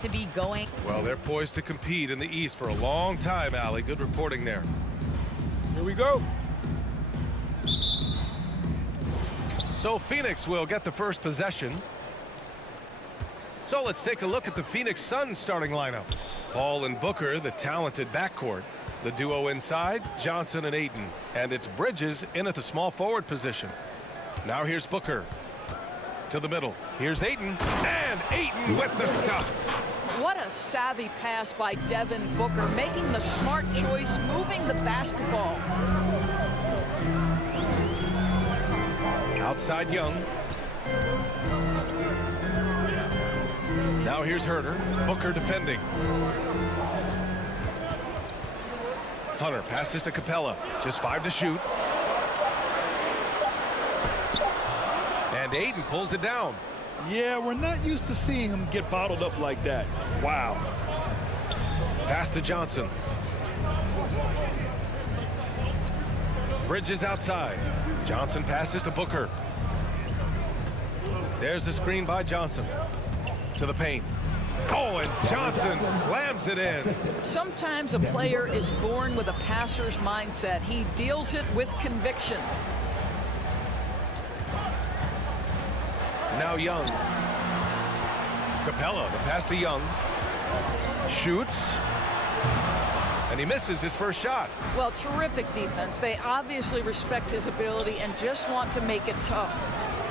to be going. Well, they're poised to compete in the East for a long time, Allie. Good reporting there. Here we go. So Phoenix will get the first possession. So let's take a look at the Phoenix Suns starting lineup. Paul and Booker, the talented backcourt. The duo inside, Johnson and Ayton. And it's Bridges in at the small forward position. Now here's Booker. To the middle. Here's Ayton. And Ayton with the stuff. What a savvy pass by Devin Booker, making the smart choice, moving the basketball. Outside Young. Now here's Herter. Booker defending. Hunter passes to Capella. Just 5 to shoot. And Ayton pulls it down. Yeah, we're not used to seeing him get bottled up like that. Wow. Pass to Johnson. Bridges outside. Johnson passes to Booker. There's the screen by Johnson. To the paint. Oh, and Johnson slams it in. Sometimes a player is born with a passer's mindset. He deals it with conviction. Now Young. Capella, the pass to Young. Shoots. And he misses his first shot. Well, terrific defense. They obviously respect his ability and just want to make it tough.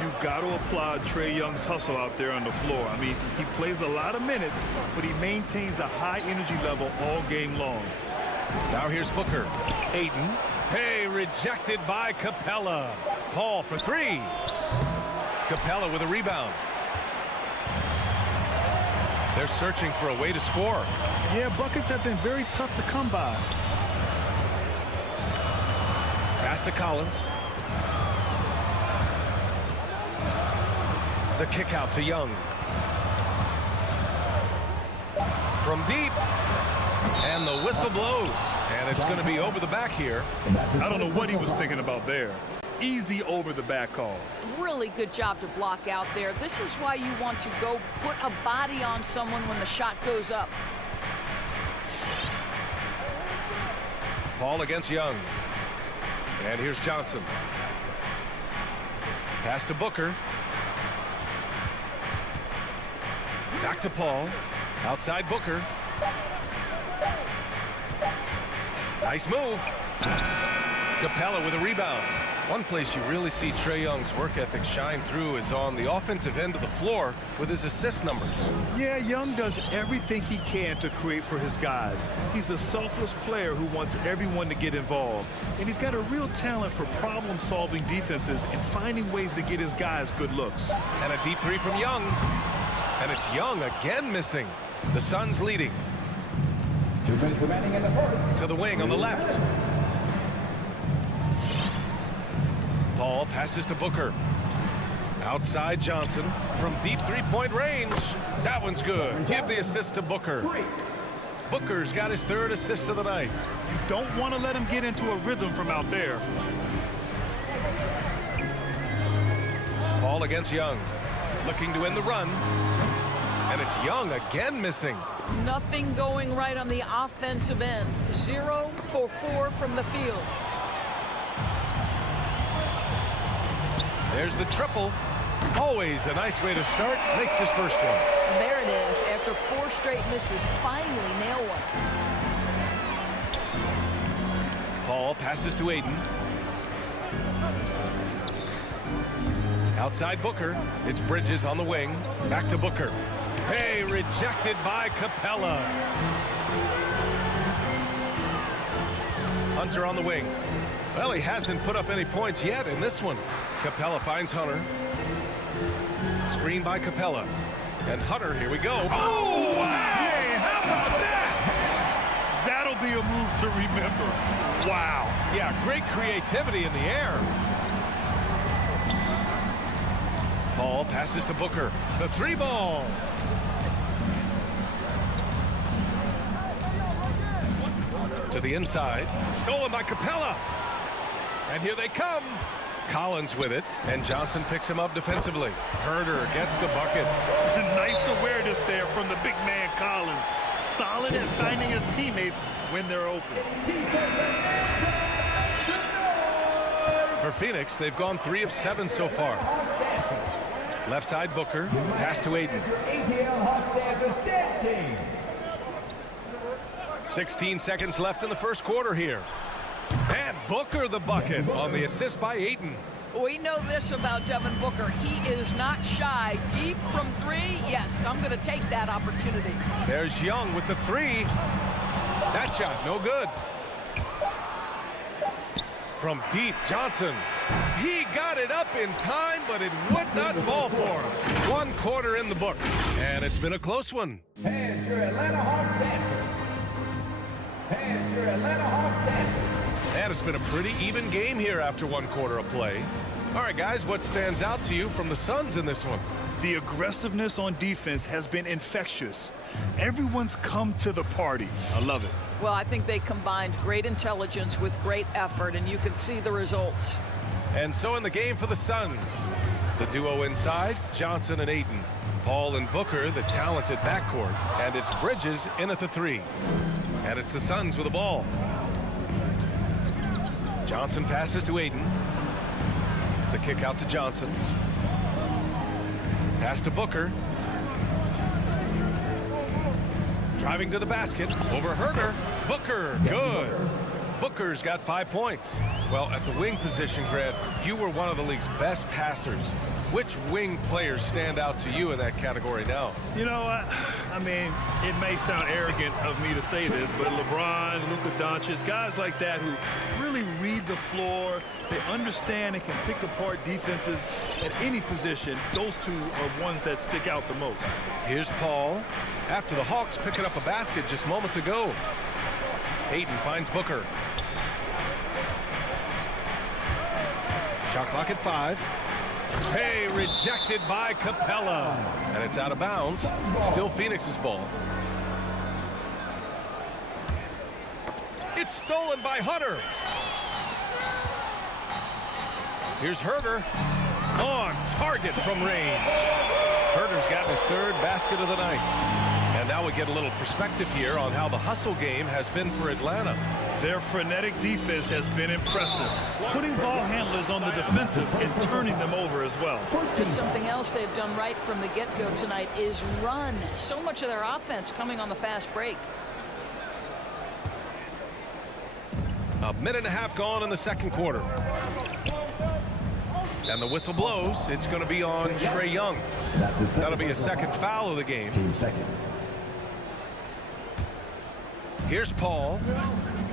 You got to applaud Trae Young's hustle out there on the floor. I mean, he plays a lot of minutes, but he maintains a high energy level all game long. Now here's Booker. Ayton. Hey, rejected by Capella. Paul for 3. Capella with a rebound. They're searching for a way to score. Yeah, buckets have been very tough to come by. Pass to Collins. The kick out to Young. From deep. And the whistle blows. And it's going to be over the back here. I don't know what he was thinking about there. Easy over the back call. Really good job to block out there. This is why you want to go put a body on someone when the shot goes up. Paul against Young. And here's Johnson. Pass to Booker. Back to Paul. Outside Booker. Nice move. Capella with a rebound. One place you really see Trae Young's work ethic shine through is on the offensive end of the floor with his assist numbers. Yeah, Young does everything he can to create for his guys. He's a selfless player who wants everyone to get involved. And he's got a real talent for problem-solving defenses and finding ways to get his guys good looks. And a deep 3 from Young. And it's Young again missing. The Suns leading. 2 minutes remaining in the fourth. To the wing on the left. Paul passes to Booker. Outside Johnson from deep 3-point range. That one's good. Give the assist to Booker. Booker's got his 3rd assist of the night. You don't want to let him get into a rhythm from out there. Paul against Young. Looking to end the run. And it's Young again missing. Nothing going right on the offensive end. 0 for 4 from the field. There's the triple. Always a nice way to start. Makes his first one. There it is. After 4 straight misses, finally nail one. Paul passes to Ayton. Outside Booker. It's Bridges on the wing. Back to Booker. Hey, rejected by Capella. Hunter on the wing. Well, he hasn't put up any points yet in this one. Capella finds Hunter. Screen by Capella. And Hunter, here we go. Oh, hey, how about that? That'll be a move to remember. Wow. Yeah, great creativity in the air. Paul passes to Booker. The 3-ball. To the inside. Stolen by Capella. And here they come. Collins with it, and Johnson picks him up defensively. Herder gets the bucket. Nice awareness there from the big man Collins. Solid at finding his teammates when they're open. For Phoenix, they've gone 3 of 7 so far. Left side Booker, pass to Ayton. 16 seconds left in the first quarter here. And Booker the bucket on the assist by Ayton. We know this about Devin Booker. He is not shy. Deep from 3, yes, I'm going to take that opportunity. There's Young with the 3. That shot, no good. From deep, Johnson. He got it up in time, but it would not fall for him. 1 quarter in the books, and it's been a close one. Hands your Atlanta Hawks dancers. Hands your Atlanta Hawks dancers. And it's been a pretty even game here after 1 quarter of play. All right, guys, what stands out to you from the Suns in this one? The aggressiveness on defense has been infectious. Everyone's come to the party. I love it. Well, I think they combined great intelligence with great effort, and you can see the results. And so in the game for the Suns, the duo inside, Johnson and Ayton. Paul and Booker, the talented backcourt. And it's Bridges in at the 3. And it's the Suns with the ball. Johnson passes to Ayton. The kick out to Johnson. Pass to Booker. Driving to the basket. Over Herder. Booker. Good. Booker's got 5 points. Well, at the wing position, Grant, you were one of the league's best passers. Which wing players stand out to you in that category now? You know, I mean, it may sound arrogant of me to say this, but LeBron, Luka Doncic, guys like that who really read the floor, they understand and can pick apart defenses at any position. Those two are ones that stick out the most. Here's Paul. After the Hawks picking up a basket just moments ago. Ayton finds Booker. Shot clock at 5. Hey, rejected by Capella. And it's out of bounds. Still Phoenix's ball. It's stolen by Hunter. Here's Herder. On target from range. Herder's gotten his 3rd basket of the night. And now we get a little perspective here on how the hustle game has been for Atlanta. Their frenetic defense has been impressive, putting ball handlers on the defensive and turning them over as well. Just something else they've done right from the get-go tonight is run. So much of their offense coming on the fast break. A minute and a half gone in the second quarter. And the whistle blows. It's going to be on Trae Young. That'll be a second foul of the game. Team second. Here's Paul.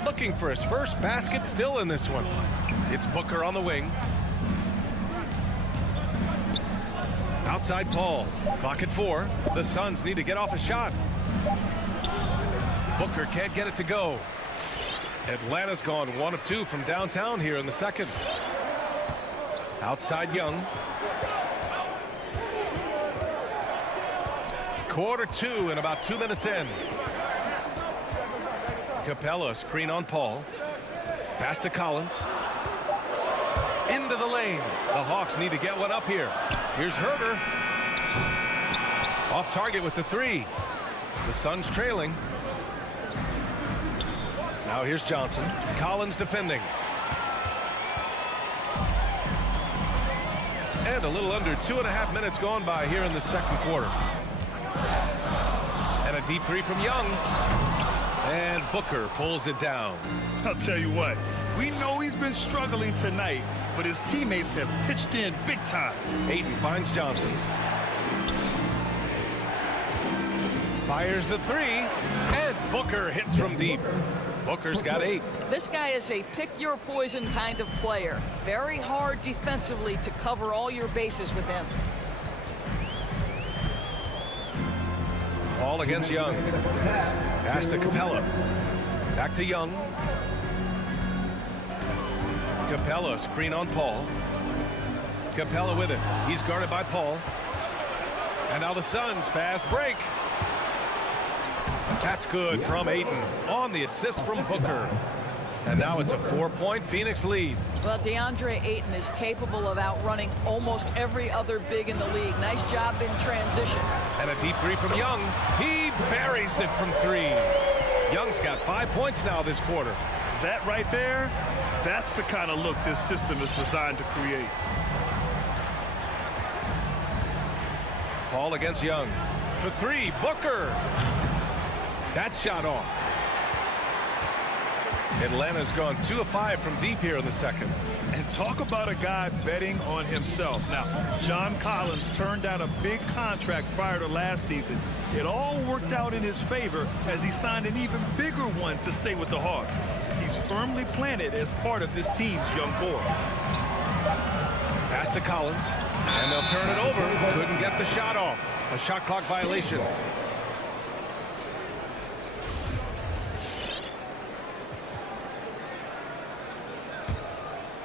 Looking for his first basket still in this one. It's Booker on the wing. Outside Paul. Clock at 4. The Suns need to get off a shot. Booker can't get it to go. Atlanta's gone 1 of 2 from downtown here in the second. Outside Young. Quarter 2 and about 2 minutes in. Capella screen on Paul. Pass to Collins. Into the lane. The Hawks need to get one up here. Here's Herder. Off target with the 3. The Suns trailing. Now here's Johnson. Collins defending. And a little under 2.5 minutes gone by here in the second quarter. And a deep 3 from Young. And Booker pulls it down. I'll tell you what, we know he's been struggling tonight, but his teammates have pitched in big time. Ayton finds Johnson. Fires the 3. And Booker hits from deep. Booker's got 8. This guy is a pick-your-poison kind of player. Very hard defensively to cover all your bases with him. Paul against Young. Pass to Capella. Back to Young. Capella screen on Paul. Capella with it. He's guarded by Paul. And now the Suns fast break. That's good from Ayton on the assist from Booker. And now it's a 4-point Phoenix lead. Well, DeAndre Ayton is capable of outrunning almost every other big in the league. Nice job in transition. And a deep three from Young. He buries it from 3. Young's got 5 points now this quarter. That right there, that's the kind of look this system is designed to create. Paul against Young. For 3, Booker. That shot off. Atlanta's gone 2 of 5 from deep here in the second. And talk about a guy betting on himself. Now, John Collins turned down a big contract prior to last season. It all worked out in his favor as he signed an even bigger one to stay with the Hawks. He's firmly planted as part of this team's young core. Pass to Collins, and they'll turn it over. Couldn't get the shot off. A shot clock violation.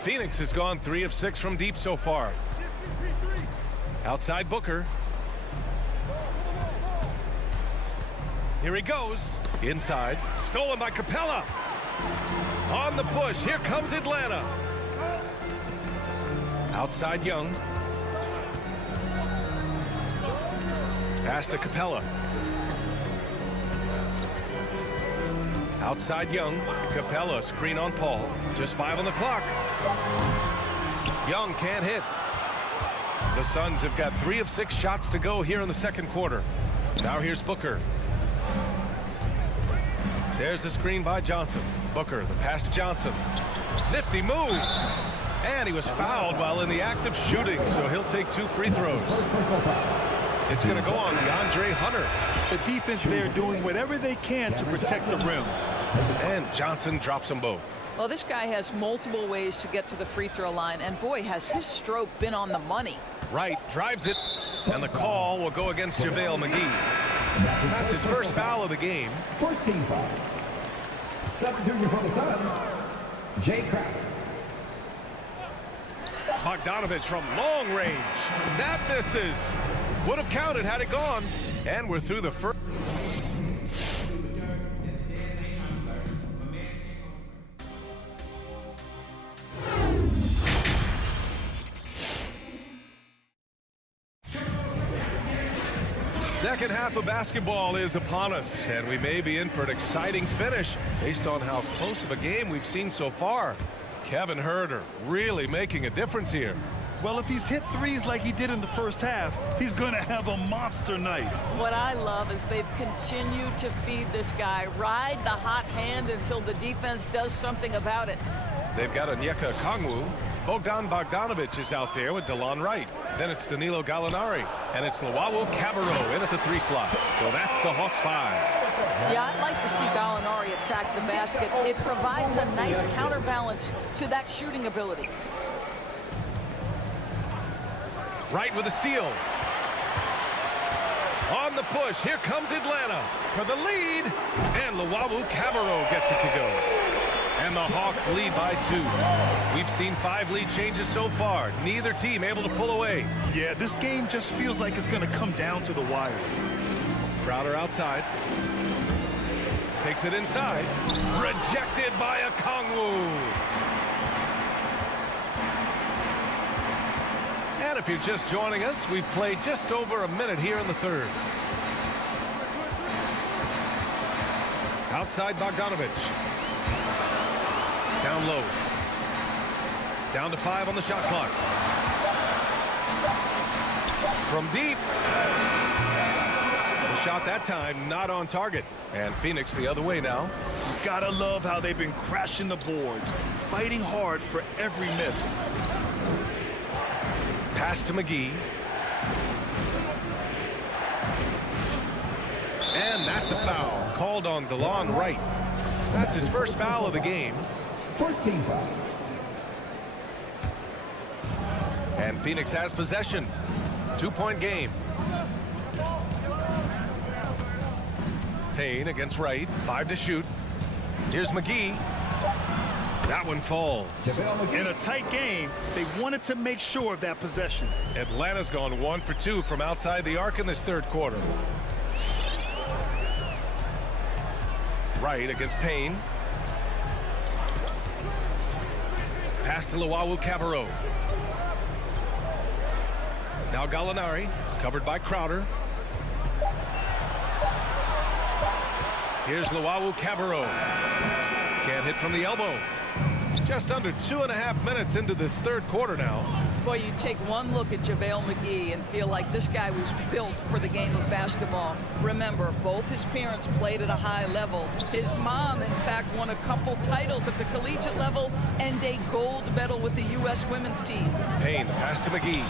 Phoenix has gone 3 of 6 from deep so far. Outside Booker. Here he goes. Inside. Stolen by Capella. On the push. Here comes Atlanta. Outside Young. Pass to Capella. Outside Young. Capella screen on Paul. Just 5 on the clock. Young can't hit. The Suns have got 3 of 6 shots to go here in the second quarter. Now here's Booker. There's the screen by Johnson. Booker, the pass to Johnson. Nifty move. And he was fouled while in the act of shooting, so he'll take 2 free throws. It's going to go on DeAndre Hunter. The defense there doing whatever they can to protect the rim. And Johnson drops them both. Well, this guy has multiple ways to get to the free throw line, and boy, has his stroke been on the money. Wright drives it, and the call will go against Javale Mcgee. That's his first foul of the game. First team foul. Substituting for the Suns, Jay Crowder. Bogdanovic from long range. That misses. Would have counted had it gone. And we're through the first. Second half of basketball is upon us, and we may be in for an exciting finish based on how close of a game we've seen so far. Kevin Huerter really making a difference here. Well, if he's hit threes like he did in the first half, he's going to have a monster night. What I love is they've continued to feed this guy, ride the hot hand until the defense does something about it. They've got Onyeka Okongwu. Bogdanovic is out there with DeLon Wright. Then it's Danilo Gallinari. And it's Luwawu Cabarrot in at the 3 slot. So that's the Hawks 5. Yeah, I'd like to see Gallinari attack the basket. It provides a nice counterbalance to that shooting ability. Wright with a steal. On the push, here comes Atlanta for the lead. And Luwawu Cabarrot gets it to go. And the Hawks lead by 2. We've seen 5 lead changes so far. Neither team able to pull away. Yeah, this game just feels like it's going to come down to the wire. Crowder outside. Takes it inside. Rejected by Okongwu. And if you're just joining us, we've played just over a minute here in the third. Outside Bogdanovic. Down low. Down to 5 on the shot clock. From deep. The shot that time not on target. And Phoenix the other way now. Gotta love how they've been crashing the boards, fighting hard for every miss. Pass to Mcgee. And that's a foul. Called on DeLon Wright. That's his first foul of the game. First team foul. And Phoenix has possession. 2-point game. Payne against Wright. 5 to shoot. Here's Mcgee. That one falls. In a tight game, they wanted to make sure of that possession. Atlanta's gone 1 for 2 from outside the arc in this third quarter. Wright against Payne. Pass to Luwawu-Cabarrot. Now Gallinari, covered by Crowder. Here's Luwawu-Cabarrot. Can't hit from the elbow. Just under 2.5 minutes into this third quarter now. Boy, you take one look at Javale Mcgee and feel like this guy was built for the game of basketball. Remember, both his parents played at a high level. His mom, in fact, won a couple titles at the collegiate level and a gold medal with the U.S. women's team. Payne, pass to Mcgee.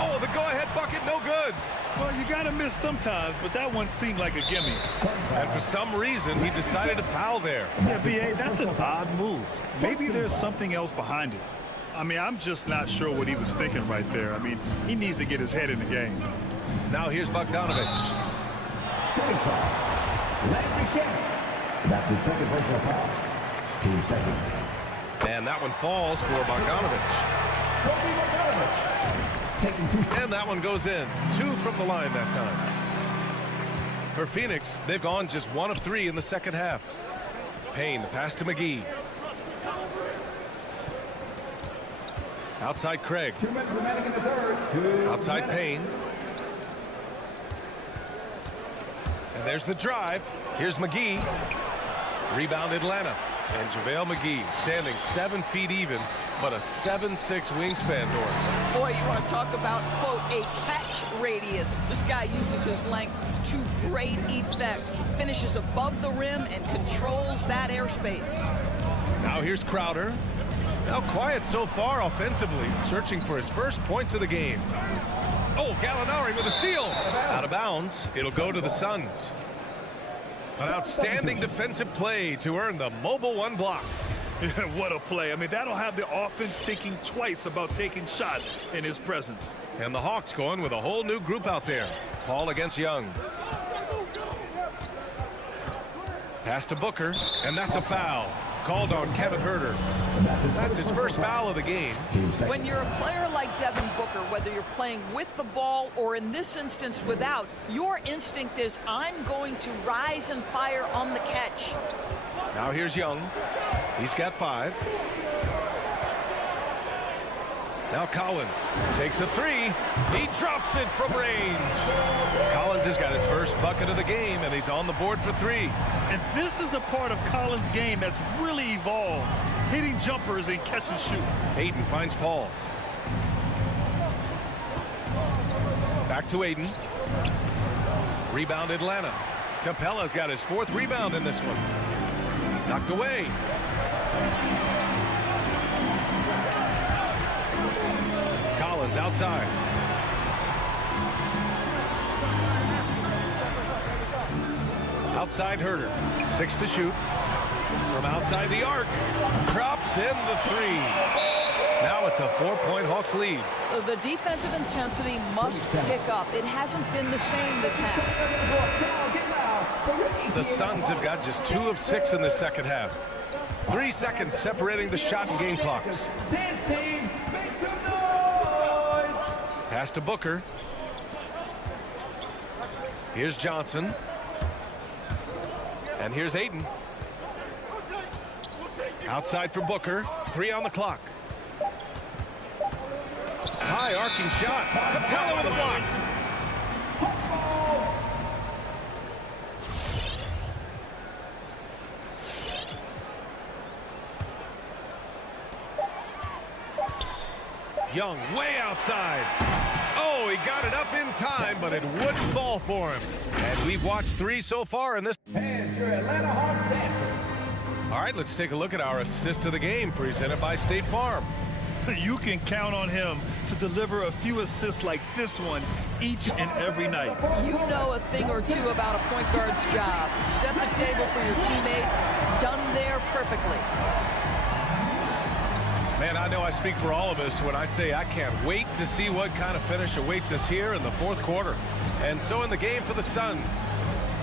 Oh, the go-ahead bucket, no good. Well, you got to miss sometimes, but that one seemed like a gimme. And for some reason, he decided to foul there. Yeah, B.A., that's an odd move. Maybe there's something else behind it. I mean, I'm just not sure what he was thinking right there. I mean, he needs to get his head in the game. Now here's Bogdanovic. First foul. Landry Shamet. That's his second personal foul. Team second. And that one falls for Bogdanovic. Taking 2. And that one goes in. 2 from the line that time. For Phoenix, they've gone just 1 of 3 in the second half. Payne, pass to Mcgee. Outside Craig. 2 minutes remaining in the third. Outside Payne. And there's the drive. Here's Mcgee. Rebound Atlanta. And JaVale McGee standing 7 feet even, but a 7'6" wingspan, Doris. Boy, you want to talk about, quote, a catch radius. This guy uses his length to great effect. Finishes above the rim and controls that airspace. Now here's Crowder. Now quiet so far offensively, searching for his first points of the game. Oh, Gallinari with a steal. Out of bounds. It'll go to the Suns. An outstanding defensive play to earn the mobile 1 block. What a play. I mean, that'll have the offense thinking twice about taking shots in his presence. And the Hawks going with a whole new group out there. Paul against Young. Pass to Booker, and that's a foul. Called on Kevin Huerter. That's his first foul of the game. When you're a player like Devin Booker, whether you're playing with the ball or in this instance without, your instinct is, I'm going to rise and fire on the catch. Now here's Young. He's got 5. Now Collins takes a 3. He drops it from range. Collins has got his first bucket of the game, and he's on the board for 3. And this is a part of Collins' game that's really evolved. Hitting jumpers and catch and shoot. Aiden finds Paul. Back to Aiden. Rebound Atlanta. Capella's got his 4th rebound in this one. Knocked away. Collins outside. Outside Huerter. 6 to shoot. From outside the arc. Drops in the 3. Now it's a 4-point Hawks lead. The defensive intensity must pick up. It hasn't been the same this half. The Suns have got just 2 of 6 in the second half. 3 seconds separating the shot and game clocks. Dance team, make some noise! Pass to Booker. Here's Johnson. And here's Aiden. Outside for Booker. 3 on the clock. High arcing shot. Capella with a block. Young way outside. Oh, he got it up in time, but it wouldn't fall for him. And we've watched 3 so far in this. And your Atlanta Hawks dancer. All right, let's take a look at our assist of the game presented by State Farm. You can count on him to deliver a few assists like this one each and every night. You know a thing or two about a point guard's job. Set the table for your teammates. Done there perfectly. Man, I know I speak for all of us when I say I can't wait to see what kind of finish awaits us here in the 4th quarter. And so in the game for the Suns,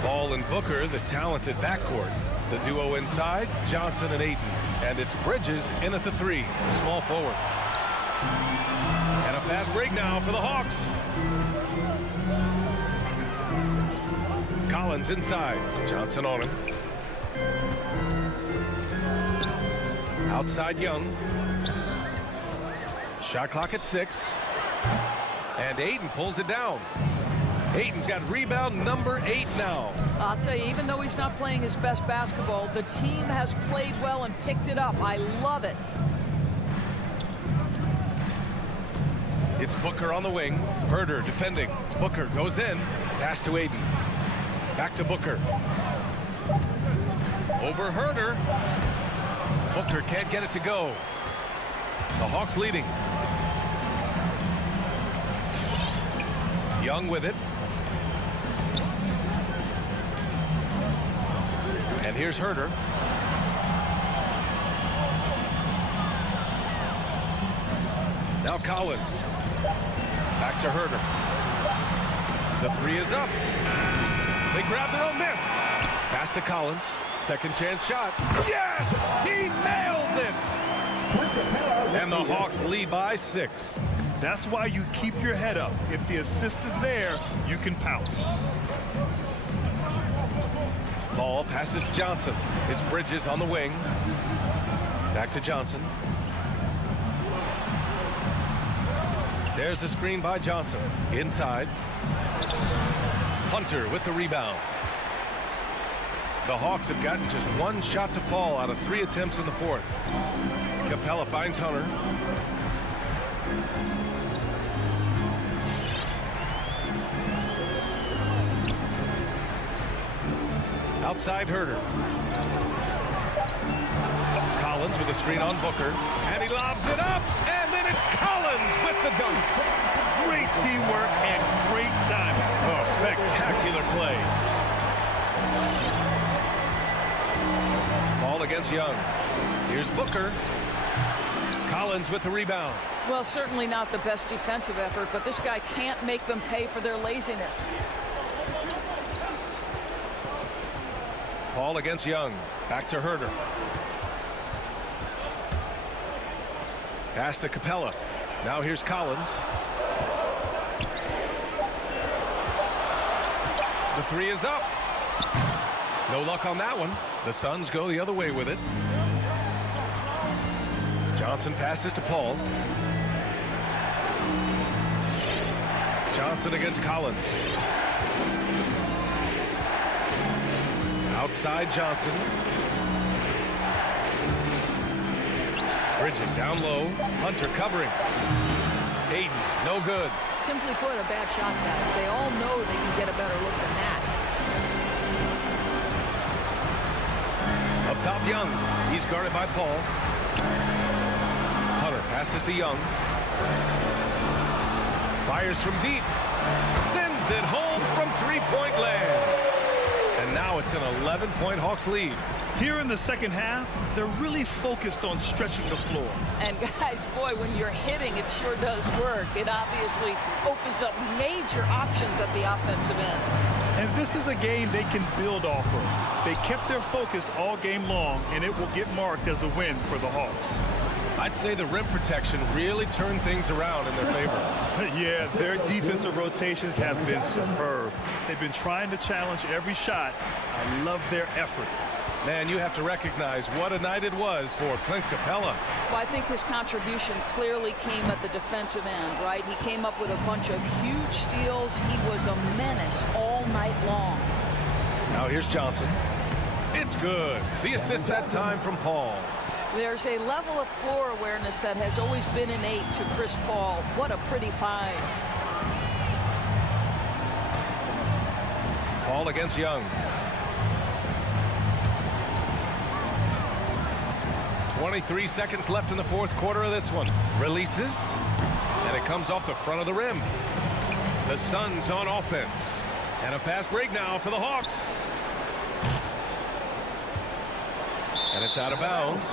Ball and Booker, the talented backcourt. The duo inside, Johnson and Ayton. And it's Bridges in at the 3, small forward. And a fast break now for the Hawks. Collins inside, Johnson on him. Outside Young. Shot clock at 6. And Ayton pulls it down. Ayton's got rebound number 8 now. I'll tell you, even though he's not playing his best basketball, the team has played well and picked it up. I love it. It's Booker on the wing. Herder defending. Booker goes in. Pass to Ayton. Back to Booker. Over Herder. Booker can't get it to go. The Hawks leading. Young with it. And here's Herder. Now Collins. Back to Herder. The 3 is up. They grab their own miss. Pass to Collins. Second chance shot. Yes! He nails it! And the Hawks lead by 6. That's why you keep your head up. If the assist is there, you can pounce. Ball passes to Johnson. It's Bridges on the wing. Back to Johnson. There's a screen by Johnson. Inside. Hunter with the rebound. The Hawks have gotten just 1 shot to fall out of 3 attempts in the 4th. Capella finds Hunter. Outside Herder. Collins with a screen on Booker. And he lobs it up. And then it's Collins with the dunk. Great teamwork and great timing. Oh, spectacular play. Ball against Young. Here's Booker. Collins with the rebound. Well, certainly not the best defensive effort, but this guy can't make them pay for their laziness. Paul against Young. Back to Herder. Pass to Capella. Now here's Collins. The 3 is up. No luck on that one. The Suns go the other way with it. Johnson passes to Paul. Johnson against Collins. Outside Johnson. Bridges down low. Hunter covering. Ayton, no good. Simply put, a bad shot, guys. They all know they can get a better look than that. Up top, Young. He's guarded by Paul. Hunter passes to Young. Fires from deep. Sends it home from three-point land. And now it's an 11-point Hawks lead. Here in the second half, they're really focused on stretching the floor. And guys, boy, when you're hitting, it sure does work. It obviously opens up major options at the offensive end. And this is a game they can build off of. They kept their focus all game long, and it will get marked as a win for the Hawks. I'd say the rim protection really turned things around in their favor. Yeah, their defensive rotations have been superb. They've been trying to challenge every shot. I love their effort. Man, you have to recognize what a night it was for Clint Capella. Well, I think his contribution clearly came at the defensive end, right? He came up with a bunch of huge steals. He was a menace all night long. Now here's Johnson. It's good. The assist that time from Paul. There's a level of floor awareness that has always been innate to Chris Paul. What a pretty find. Paul against Young. 23 seconds left in the 4th quarter of this one. Releases, and it comes off the front of the rim. The Suns on offense. And a fast break now for the Hawks. And it's out of bounds.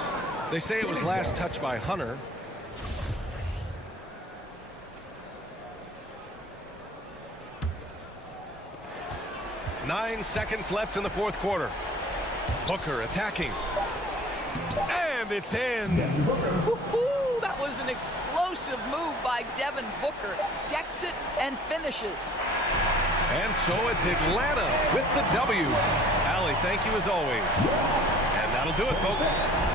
They say it was last touched by Hunter. Nine seconds left in the 4th quarter. Booker attacking. And it's in. Woo-hoo, that was an explosive move by Devin Booker. Decks it and finishes. And so it's Atlanta with the W. Allie, thank you as always. And that'll do it, folks.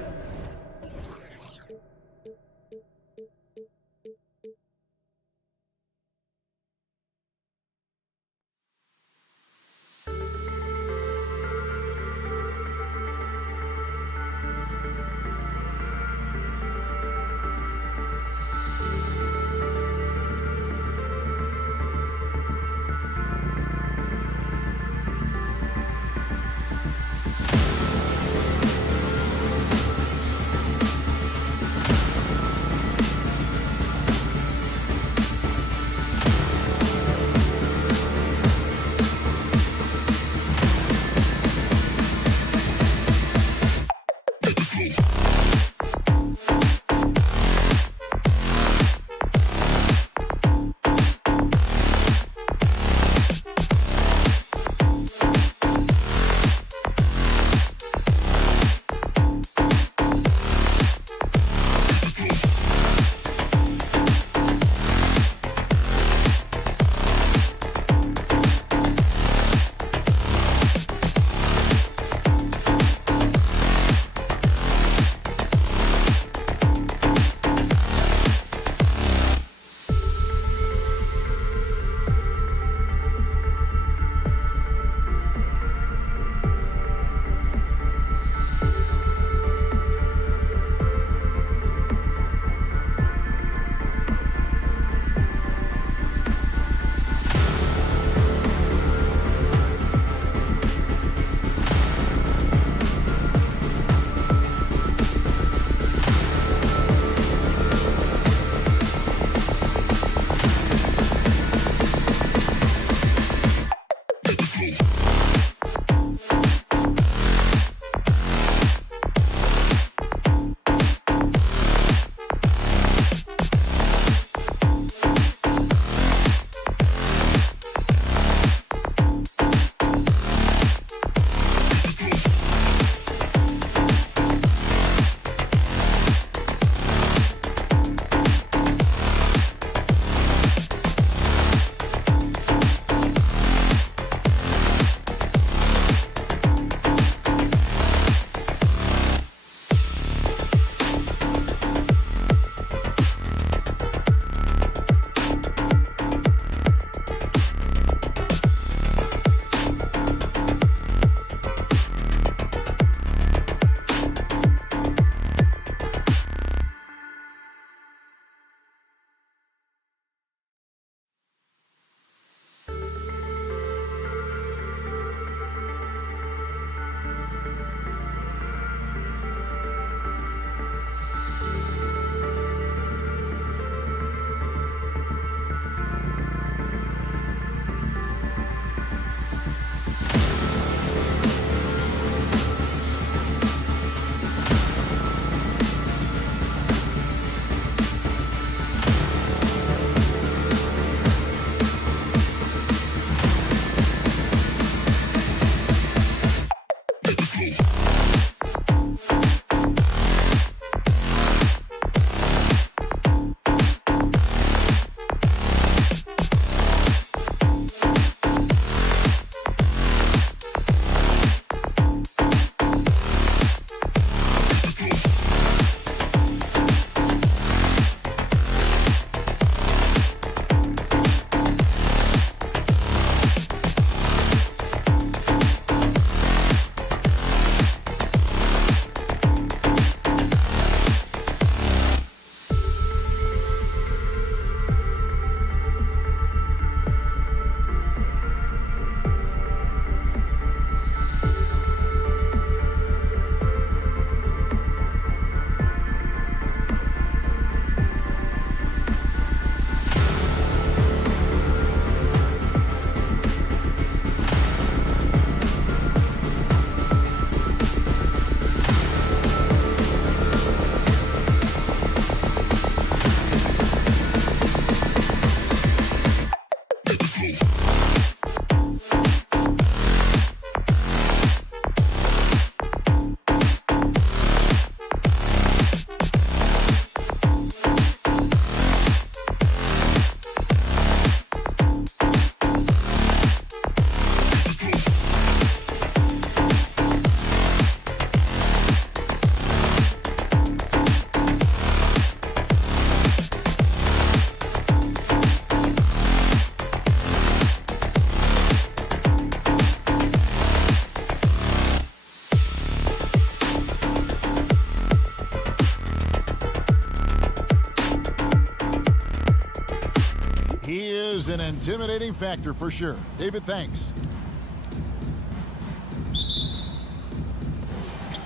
is an intimidating factor for sure. David, thanks.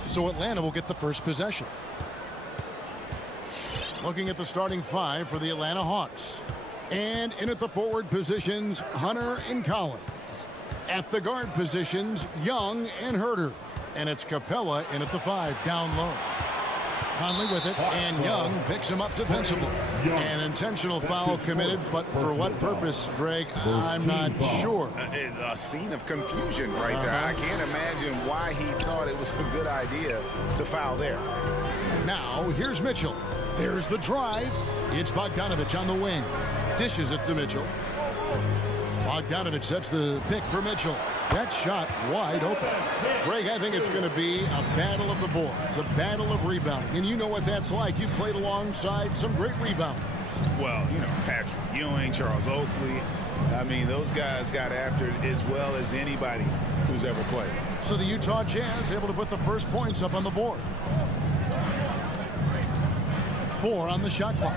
So Atlanta will get the first possession. Looking at the starting five for the Atlanta Hawks. And in at the forward positions, Hunter and Collins. At the guard positions, Young and Herter. And it's Capella in at the five, down low. Conley with it, and Young picks him up defensively. An intentional foul committed, but for what purpose, Greg, I'm not sure. A scene of confusion right there. I can't imagine why he thought it was a good idea to foul there. Now, here's Mitchell. There's the drive. It's Bogdanovic on the wing. Dishes it to Mitchell. Bogdanovic sets the pick for Mitchell. That shot wide open. Greg, I think it's going to be a battle of the boards, a battle of rebounding. And you know what that's like. You played alongside some great rebounders. Well, you know, Patrick Ewing, Charles Oakley. I mean, those guys got after it as well as anybody who's ever played. So the Utah Jazz able to put the first points up on the board. 4 on the shot clock.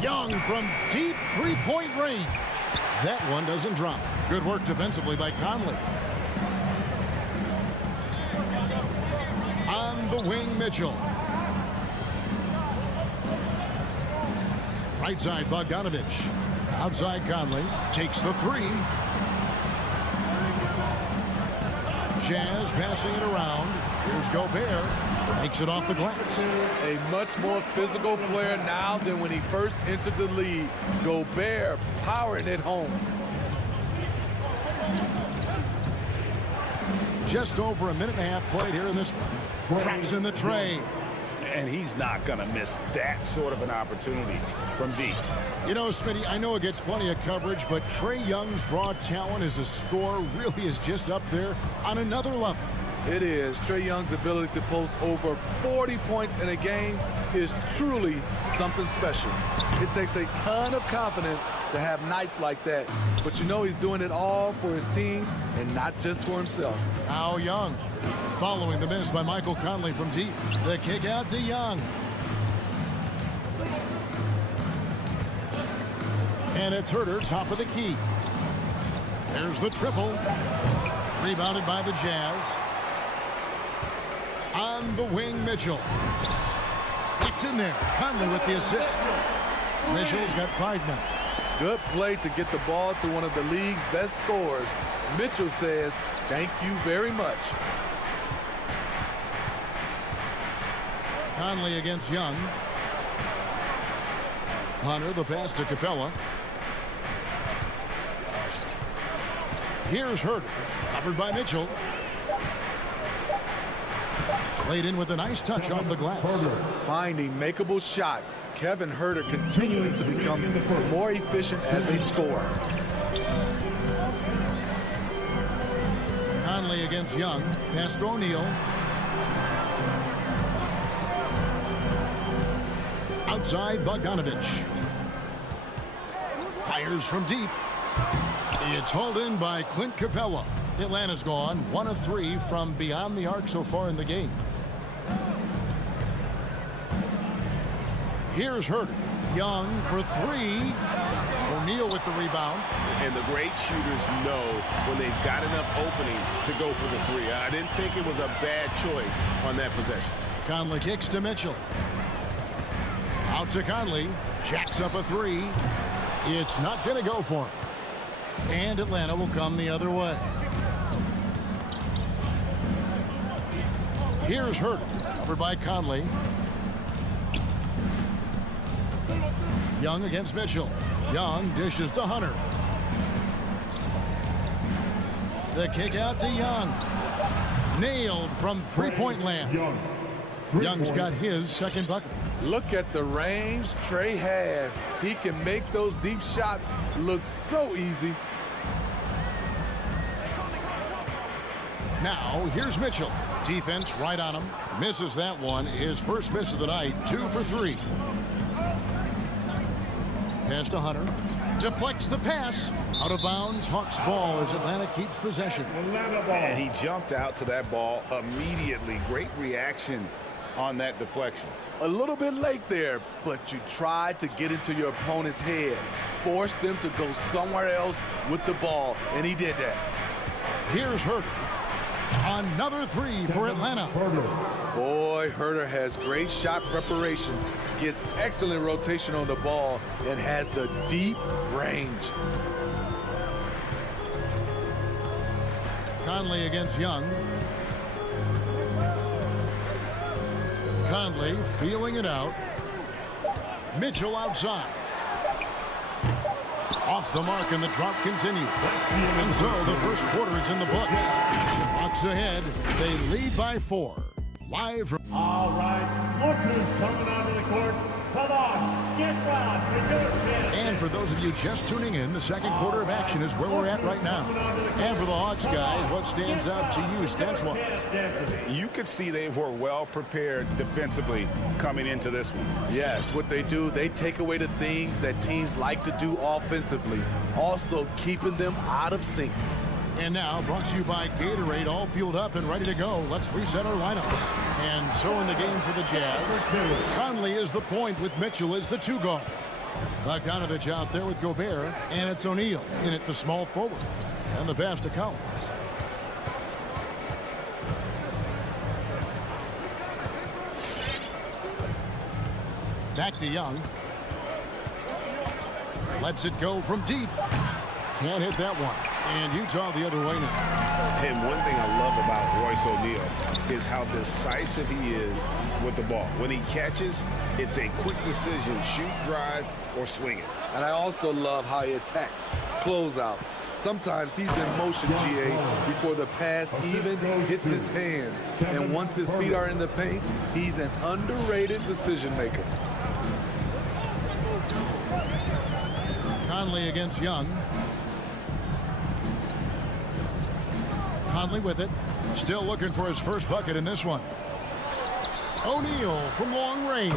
Young from deep three-point range. That one doesn't drop. Good work defensively by Conley. On the wing, Mitchell. Right side, Bogdanovic. Outside Conley. Takes the three. Jazz passing it around. Here's Gobert. Makes it off the glass. A much more physical player now than when he first entered the league. Gobert powering it home. Just over a minute and a half played here in this one. Traps in the tray. And he's not going to miss that sort of an opportunity from deep. You know, Smitty, I know it gets plenty of coverage, but Trae Young's raw talent as a scorer really is just up there on another level. It is. Trae Young's ability to post over 40 points in a game is truly something special. It takes a ton of confidence to have nights like that. But you know he's doing it all for his team and not just for himself. Now Young, following the miss by Michael Conley from deep. The kick out to Young. And it's Herter, top of the key. There's the triple. Rebounded by the Jazz. On the wing, Mitchell. It's in there. Conley with the assist. Mitchell's got 5 now. Good play to get the ball to one of the league's best scorers. Mitchell says, thank you very much. Conley against Young. Hunter, the pass to Capella. Here's Herter, covered by Mitchell. Played in with a nice touch off the glass. Finding makeable shots. Kevin Herter continuing to become more efficient as a scorer. Conley against Young. Pass to O'Neal. Outside Bogdanovic. Fires from deep. It's hauled in by Clint Capella. Atlanta's gone 1 of 3 from beyond the arc so far in the game. Here's Herter. Young for 3. O'Neal with the rebound. And the great shooters know when they've got enough opening to go for the 3. I didn't think it was a bad choice on that possession. Conley kicks to Mitchell. Out to Conley. Jacks up a 3. It's not going to go for him. And Atlanta will come the other way. Here's Herter, covered by Conley. Young against Mitchell. Young dishes to Hunter. The kick out to Young. Nailed from three-point land. Young's got his second bucket. Look at the range Trae has. He can make those deep shots look so easy. Now, here's Mitchell. Defense right on him. Misses that one. His first miss of the night. 2 for 3. Pass to Hunter. Deflects the pass. Out of bounds. Hawks ball as Atlanta keeps possession. And he jumped out to that ball immediately. Great reaction on that deflection. A little bit late there, but you tried to get into your opponent's head. Force them to go somewhere else with the ball, and he did that. Here's Herter. Another 3 for Atlanta. Boy, Herter has great shot preparation, gets excellent rotation on the ball, and has the deep range. Conley against Young. Conley feeling it out. Mitchell outside. Off the mark, and the drop continues. And so the first quarter is in the books. Hawks ahead. They lead by 4. Live from... All right, lookers coming onto the court. Come on, get round. You're doing it. And for those of you just tuning in, the second quarter of action is where we're at right now. And for the Hawks guys, what stands out to you stats-wise? You could see they were well prepared defensively coming into this one. Yes, what they do, they take away the things that teams like to do offensively, also keeping them out of sync. And now, brought to you by Gatorade, all fueled up and ready to go. Let's reset our lineups. And so in the game for the Jazz, Conley is the point with Mitchell as the 2 guard. Bogdanovic out there with Gobert, and it's O'Neal in at the small forward. And the pass to Collins. Back to Young. Lets it go from deep. Can't hit that one. And Utah the other way now. And one thing I love about Royce O'Neal is how decisive he is with the ball. When he catches, it's a quick decision, shoot, drive, or swing it. And I also love how he attacks closeouts. Sometimes he's in motion, GA, before the pass even hits his hands. And once his feet are in the paint, he's an underrated decision maker. Conley against Young. Conley with it. Still looking for his first bucket in this one. O'Neal from long range.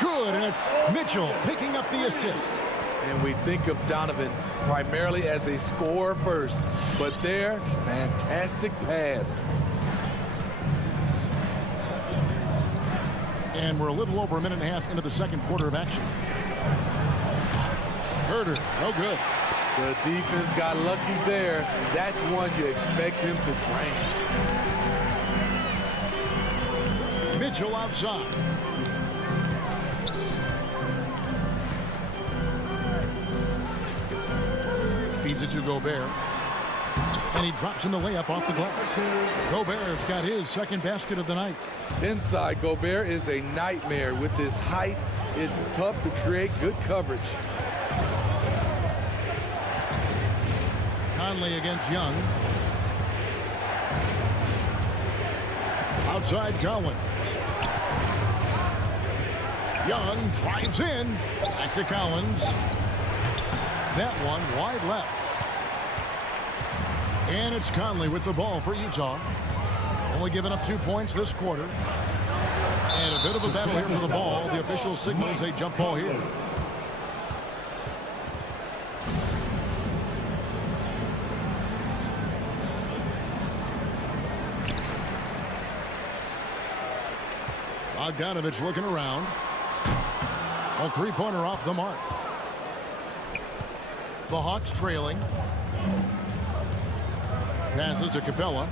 Good, and it's Mitchell picking up the assist. And we think of Donovan primarily as a scorer first, but there, fantastic pass. And we're a little over a minute and a half into the second quarter of action. Herder, no good. The defense got lucky there. That's one you expect him to drain. Mitchell outside. Feeds it to Gobert. And he drops in the layup off the glass. Gobert's got his second basket of the night. Inside, Gobert is a nightmare. With his height, it's tough to create good coverage. Conley against Young. Outside Collins. Young drives in. Back to Collins. That one wide left. And it's Conley with the ball for Utah. Only giving up 2 points this quarter. And a bit of a battle here for the ball. The official signals a jump ball here. Bogdanovic looking around. A three-pointer off the mark. The Hawks trailing. Passes to Capella.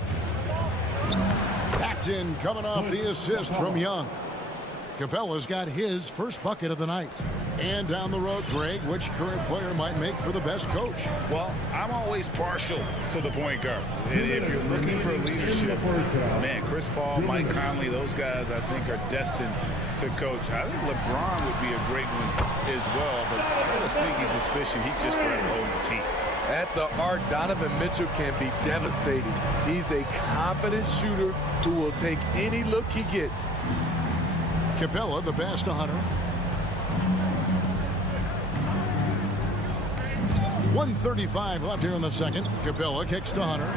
That's in, coming off the assist from Young. Capella's got his first bucket of the night. And down the road, Greg, which current player might make for the best coach? Well, I'm always partial to the point guard. And if you're looking for leadership, man, Chris Paul, Mike Conley, those guys I think are destined to coach. I think LeBron would be a great one as well, but I have a sneaky suspicion he'd just rather hold the team. At the arc, Donovan Mitchell can be devastating. He's a confident shooter who will take any look he gets. Capella, the pass to Hunter. 1:35 left here in the second. Capella kicks to Hunter.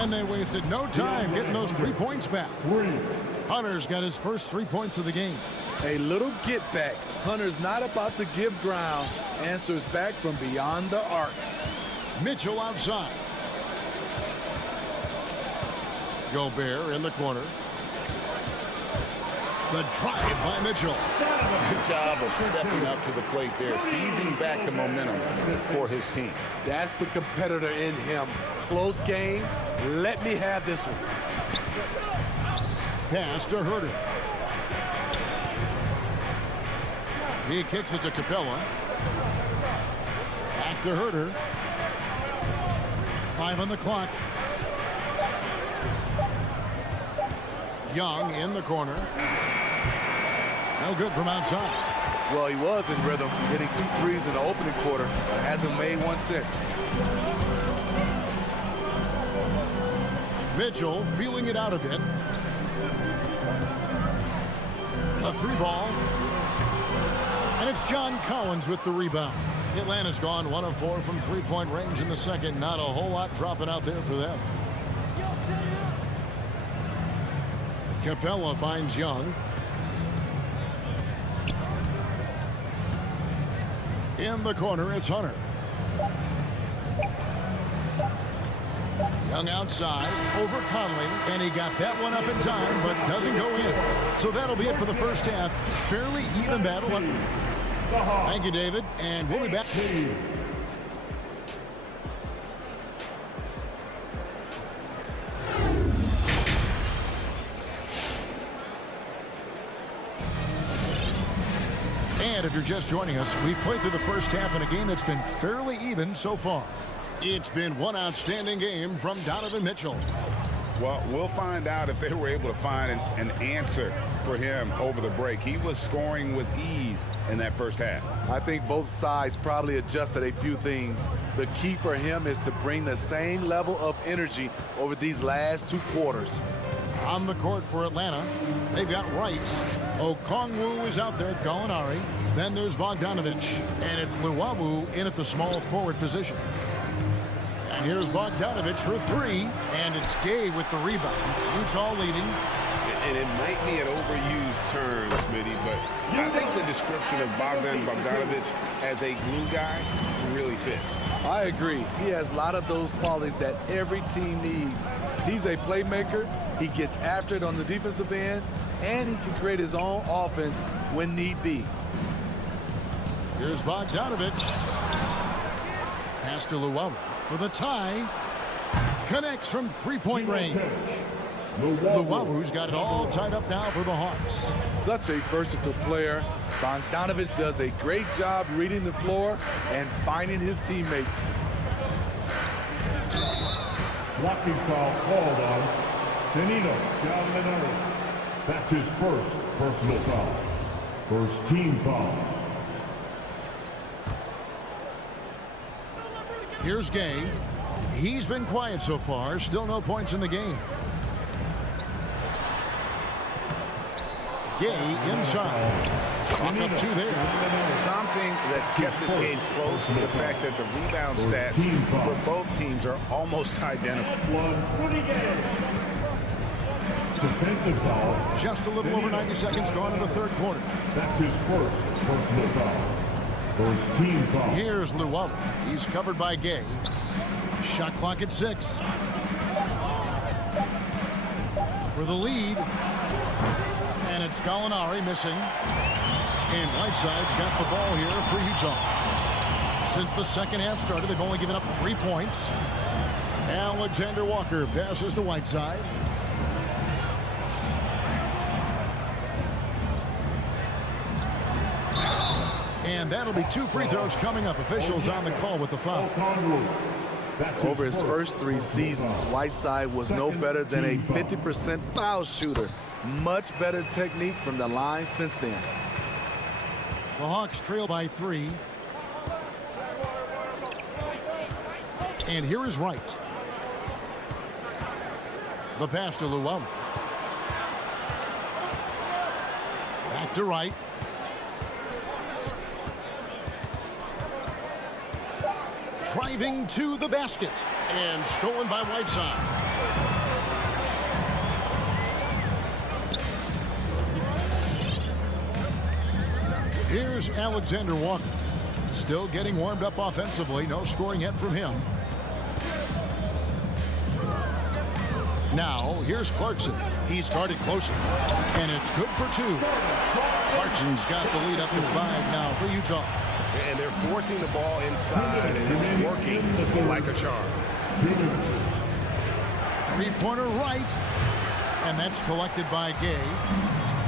And they wasted no time getting those 3 points back. Hunter's got his first 3 points of the game. A little get back. Hunter's not about to give ground. Answers back from beyond the arc. Mitchell outside. Gobert in the corner. The drive by Mitchell. Good job of stepping up to the plate there, seizing back the momentum for his team. That's the competitor in him. Close game. Let me have this one. Pass to Herder. He kicks it to Capella. Back to Herder. 5 on the clock. Young in the corner. No good from outside. Well, he was in rhythm, hitting 2 threes in the opening quarter. Hasn't made one since. Mitchell feeling it out a bit. A 3-ball. And it's John Collins with the rebound. Atlanta's gone 1 of 4 from 3-point range in the second. Not a whole lot dropping out there for them. Capella finds Young. In the corner, it's Hunter. Young outside, over Conley, and he got that one up in time, but doesn't go in. So that'll be it for the first half. Fairly even battle. Thank you, David, and we'll be back. And if you're just joining us, we've played through the first half in a game that's been fairly even so far. It's been one outstanding game from Donovan Mitchell. Well, we'll find out if they were able to find an answer for him over the break. He was scoring with ease in that first half. I think both sides probably adjusted a few things. The key for him is to bring the same level of energy over these last 2 quarters. On the court for Atlanta, they've got Wright. Okongwu is out there with Gallinari. Then there's Bogdanovic. And it's Luwawu in at the small forward position. And here's Bogdanovic for 3. And it's Gay with the rebound. Utah leading. And it might be an overused term, Smitty, but I think the description of Bogdanovic as a glue guy really fits. I agree. He has a lot of those qualities that every team needs. He's a playmaker. He gets after it on the defensive end, and he can create his own offense when need be. Here's Bogdanovic. Pass to Luwawu for the tie. Connects from three-point range. Luwawu's got it all tied up now for the Hawks. Such a versatile player. Bogdanovic does a great job reading the floor and finding his teammates. Blocking foul called on Danilo Gallinari. That's his first personal foul. First team foul. Here's Gay. He's been quiet so far. Still no points in the game. Gay inside. Chalk up 2 there. Something that's kept this game close is the fact that the rebound stats for both teams are almost identical. Defensive foul. Just a little over 90 seconds gone in the third quarter. That's his first personal foul. First team foul. Here's Luwawu. He's covered by Gay. Shot clock at 6. For the lead. And it's Gallinari missing. And Whiteside's got the ball here for Utah. Since the second half started, they've only given up 3 points. Alexander Walker passes to Whiteside. And that'll be 2 free throws coming up. Officials on the call with the foul. Over his first 3 seasons, Whiteside was no better than a 50% foul shooter. Much better technique from the line since then. The Hawks trail by 3. And here is Wright. The pass to Luwawu. Back to Wright. Driving to the basket. And stolen by Whiteside. Here's Alexander Walker. Still getting warmed up offensively. No scoring yet from him. Now, here's Clarkson. He's guarded closer. And it's good for 2. Clarkson's got the lead up to 5 now for Utah. And they're forcing the ball inside, and it's working like a charm. 3-pointer right. And that's collected by Gay.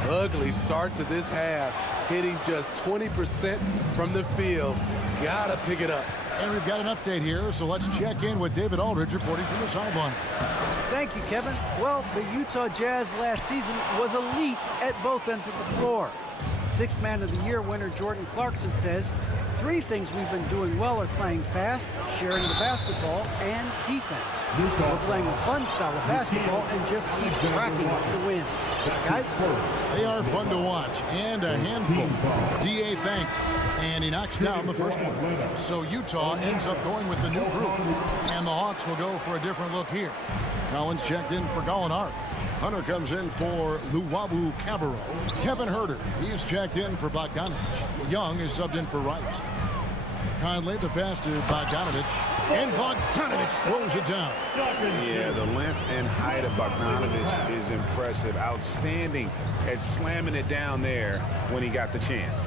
Ugly start to this half. Hitting just 20% from the field. Gotta pick it up. And we've got an update here, so let's check in with David Aldridge reporting from the sideline. Thank you, Kevin. Well, the Utah Jazz last season was elite at both ends of the floor. 6th Man of the Year winner Jordan Clarkson says, 3 things we've been doing well are playing fast, sharing the basketball, and defense. We're playing a fun style of basketball and just keep cracking up the wins. Guys, they are fun to watch and a handful. D.A. thanks. And he knocks down the first one. So Utah ends up going with the new group. And the Hawks will go for a different look here. Collins checked in for Gallinari. Hunter comes in for Luwawu Cabarro. Kevin Huerter, he's checked in for Bogdanovic. Young is subbed in for Wright. Conley, the pass to Bogdanovic. And Bogdanovic throws it down. Yeah, the length and height of Bogdanovic is impressive. Outstanding at slamming it down there when he got the chance.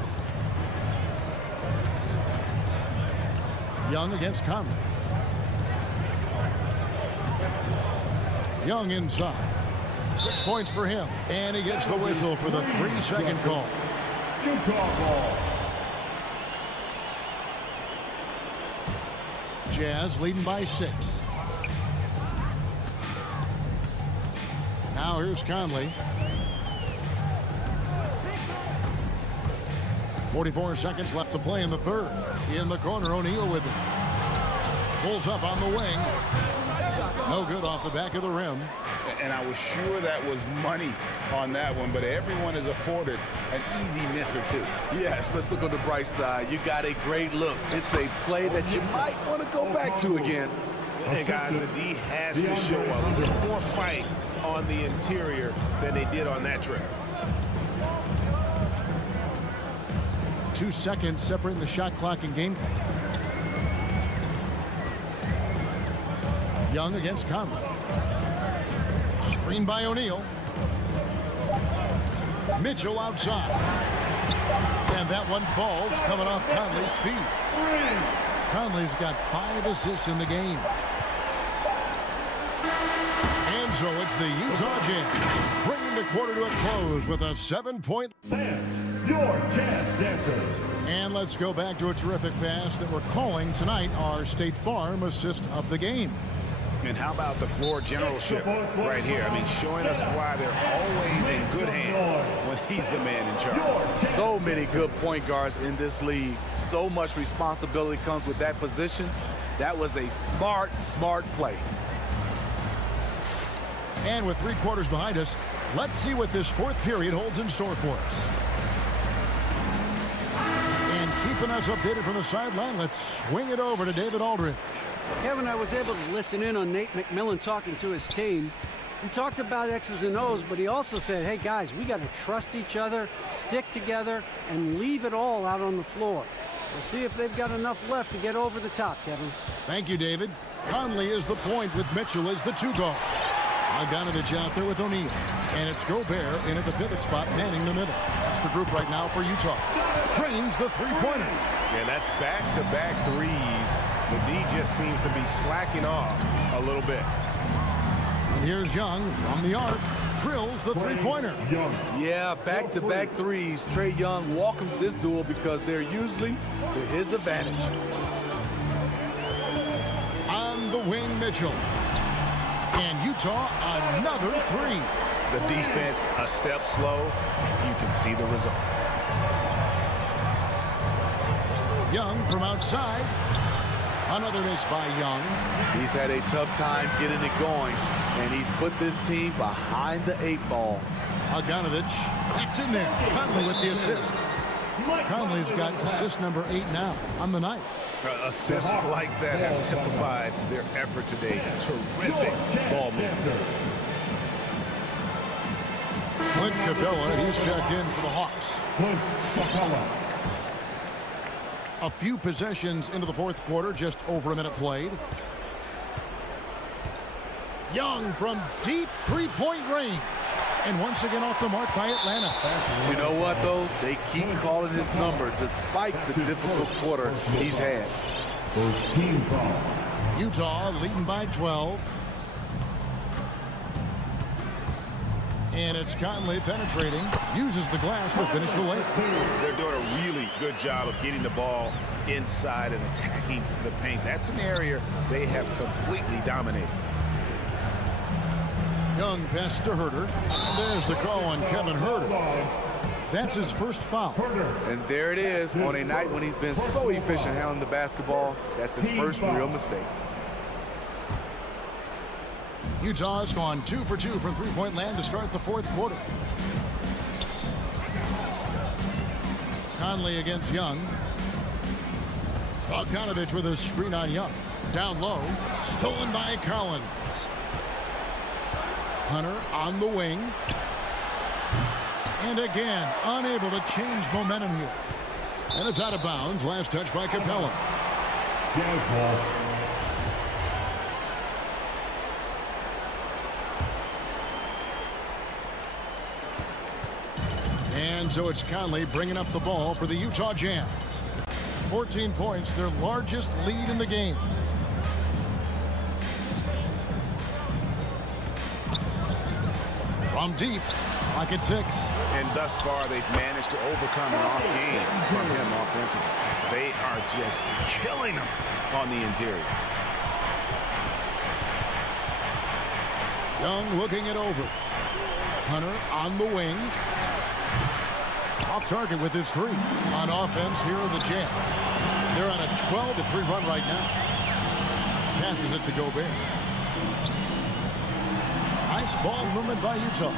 Young against Conley. Young inside. 6 points for him. And he gets the whistle for the 3-second call. Utah ball. Jazz leading by 6. Now here's Conley. 44 seconds left to play in the third. In the corner, O'Neal with it. Pulls up on the wing. No good off the back of the rim. And I was sure that was money on that one, but everyone is afforded an easy miss or two. Yes, let's look on the bright side. You got a great look. It's a play that you might want to go back to again. And guys, the D has to show a little more fight on the interior than they did on that trip. 2 seconds separating the shot clock and game clock. Young against Conley. Screen by O'Neal. Mitchell outside. And that one falls coming off Conley's feet. Conley's got 5 assists in the game. And so it's the Utah Jazz bringing the quarter to a close with a 7-point. Your Jazz Dancers. And let's go back to a terrific pass that we're calling tonight our State Farm assist of the game. And how about the floor generalship right here? I mean, showing us why they're always in good hands when he's the man in charge. So many good point guards in this league. So much responsibility comes with that position. That was a smart play. And with 3 quarters behind us, let's see what this 4th period holds in store for us. And keeping us updated from the sideline, let's swing it over to David Aldridge. Kevin, I was able to listen in on Nate McMillan talking to his team. He talked about X's and O's, but he also said, hey, guys, we got to trust each other, stick together, and leave it all out on the floor. We'll see if they've got enough left to get over the top, Kevin. Thank you, David. Conley is the point with Mitchell as the 2 guard. Bogdanovic out there with O'Neal. And it's Gobert in at the pivot spot, manning the middle. That's the group right now for Utah. Trains the 3-pointer. And that's back-to-back threes. The D just seems to be slacking off a little bit. And here's Young from the arc. Drills the 3-pointer. Yeah, back-to-back threes. Trae Young welcomes this duel because they're usually to his advantage. On the wing, Mitchell. And Utah, another 3. The defense a step slow. You can see the results. Young from outside. Another miss by Young. He's had a tough time getting it going, and he's put this team behind the 8 ball. Bogdanovic, that's in there. Conley with the assist. Conley's got assist number 8 now on the night. Assists like that have typified their effort today. Terrific ball movement. Clint Capella, he's checked in for the Hawks. A few possessions into the 4th quarter, just over a minute played. Young from deep 3-point range. And once again off the mark by Atlanta. You know what, though? They keep calling his number despite the difficult quarter he's had. First team foul. Utah leading by 12. And it's Conley penetrating. Uses the glass to finish the layup. They're doing a really good job of getting the ball inside and attacking the paint. That's an area they have completely dominated. Young pass to Herter. There's the call on Kevin Herter. That's his first foul. And there it is on a night when he's been so efficient handling the basketball. That's his first real mistake. Utah has gone 2 for 2 from 3-point land to start the 4th quarter. Conley against Young. Bogdanovic with a screen on Young. Down low. Stolen by Collins. Hunter on the wing. And again, unable to change momentum here. And it's out of bounds. Last touch by Capella. Jazz ball. And so it's Conley bringing up the ball for the Utah Jazz. 14 points, their largest lead in the game. From deep, clock at 6. And thus far, they've managed to overcome an off game from him offensively. They are just killing him on the interior. Young looking it over. Hunter on the wing. Off target with his three. On offense, here are the Jazz. They're on a 12-3 run right now. Passes it to Gobert. Nice ball movement by Utah.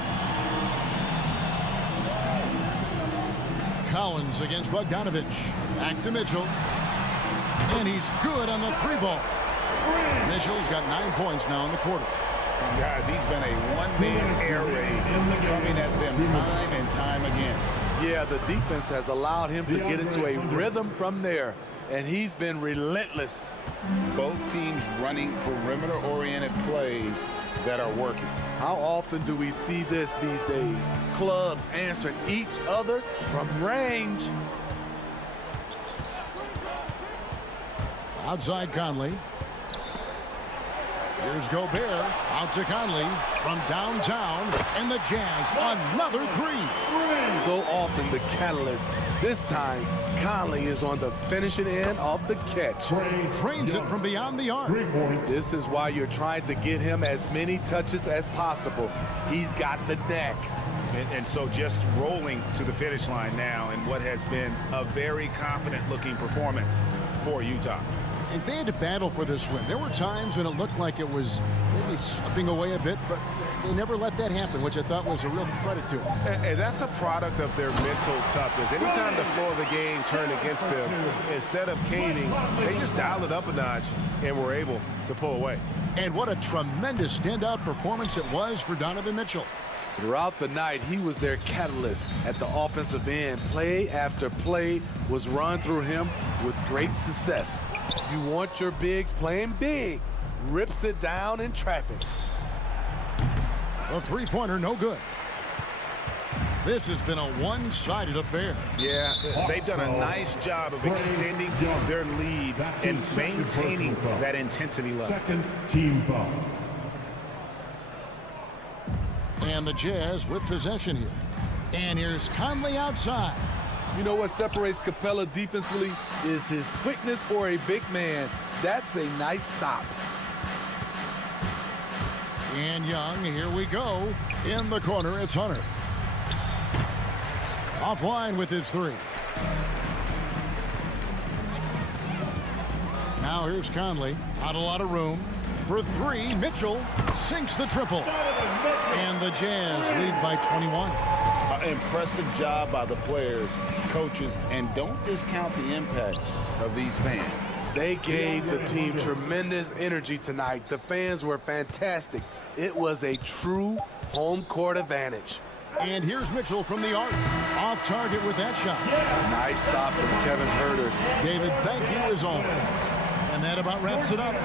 Collins against Bogdanovic. Back to Mitchell. And he's good on the three ball. Mitchell's got 9 points now in the quarter. Guys, he's been a one-man air raid coming at them time and time again. Yeah, the defense has allowed him to get into a rhythm from there, and he's been relentless. Both teams running perimeter-oriented plays that are working. How often do we see this these days? Clubs answering each other from range. Outside Conley. Here's Gobert out to Conley from downtown, and the Jazz another three. So often the catalyst. This time, Conley is on the finishing end of the catch. Trains it from beyond the arc. This is why you're trying to get him as many touches as possible. He's got the knack. And so just rolling to the finish line now in what has been a very confident-looking performance for Utah. And they had to battle for this win. There were times when it looked like it was maybe slipping away a bit, but they never let that happen, which I thought was a real credit to them. And that's a product of their mental toughness. Anytime the floor of the game turned against them, instead of caving, they just dialed it up a notch and were able to pull away. And what a tremendous standout performance it was for Donovan Mitchell. Throughout the night, he was their catalyst at the offensive end. Play after play was run through him with great success. You want your bigs playing big. Rips it down in traffic. The three-pointer no good. This has been a one-sided affair. Yeah, they've done a nice job of extending their lead and maintaining that intensity level. Second team foul. And the Jazz with possession here. And here's Conley outside. You know what separates Capella defensively is his quickness for a big man. That's a nice stop. And Young, here we go. In the corner, it's Hunter. Offline with his three. Now here's Conley. Not a lot of room. For three, Mitchell sinks the triple. And the Jazz lead by 21. Impressive job by the players, coaches, and don't discount the impact of these fans. They gave the team tremendous energy tonight. The fans were fantastic. It was a true home court advantage. And here's Mitchell from the arc. Off target with that shot. Nice stop from Kevin Huerter. David, thank you as always. And that about wraps it up.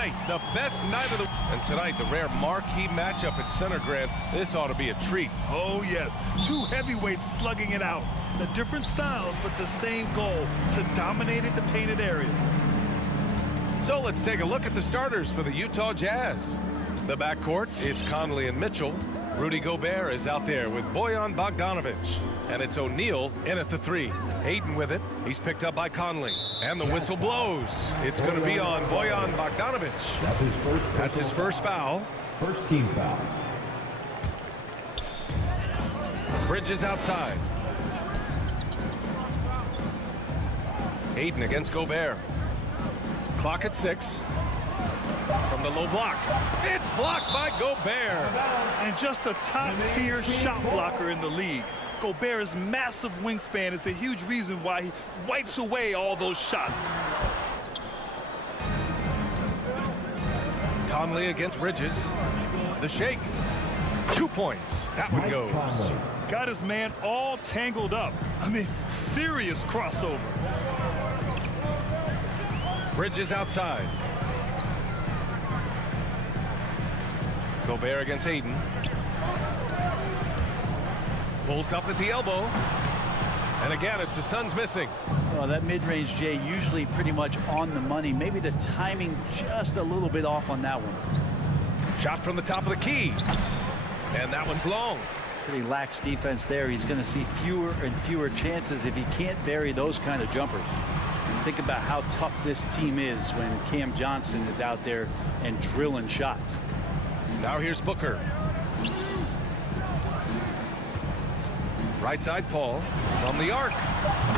tonight, the best night of the... And tonight, the rare marquee matchup at center, Grant. This ought to be a treat. Oh, yes. Two heavyweights slugging it out. The different styles, but the same goal, to dominate the painted area. So let's take a look at the starters for the Utah Jazz. The backcourt, it's Conley and Mitchell. Rudy Gobert is out there with Bojan Bogdanovic. And it's O'Neal in at the 3. Ayton with it. He's picked up by Conley. And the whistle blows. It's going to be on Bojan Bogdanovic. That's his first foul. First team foul. Bridges outside. Ayton against Gobert. Clock at 6. From the low block. It's blocked by Gobert. And just a top-tier shot blocker in the league. Gobert's massive wingspan is a huge reason why he wipes away all those shots. Conley against Bridges. The shake. 2 points. That one goes. Got his man all tangled up. I mean, serious crossover. Bridges outside. Gobert against Ayton. Pulls up at the elbow. And again, it's the Suns missing. Well, that mid-range, Jay, usually pretty much on the money. Maybe the timing just a little bit off on that one. Shot from the top of the key. And that one's long. Pretty lax defense there. He's going to see fewer and fewer chances if he can't bury those kind of jumpers. And think about how tough this team is when Cam Johnson is out there and drilling shots. Now here's Booker. Right side, Paul. From the arc.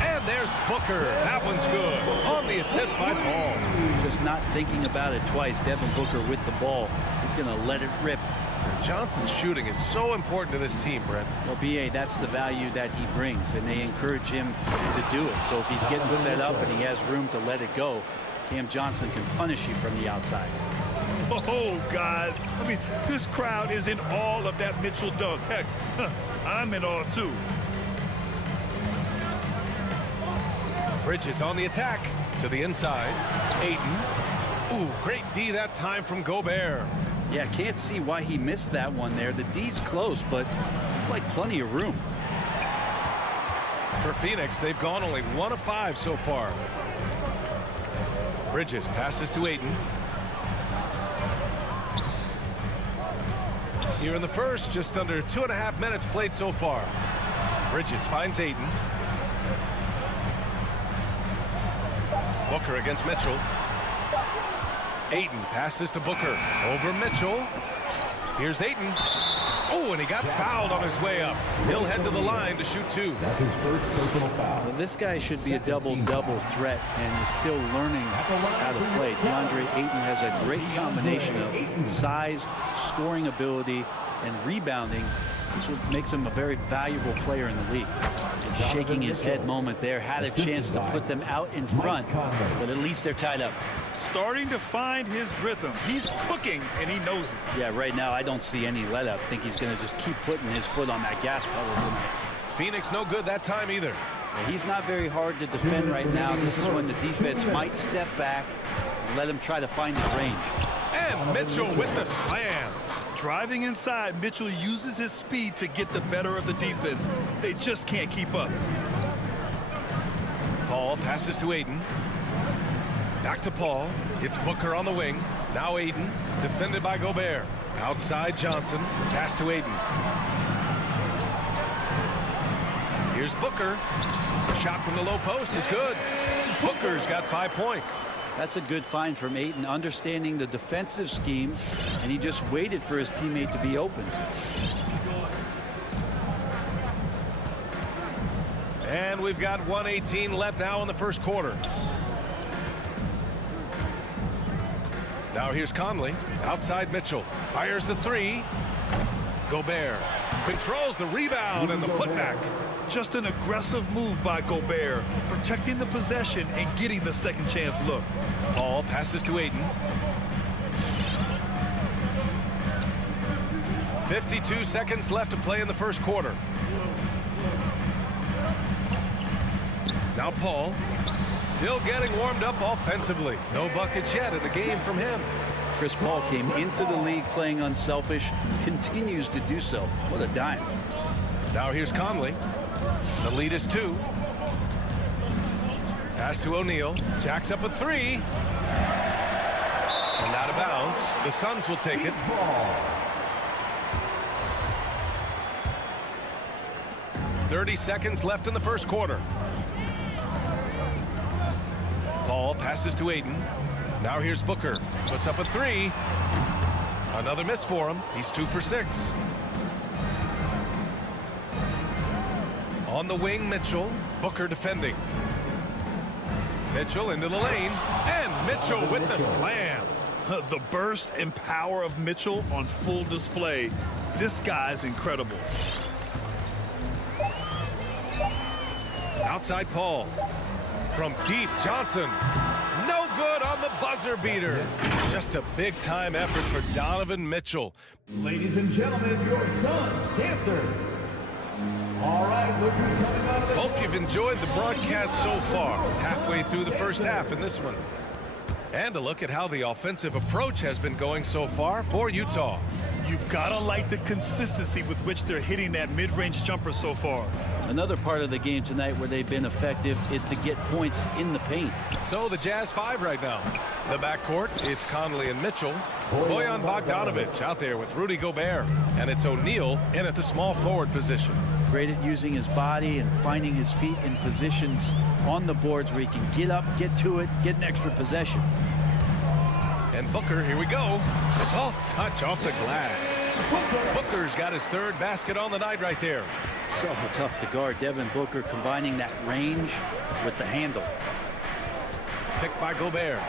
And there's Booker. That one's good. On the assist by Paul. Just not thinking about it twice. Devin Booker with the ball. He's going to let it rip. Johnson's shooting is so important to this team, Brent. Well, B.A., that's the value that he brings, and they encourage him to do it. So if he's getting set up and he has room to let it go, Cam Johnson can punish you from the outside. Oh, guys. I mean, this crowd is in awe of that Mitchell dunk. Heck, I'm in awe, too. Bridges on the attack. To the inside. Ayton. Ooh, great D that time from Gobert. Yeah, can't see why he missed that one there. The D's close, but like plenty of room. For Phoenix, they've gone only 1 of 5 so far. Bridges passes to Ayton. Here in the first, just under 2.5 minutes played so far. Bridges finds Ayton. Booker against Mitchell. Ayton passes to Booker. Over Mitchell. Here's Ayton. Oh, and he got fouled on his way up. He'll head to the line to shoot 2. That's his first personal foul. Well, this guy should be a double-double threat and is still learning how to play. DeAndre Ayton has a great combination of size, scoring ability, and rebounding. This what makes him a very valuable player in the league. And shaking his head moment there, had a chance to put them out in front, but at least they're tied up. Starting to find his rhythm. He's cooking, and he knows it. Yeah, right now I don't see any let-up. I think he's going to just keep putting his foot on that gas pedal tonight. Phoenix no good that time either. Yeah, he's not very hard to defend right now. This is when the defense might step back and let him try to find his range. And Mitchell with the slam. Driving inside, Mitchell uses his speed to get the better of the defense. They just can't keep up. Paul passes to Ayton. Back to Paul. It's Booker on the wing. Now Ayton, defended by Gobert. Outside Johnson. Pass to Ayton. Here's Booker. A shot from the low post is good. Booker's got 5 points. That's a good find from Ayton, understanding the defensive scheme, and he just waited for his teammate to be open. And we've got 1:18 left now in the first quarter. Now here's Conley. Outside Mitchell. Fires the 3. Gobert controls the rebound and the putback. Just an aggressive move by Gobert, protecting the possession and getting the second chance look. Paul passes to Ayton. 52 seconds left to play in the first quarter. Now Paul, still getting warmed up offensively. No buckets yet in the game from him. Chris Paul came into the league playing unselfish, continues to do so. What a dime. Now here's Conley. The lead is 2. Pass to O'Neal. Jacks up a 3. And out of bounds. The Suns will take it. 30 seconds left in the first quarter. Paul passes to Ayton. Now here's Booker. Puts up a 3. Another miss for him. He's 2 for 6. On the wing, Mitchell. Booker defending. Mitchell into the lane. And Mitchell with the slam. The burst and power of Mitchell on full display. This guy's incredible. Outside Paul. From deep, Johnson. No good on the buzzer beater. Just a big-time effort for Donovan Mitchell. Ladies and gentlemen, your Suns dancers. All right, look who's coming out of the... Hope you've enjoyed the broadcast so far. Halfway through the first half in this one. And a look at how the offensive approach has been going so far for Utah. You've got to like the consistency with which they're hitting that mid-range jumper so far. Another part of the game tonight where they've been effective is to get points in the paint. So the Jazz 5 right now. The backcourt, it's Conley and Mitchell. Bojan Bogdanovic out there with Rudy Gobert. And it's O'Neal in at the small forward position. Great at using his body and finding his feet in positions on the boards where he can get up, get to it, get an extra possession. And Booker, here we go. Soft touch off the glass. Booker's got his 3rd basket on the night right there. So tough to guard. Devin Booker combining that range with the handle. Picked by Gobert.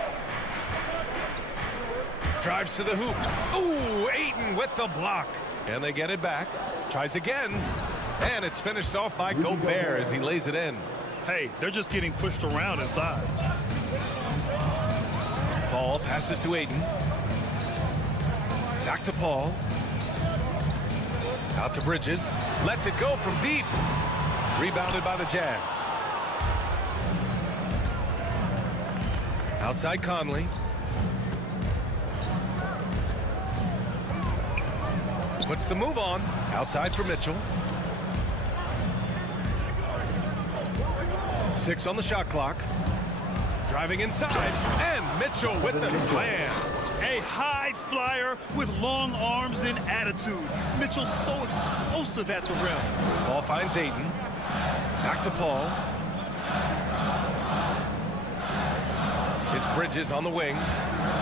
Drives to the hoop. Ooh, Ayton with the block. And they get it back. Tries again. And it's finished off by Gobert as he lays it in. Hey, they're just getting pushed around inside. Paul passes to Ayton. Back to Paul. Out to Bridges. Lets it go from deep. Rebounded by the Jazz. Outside Conley. Puts the move on. Outside for Mitchell. 6 on the shot clock. Driving inside, and Mitchell with the slam. A high flyer with long arms and attitude. Mitchell's so explosive at the rim. Ball finds Ayton. Back to Paul. It's Bridges on the wing.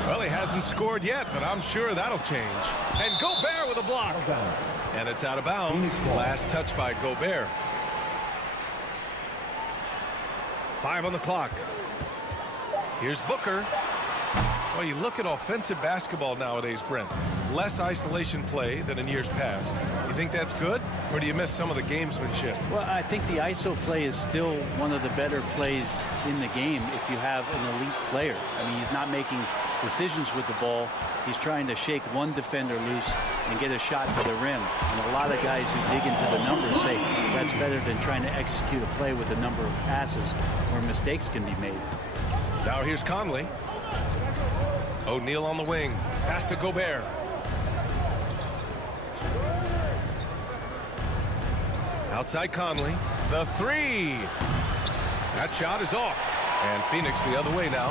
Well, he hasn't scored yet, but I'm sure that'll change. And Gobert with a block. And it's out of bounds. Last touch by Gobert. 5 on the clock. Here's Booker. Well, you look at offensive basketball nowadays, Brent. Less isolation play than in years past. You think that's good, or do you miss some of the gamesmanship? Well, I think the ISO play is still one of the better plays in the game if you have an elite player. I mean, he's not making decisions with the ball. He's trying to shake one defender loose and get a shot to the rim. And a lot of guys who dig into the numbers say that's better than trying to execute a play with a number of passes where mistakes can be made. Now here's Conley. O'Neal on the wing. Pass to Gobert. Outside Conley. The 3. That shot is off. And Phoenix the other way now.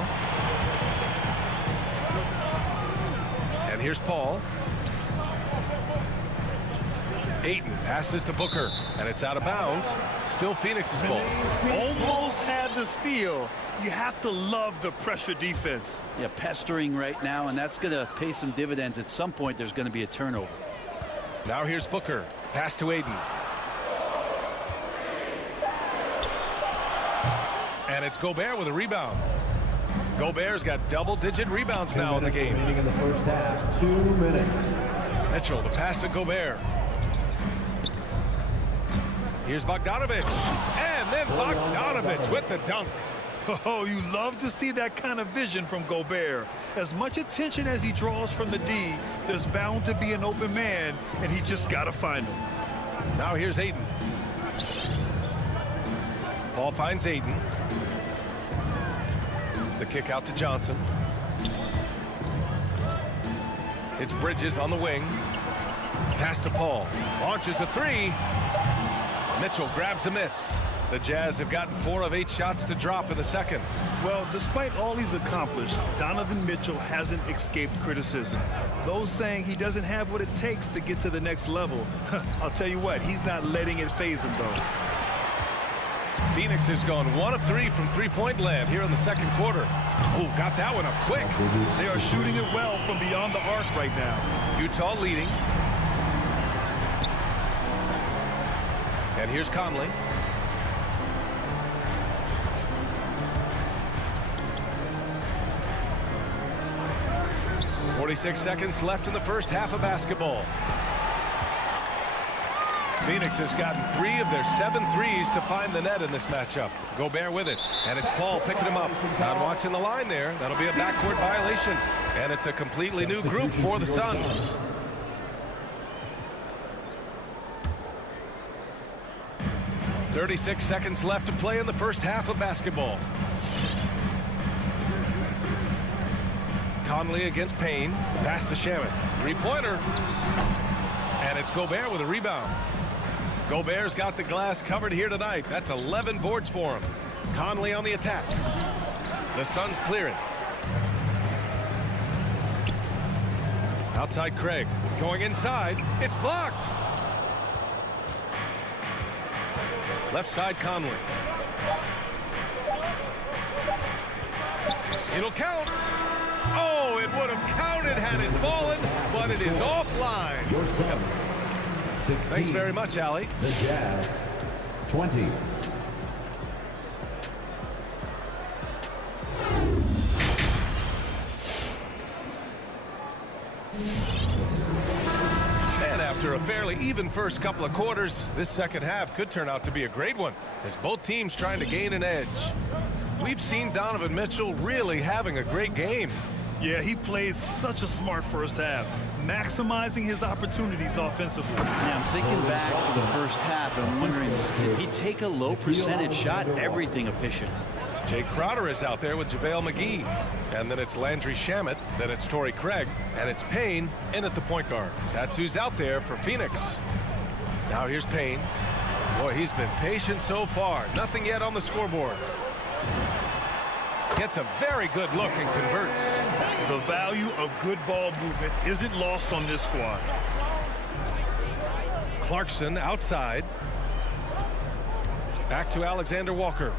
And here's Paul. Ayton passes to Booker. And it's out of bounds. Still Phoenix's ball. Almost had the steal. You have to love the pressure defense. Yeah, pestering right now, and that's going to pay some dividends. At some point, there's going to be a turnover. Now here's Booker. Pass to Ayton. And it's Gobert with a rebound. Gobert's got double-digit rebounds now in the game. In the first half, 2 minutes. Mitchell, the pass to Gobert. Here's Bogdanovic. And then Bogdanovic with the dunk. Oh, you love to see that kind of vision from Gobert. As much attention as he draws from the D, there's bound to be an open man, and he just got to find him. Now here's Ayton. Paul finds Ayton. The kick out to Johnson. It's Bridges on the wing. Pass to Paul. Launches a three. Mitchell grabs a miss. The Jazz have gotten 4 of 8 shots to drop in the second. Well, despite all he's accomplished, Donovan Mitchell hasn't escaped criticism. Those saying he doesn't have what it takes to get to the next level. I'll tell you what, he's not letting it faze him, though. Phoenix has gone 1 of 3 from three-point land here in the second quarter. Oh, got that one up quick. They are shooting it well from beyond the arc right now. Utah leading. And here's Conley. 46 seconds left in the first half of basketball. Phoenix has gotten 3 of their 7 threes to find the net in this matchup. Gobert with it, and it's Paul picking him up. Not watching the line there. That'll be a backcourt violation, and it's a completely new group for the Suns. .36 seconds left to play in the first half of basketball. Conley against Payne. Pass to Shamet. Three-pointer. And it's Gobert with a rebound. Gobert's got the glass covered here tonight. That's 11 boards for him. Conley on the attack. The Suns clear it. Outside Craig. Going inside. It's blocked. Left side Conley. It'll count. Oh, it would have counted had it fallen, but it is offline. Thanks very much, Allie. The Jazz, 20. And after a fairly even first couple of quarters, this second half could turn out to be a great one, as both teams trying to gain an edge. We've seen Donovan Mitchell really having a great game. Yeah, he played such a smart first half, maximizing his opportunities offensively. Yeah, I'm thinking back to the first half, and I'm wondering, did he take a low percentage shot? Everything efficient. Jay Crowder is out there with JaVale McGee. And then it's Landry Shamet, then it's Torrey Craig, and it's Payne in at the point guard. That's who's out there for Phoenix. Now here's Payne. Boy, he's been patient so far. Nothing yet on the scoreboard. Gets a very good look and converts. The value of good ball movement isn't lost on this squad. Clarkson outside. Back to Alexander Walker.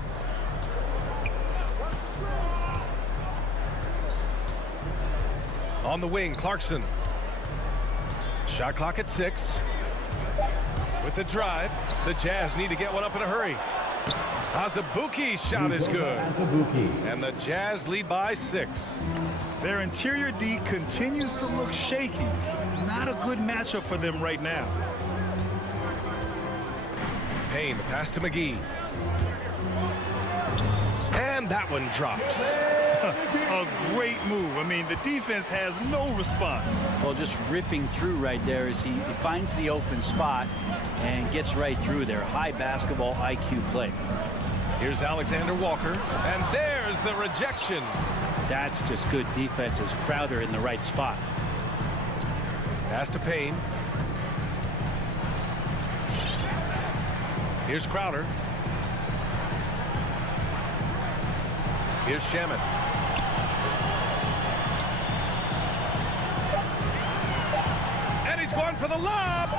On the wing, Clarkson. Shot clock at 6. With the drive, the Jazz need to get one up in a hurry. Azubuike's shot is good. And the Jazz lead by 6. Their interior D continues to look shaky. Not a good matchup for them right now. Payne, the pass to McGee. And that one drops. A great move. I mean, the defense has no response. Well, just ripping through right there as he finds the open spot and gets right through there. High basketball IQ play. Here's Alexander Walker, and there's the rejection. That's just good defense as Crowder in the right spot. Pass to Payne. Here's Crowder. Here's Shamet. And he's going for the lob.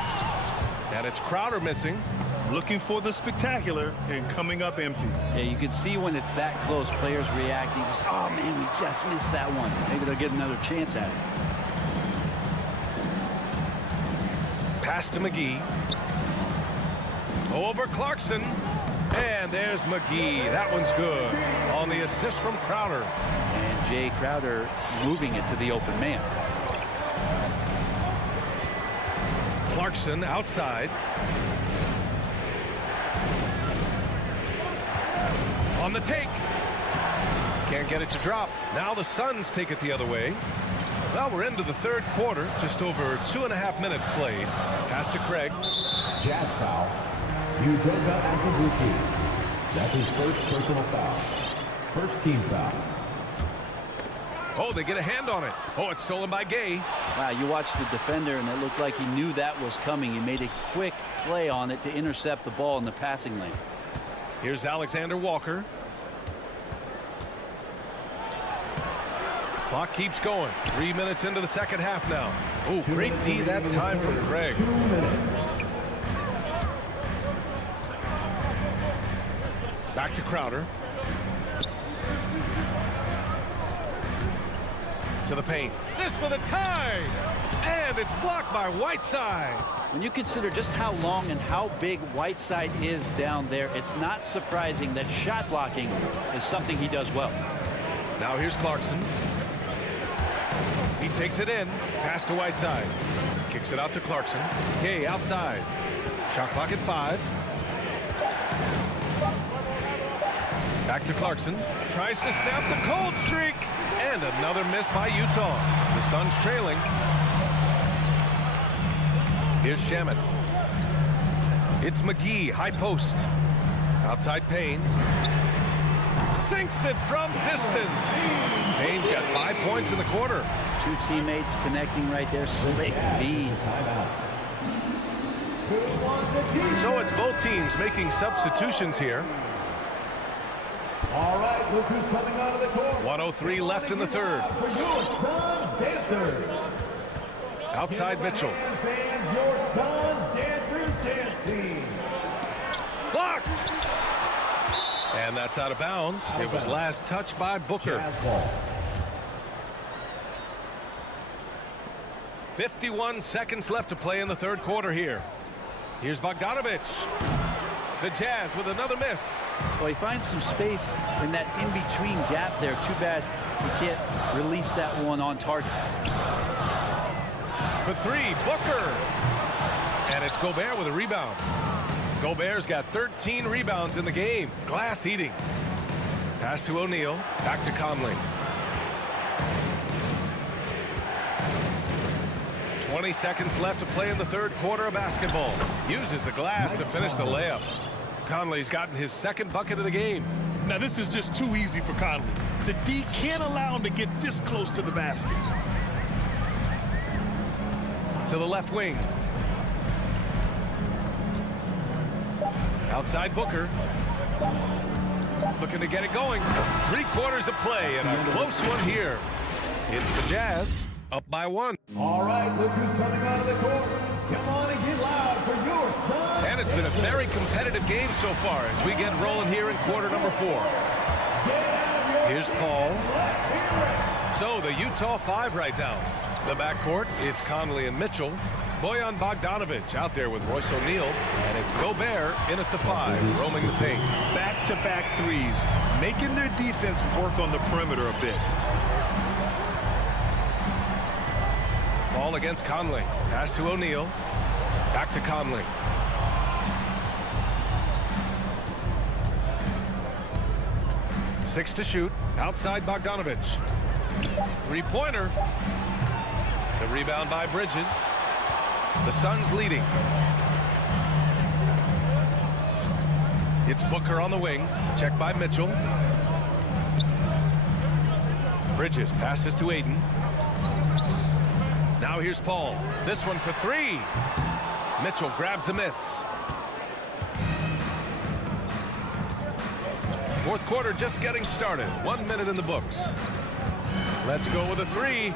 And it's Crowder missing. Looking for the spectacular and coming up empty. Yeah, you can see when it's that close, players react. You just, oh man, we just missed that one. Maybe they'll get another chance at it. Pass to McGee. Over Clarkson. And there's McGee. That one's good. On the assist from Crowder. And Jay Crowder moving it to the open man. Clarkson outside. On the take. Can't get it to drop. Now the Suns take it the other way. Well, we're into the third quarter. Just over 2.5 minutes played. Pass to Craig. Jazz foul. Udoka Azubuike. That's his first personal foul. First team foul. Oh, they get a hand on it. Oh, it's stolen by Gay. Wow, you watched the defender, and it looked like he knew that was coming. He made a quick play on it to intercept the ball in the passing lane. Here's Alexander Walker. Clock keeps going. 3 minutes into the second half now. Oh, great D that time from Craig. Back to Crowder. To the paint. This for the tie. And it's blocked by Whiteside. When you consider just how long and how big Whiteside is down there, it's not surprising that shot blocking is something he does well. Now here's Clarkson. He takes it in. Pass to Whiteside. Kicks it out to Clarkson. Gay outside. Shot clock at 5. Back to Clarkson. Tries to snap the cold streak. And another miss by Utah. The Suns trailing. Here's Shamet. It's McGee, high post. Outside Payne. Sinks it from distance. Payne's got 5 points in the quarter. 2 teammates connecting right there. Slick feed. So it's both teams making substitutions here. All right, look who's coming out of the court. 1:03 left in the third. For your Suns dancers. Outside Mitchell. Fans, your Suns dancers dance team. Blocked. And that's out of bounds. It was last touched by Booker. 51 seconds left to play in the third quarter here. Here's Bogdanovic. The Jazz with another miss. Well, he finds some space in that in-between gap there. Too bad he can't release that one on target. For 3, Booker. And it's Gobert with a rebound. Gobert's got 13 rebounds in the game. Glass eating. Pass to O'Neal. Back to Conley. 20 seconds left to play in the third quarter of basketball. Uses the glass to finish the layup. Conley's gotten his second bucket of the game. Now this is just too easy for Conley. The D can't allow him to get this close to the basket. To the left wing. Outside Booker. Looking to get it going. 3 quarters of play and a close one here. It's the Jazz up by 1. All right, look who's coming out of the court. Come on and get loud for your Suns. And it's been a very competitive game so far as we get rolling here in quarter number 4. Here's Paul. So the Utah 5 right now. The backcourt, it's Conley and Mitchell. Bojan Bogdanovic out there with Royce O'Neal. And it's Gobert in at the 5, roaming the paint. Back-to-back threes, making their defense work on the perimeter a bit. Ball against Conley. Pass to O'Neal. Back to Conley. Six to shoot. Outside Bogdanovic. 3-pointer. The rebound by Bridges. The Suns leading. It's Booker on the wing. Checked by Mitchell. Bridges passes to Aiden. Now here's Paul. This one for 3. Mitchell grabs a miss. Fourth quarter just getting started. 1 minute in the books. Let's go with a 3.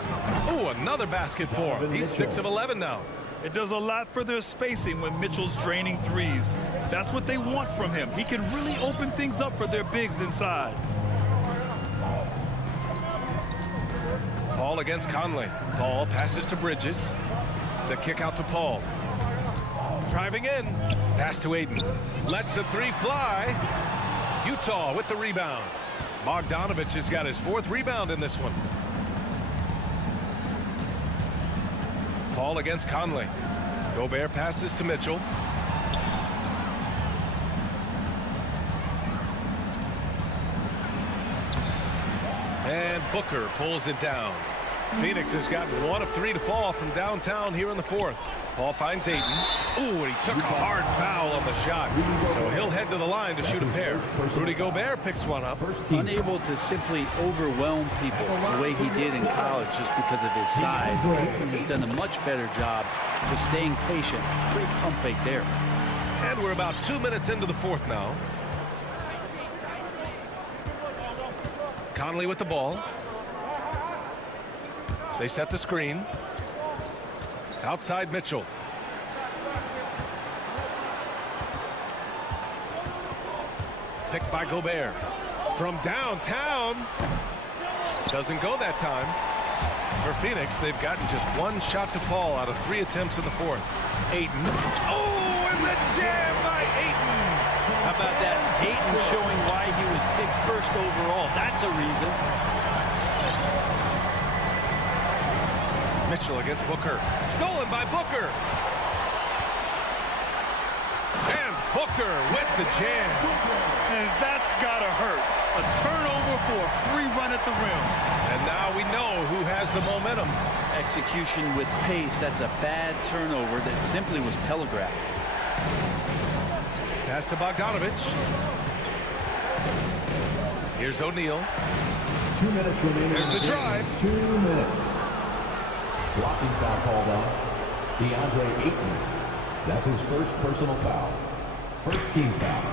Oh, another basket for him. He's 6 of 11 now. It does a lot for their spacing when Mitchell's draining threes. That's what they want from him. He can really open things up for their bigs inside. Paul against Conley. Paul passes to Bridges. The kick out to Paul. Driving in. Pass to Aiden. Lets the 3 fly. Utah with the rebound. Bogdanovic has got his 4th rebound in this one. Paul against Conley. Gobert passes to Mitchell. And Booker pulls it down. Phoenix has gotten 1 of 3 to fall from downtown here in the fourth. Paul finds Ayton. Ooh, and he took a hard foul on the shot. So he'll head to the line to shoot a pair. Rudy Gobert picks one up. Unable to simply overwhelm people the way he did in college just because of his size. Ayton has done a much better job just staying patient. Great pump fake there. And we're about 2 minutes into the fourth now. Conley with the ball. They set the screen. Outside Mitchell. Picked by Gobert. From downtown. Doesn't go that time. For Phoenix, they've gotten just 1 shot to fall out of 3 attempts in the fourth. Ayton. Oh, and the jam by Ayton. How about that? Ayton showing why he was picked first overall. That's a reason. Mitchell against Booker. Stolen by Booker. And Booker with the jam. And that's gotta hurt. A turnover for a free run at the rim. And now we know who has the momentum. Execution with pace. That's a bad turnover that simply was telegraphed. Pass to Bogdanovic. Here's O'Neal. 2 minutes remaining. Here's the drive. 2 minutes. Blocking foul called on DeAndre Ayton. That's his first personal foul. First team foul.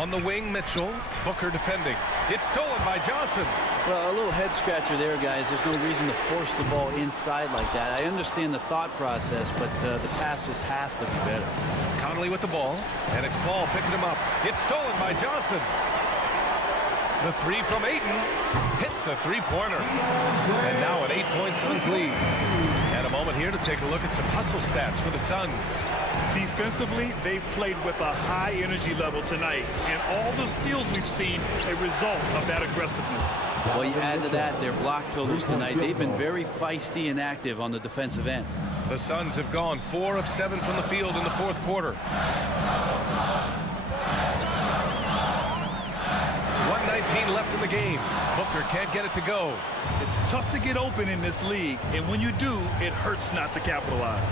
On the wing, Mitchell. Booker defending. It's stolen by Johnson. Well, a little head scratcher there, guys. There's no reason to force the ball inside like that. I understand the thought process, but the pass just has to be better. Conley with the ball, and it's Paul picking him up. It's stolen by Johnson. The 3 from Ayton hits a 3-pointer. And now an 8-point Suns lead. And a moment here to take a look at some hustle stats for the Suns. Defensively, they've played with a high energy level tonight. And all the steals we've seen, a result of that aggressiveness. Well, you add to that their block totals tonight. They've been very feisty and active on the defensive end. The Suns have gone 4 of 7 from the field in the fourth quarter. 1:19 left in the game. Booker can't get it to go. It's tough to get open in this league, and when you do, it hurts not to capitalize.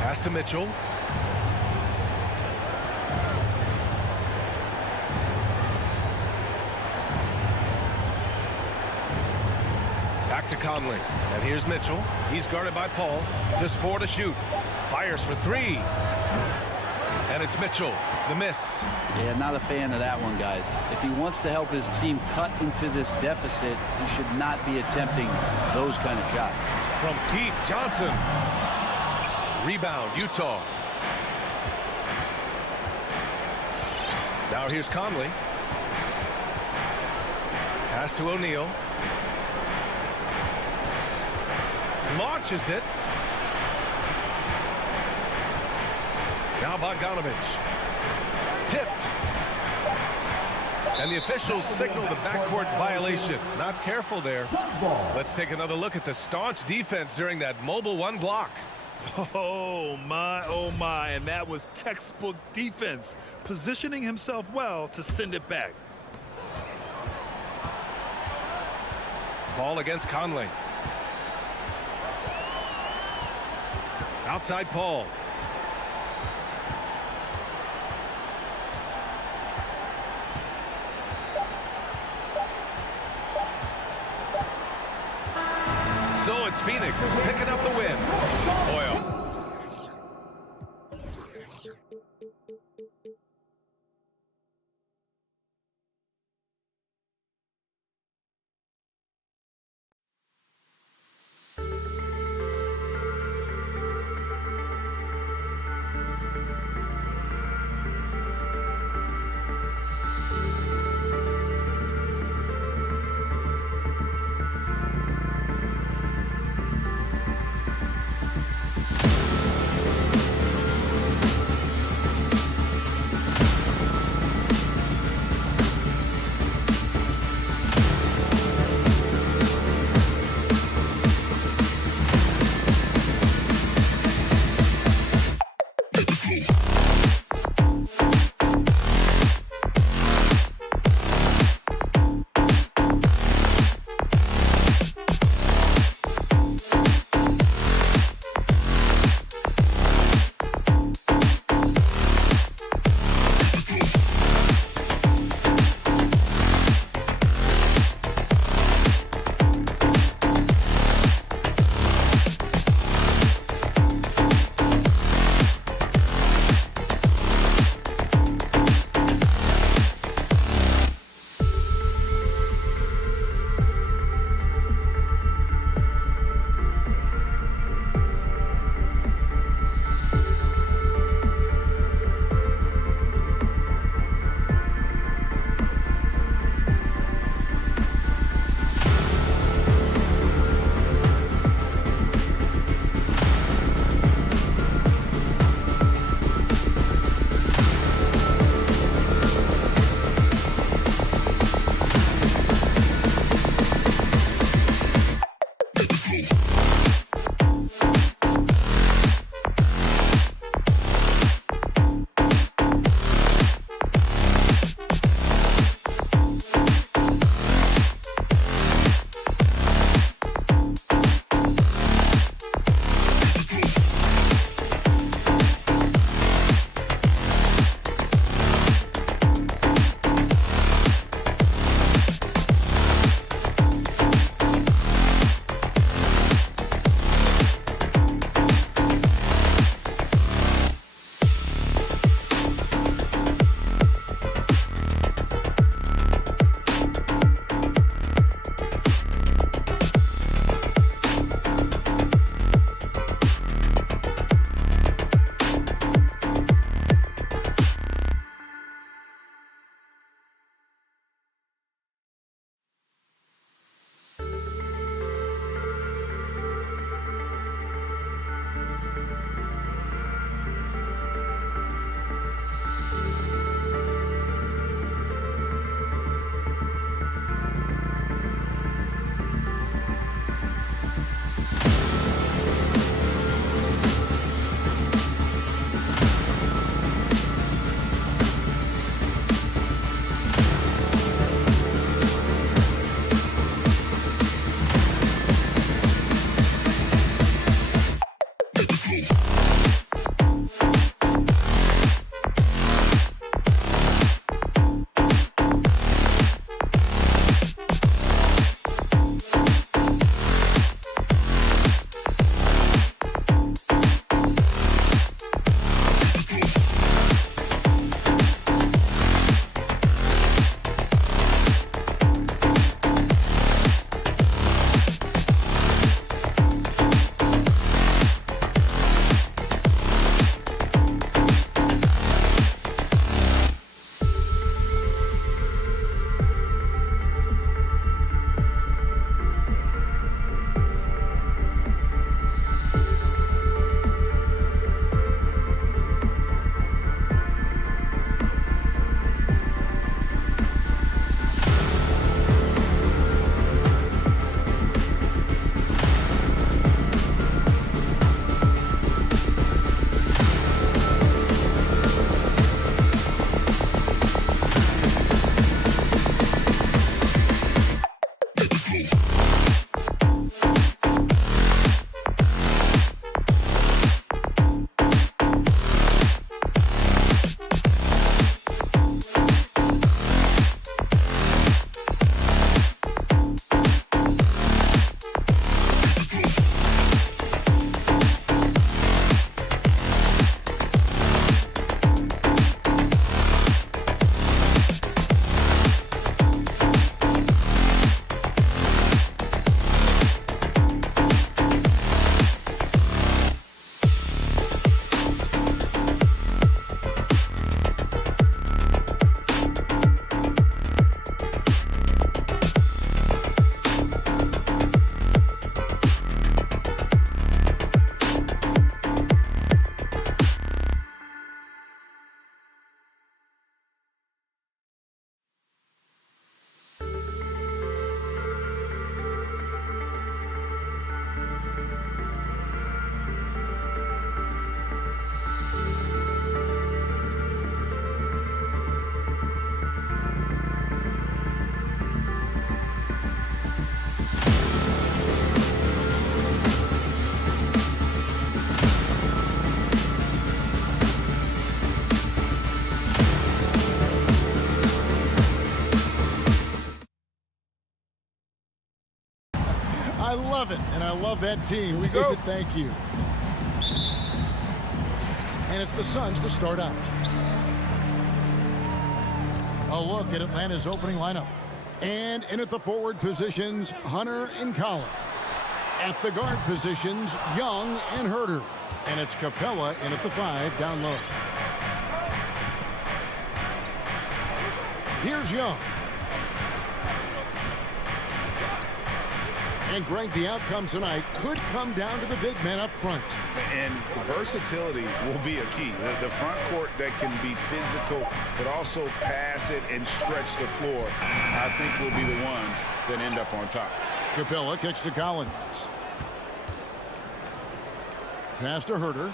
Pass to Mitchell. Back to Conley. And here's Mitchell. He's guarded by Paul. Just 4 to shoot. Fires for 3. And it's Mitchell. The miss. Yeah, not a fan of that one, guys. If he wants to help his team cut into this deficit, he should not be attempting those kind of shots. From deep, Johnson. Rebound, Utah. Now here's Conley. Pass to O'Neal. Launches it. Now Bogdanovic. Tipped. And the officials signal the backcourt violation. Not careful there. Let's take another look at the staunch defense during that mobile 1 block. Oh my, and that was textbook defense, positioning himself well to send it back. Ball against Conley. Outside Paul. So it's Phoenix picking up the win. Boyle. I love it, and I love that team. We go. Thank you. And it's the Suns to start out. A look at Atlanta's opening lineup. And in at the forward positions, Hunter and Collins. At the guard positions, Young and Herter. And it's Capella in at the 5 down low. Here's Young. And Greg, the outcome tonight could come down to the big men up front. And versatility will be a key. The front court that can be physical, but also pass it and stretch the floor, I think will be the ones that end up on top. Capella kicks to Collins. Pass to Herter.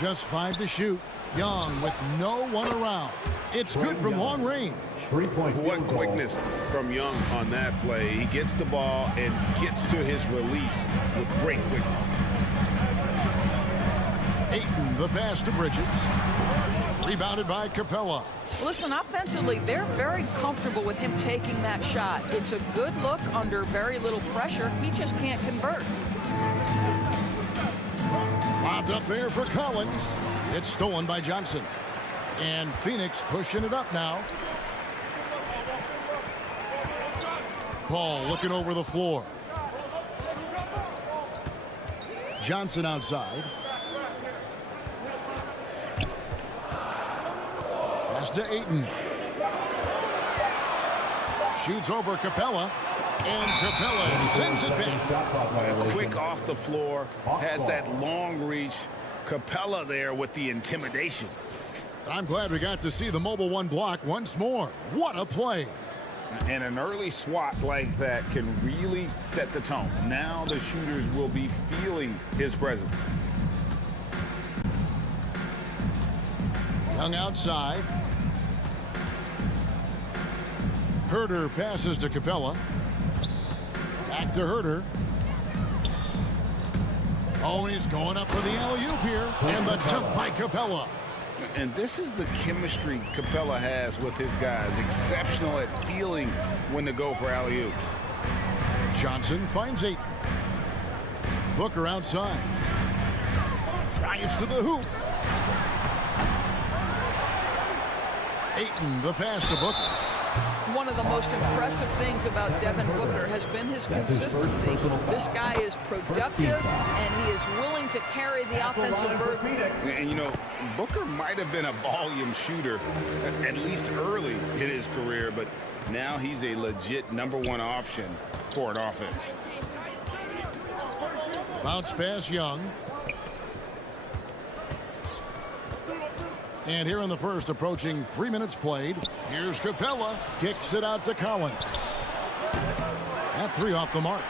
Just 5 to shoot. Young with no one around. It's good from long range. What quickness from Young on that play. He gets the ball and gets to his release with great quickness. Ayton, the pass to Bridges. Rebounded by Capella. Listen, offensively, they're very comfortable with him taking that shot. It's a good look under very little pressure. He just can't convert. Lobbed up there for Collins. It's stolen by Johnson. And Phoenix pushing it up now. Paul looking over the floor. Johnson outside. Pass to Ayton. Shoots over Capella. And Capella sends it back. Quick off the floor. Has that long reach. Capella there with the intimidation. I'm glad we got to see the mobile one block once more. What a play. And an early swat like that can really set the tone. Now the shooters will be feeling his presence. Young outside. Herter passes to Capella. Back to Herter. Oh, he's going up for the alley-oop here. And the jump by Capella. And this is the chemistry Capella has with his guys. Exceptional at feeling when to go for alley-oop. Johnson finds Ayton. Booker outside. Drives to the hoop. Ayton, the pass to Booker. One of the most impressive things about Devin Booker has been his consistency. This guy is productive, and he is willing to carry the offensive burden. And, you know, Booker might have been a volume shooter, at least early in his career, but now he's a legit #1 option for an offense. Bounce pass Young. And here in the first, approaching 3 minutes played. Here's Capella. Kicks it out to Collins. At 3 off the mark.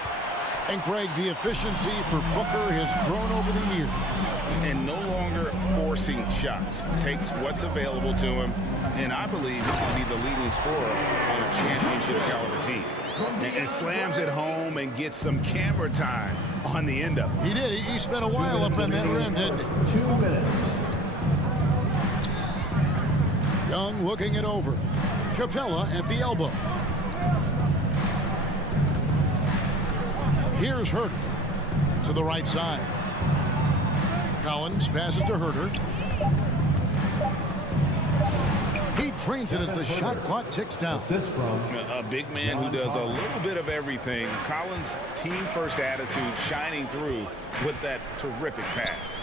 And Greg, the efficiency for Booker has grown over the years. And no longer forcing shots. Takes what's available to him. And I believe he can be the leading scorer on a championship caliber team. And slams it home and gets some camera time on the end of it. He did. He spent a while up in that rim, didn't he? 2 minutes. Young looking it over. Capella at the elbow. Here's Herter to the right side. Collins passes to Herter. He drains it as the shot clock ticks down. A big man who does a little bit of everything. Collins' team-first attitude shining through with that terrific pass.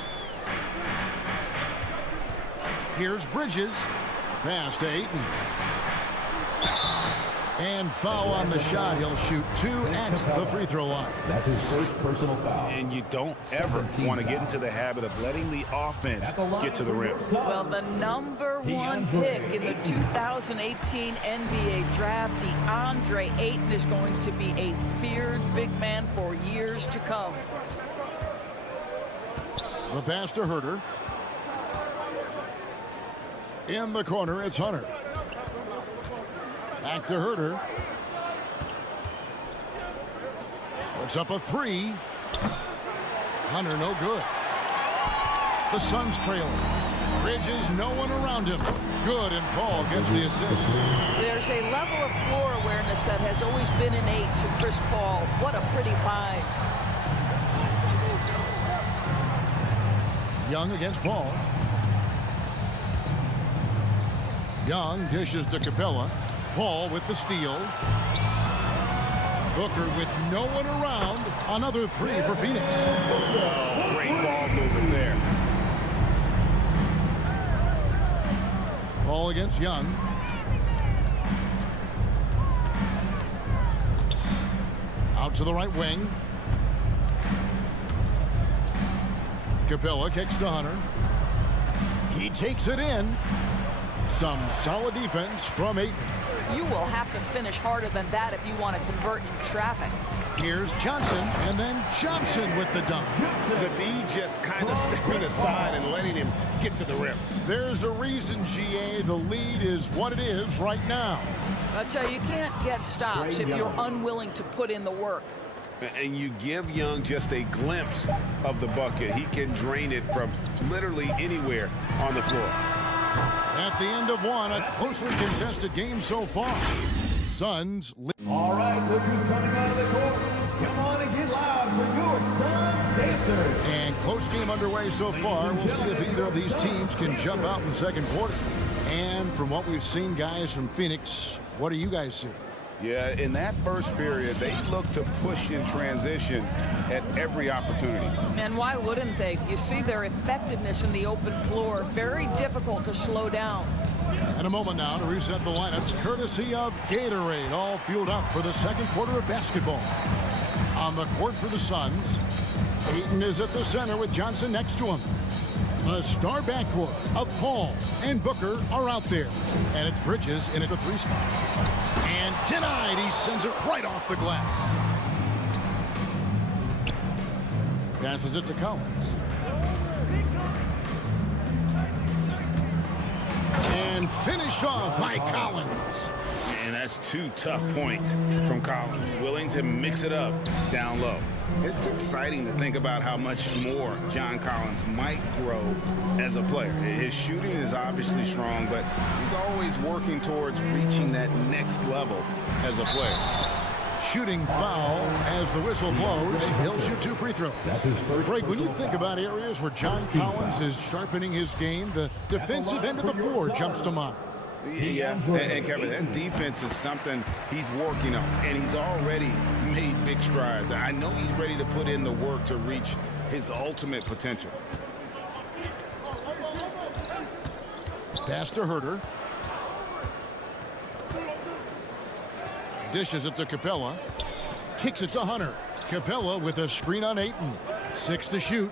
Here's Bridges. Pass to Ayton. And foul on the shot. He'll shoot 2 at the free throw line. That's his first personal foul. And you don't ever want to get into the habit of letting the offense get to the rim. Well, the #1 pick in the 2018 NBA draft, DeAndre Ayton, is going to be a feared big man for years to come. The pass to Herter. In the corner, it's Hunter. Back to Herter. Puts up a 3. Hunter no good. The Suns trailing. Bridges, no one around him. Good, and Paul gets the assist. There's a level of floor awareness that has always been innate to Chris Paul. What a pretty find. Young against Paul. Young dishes to Capella. Paul with the steal. Booker with no one around. Another three for Phoenix. Oh, great ball movement there. Paul against Young. Out to the right wing. Capella kicks to Hunter. He takes it in. Some solid defense from Ayton. You will have to finish harder than that if you want to convert in traffic. Here's Johnson, and then Johnson with the dunk. The D just kind of stepping aside and letting him get to the rim. There's a reason, GA, the lead is what it is right now. I tell you, you can't get stops if you're unwilling to put in the work. And you give Young just a glimpse of the bucket. He can drain it from literally anywhere on the floor. At the end of one, a closely contested game so far. Suns. All right, look who's coming out of the court. Come on and get loud for your Suns Pacers. And close game underway so far. We'll see if either of these teams can jump out in the second quarter. And from what we've seen, guys, from Phoenix, what do you guys see? Yeah, in that first period, they looked to push in transition at every opportunity. And why wouldn't they? You see their effectiveness in the open floor. Very difficult to slow down. And a moment now to reset the lineups, courtesy of Gatorade, all fueled up for the second quarter of basketball. On the court for the Suns, Ayton is at the center with Johnson next to him. The star backcourt of Paul and Booker are out there. And it's Bridges in at the three spot. And denied. He sends it right off the glass. Passes it to Collins. And finished off by Collins. And that's two tough points from Collins, willing to mix it up down low. It's exciting to think about how much more John Collins might grow as a player. His shooting is obviously strong, but he's always working towards reaching that next level as a player. Shooting foul as the whistle blows. He'll shoot 2 free throws. That's his first. Greg, when you think about areas where John Collins is sharpening his game, the defensive end of the floor jumps to mind. Yeah, and Kevin, that defense is something he's working on, and he's already made big strides. I know he's ready to put in the work to reach his ultimate potential. Pass to Herter. Dishes it to Capella. Kicks it to Hunter. Capella with a screen on Ayton. 6 to shoot.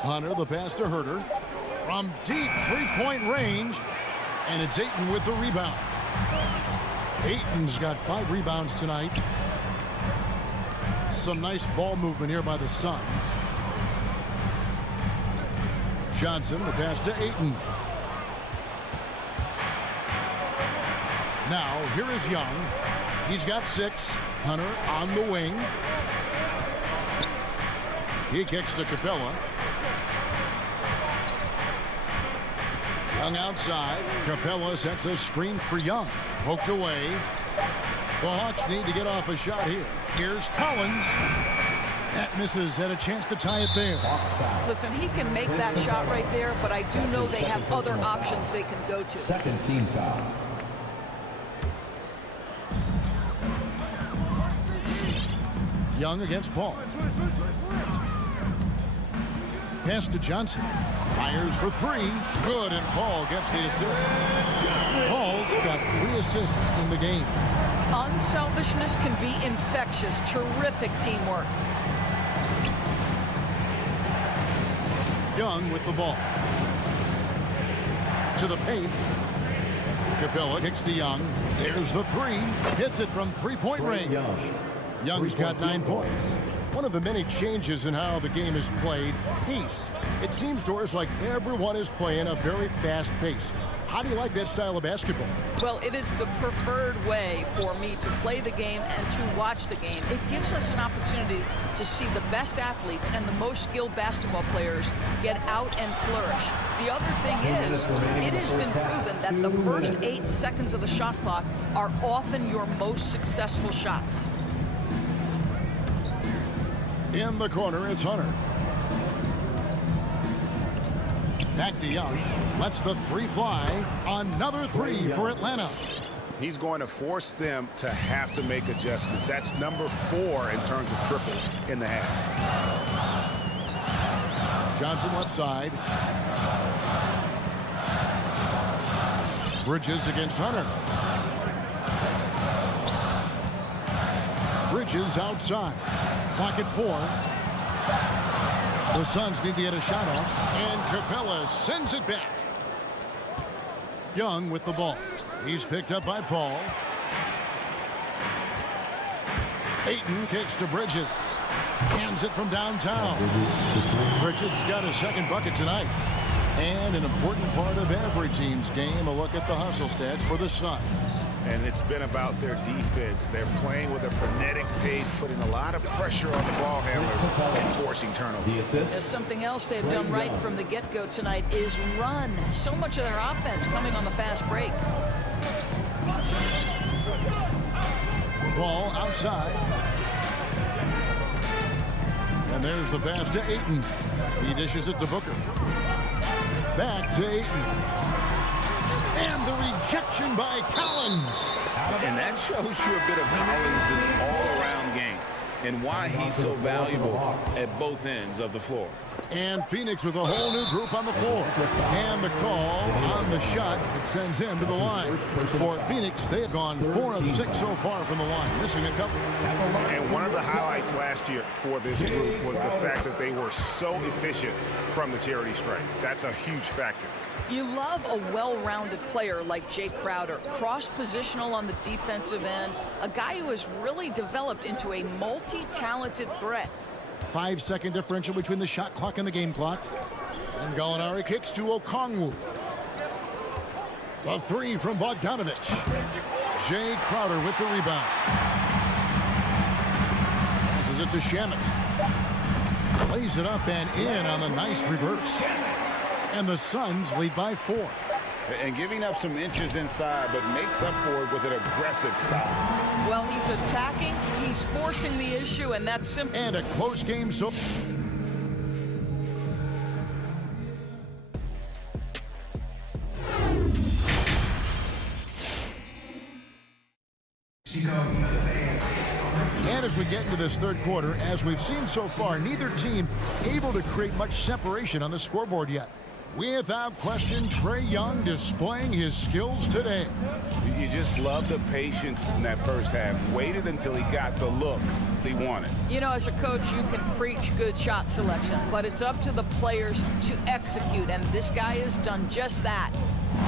Hunter, the pass to Herter. From deep three-point range. And it's Ayton with the rebound. Ayton's got 5 rebounds tonight. Some nice ball movement here by the Suns. Johnson, the pass to Ayton. Now, here is Young. He's got 6. Hunter on the wing. He kicks to Capella. Young outside. Capella sets a screen for Young. Poked away. The Hawks need to get off a shot here. Here's Collins. That misses. Had a chance to tie it there. Listen, he can make that shot right there, but I do know they have other options they can go to. Second team foul. Young against Paul. Pass to Johnson. Fires for 3. Good, and Paul gets the assist. Paul's got 3 assists in the game. Unselfishness can be infectious. Terrific teamwork. Young with the ball. To the paint. Capella kicks to Young. There's the 3. Hits it from three-point range. Young's got 9 points. One of the many changes in how the game is played, pace. It seems to us like everyone is playing a very fast pace. How do you like that style of basketball? Well, it is the preferred way for me to play the game and to watch the game. It gives us an opportunity to see the best athletes and the most skilled basketball players get out and flourish. The other thing is, it has been proven that the first 8 seconds of the shot clock are often your most successful shots. In the corner, it's Hunter. Back to Young. Lets the three fly. Another three for Atlanta. He's going to force them to have to make adjustments. That's number 4 in terms of triples in the half. Johnson left side. Bridges against Hunter. Bridges outside. Clock at 4. The Suns need to get a shot off, and Capella sends it back. Young with the ball. He's picked up by Paul. Ayton kicks to Bridges. Hands it from downtown. Bridges got his second bucket tonight. And an important part of every team's game, a look at the hustle stats for the Suns. And it's been about their defense. They're playing with a frenetic pace, putting a lot of pressure on the ball handlers and forcing turnovers. There's something else they've done right from the get-go tonight is run. So much of their offense coming on the fast break. Ball outside. And there's the pass to Ayton. He dishes it to Booker. Back to Ayton. And the rejection by Collins. And that shows you a bit of Collins' all-around game and why he's so valuable at both ends of the floor. And Phoenix with a whole new group on the floor. And the call on the shot that sends him to the line. For Phoenix, they have gone 4 of 6 so far from the line, missing a couple. And one of the highlights last year for this group was the fact that they were so efficient from the charity stripe. That's a huge factor. You love a well-rounded player like Jay Crowder, cross-positional on the defensive end, a guy who has really developed into a multi-talented threat. 5-second differential between the shot clock and the game clock. And Gallinari kicks to Okongwu. The three from Bogdanovic. Jay Crowder with the rebound. Passes it to Shamet. Lays it up and in on the nice reverse. And the Suns lead by 4. And giving up some inches inside, but makes up for it with an aggressive style. Well, he's attacking, he's forcing the issue, and that's simple. And a close game so. And as we get into this third quarter, as we've seen so far, neither team able to create much separation on the scoreboard yet. Without question, Trae Young displaying his skills today. You just love the patience in that first half. Waited until he got the look he wanted. You know, as a coach, you can preach good shot selection, but it's up to the players to execute, and this guy has done just that.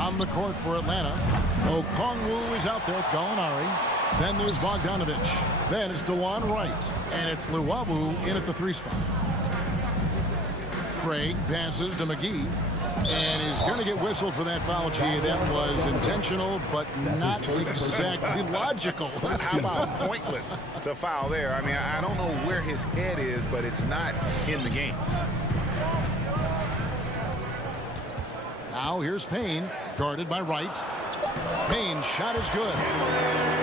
On the court for Atlanta, Okongwu is out there with Gallinari. Then there's Bogdanovic. Then it's DeJuan Wright. And it's Luwawu in at the 3 spot. Craig passes to McGee. And he's going to get whistled for that foul. Gee, that was intentional, but not exactly logical. How about pointless to foul there? I mean, I don't know where his head is, but it's not in the game. Now here's Payne, guarded by Wright. Payne's shot is good.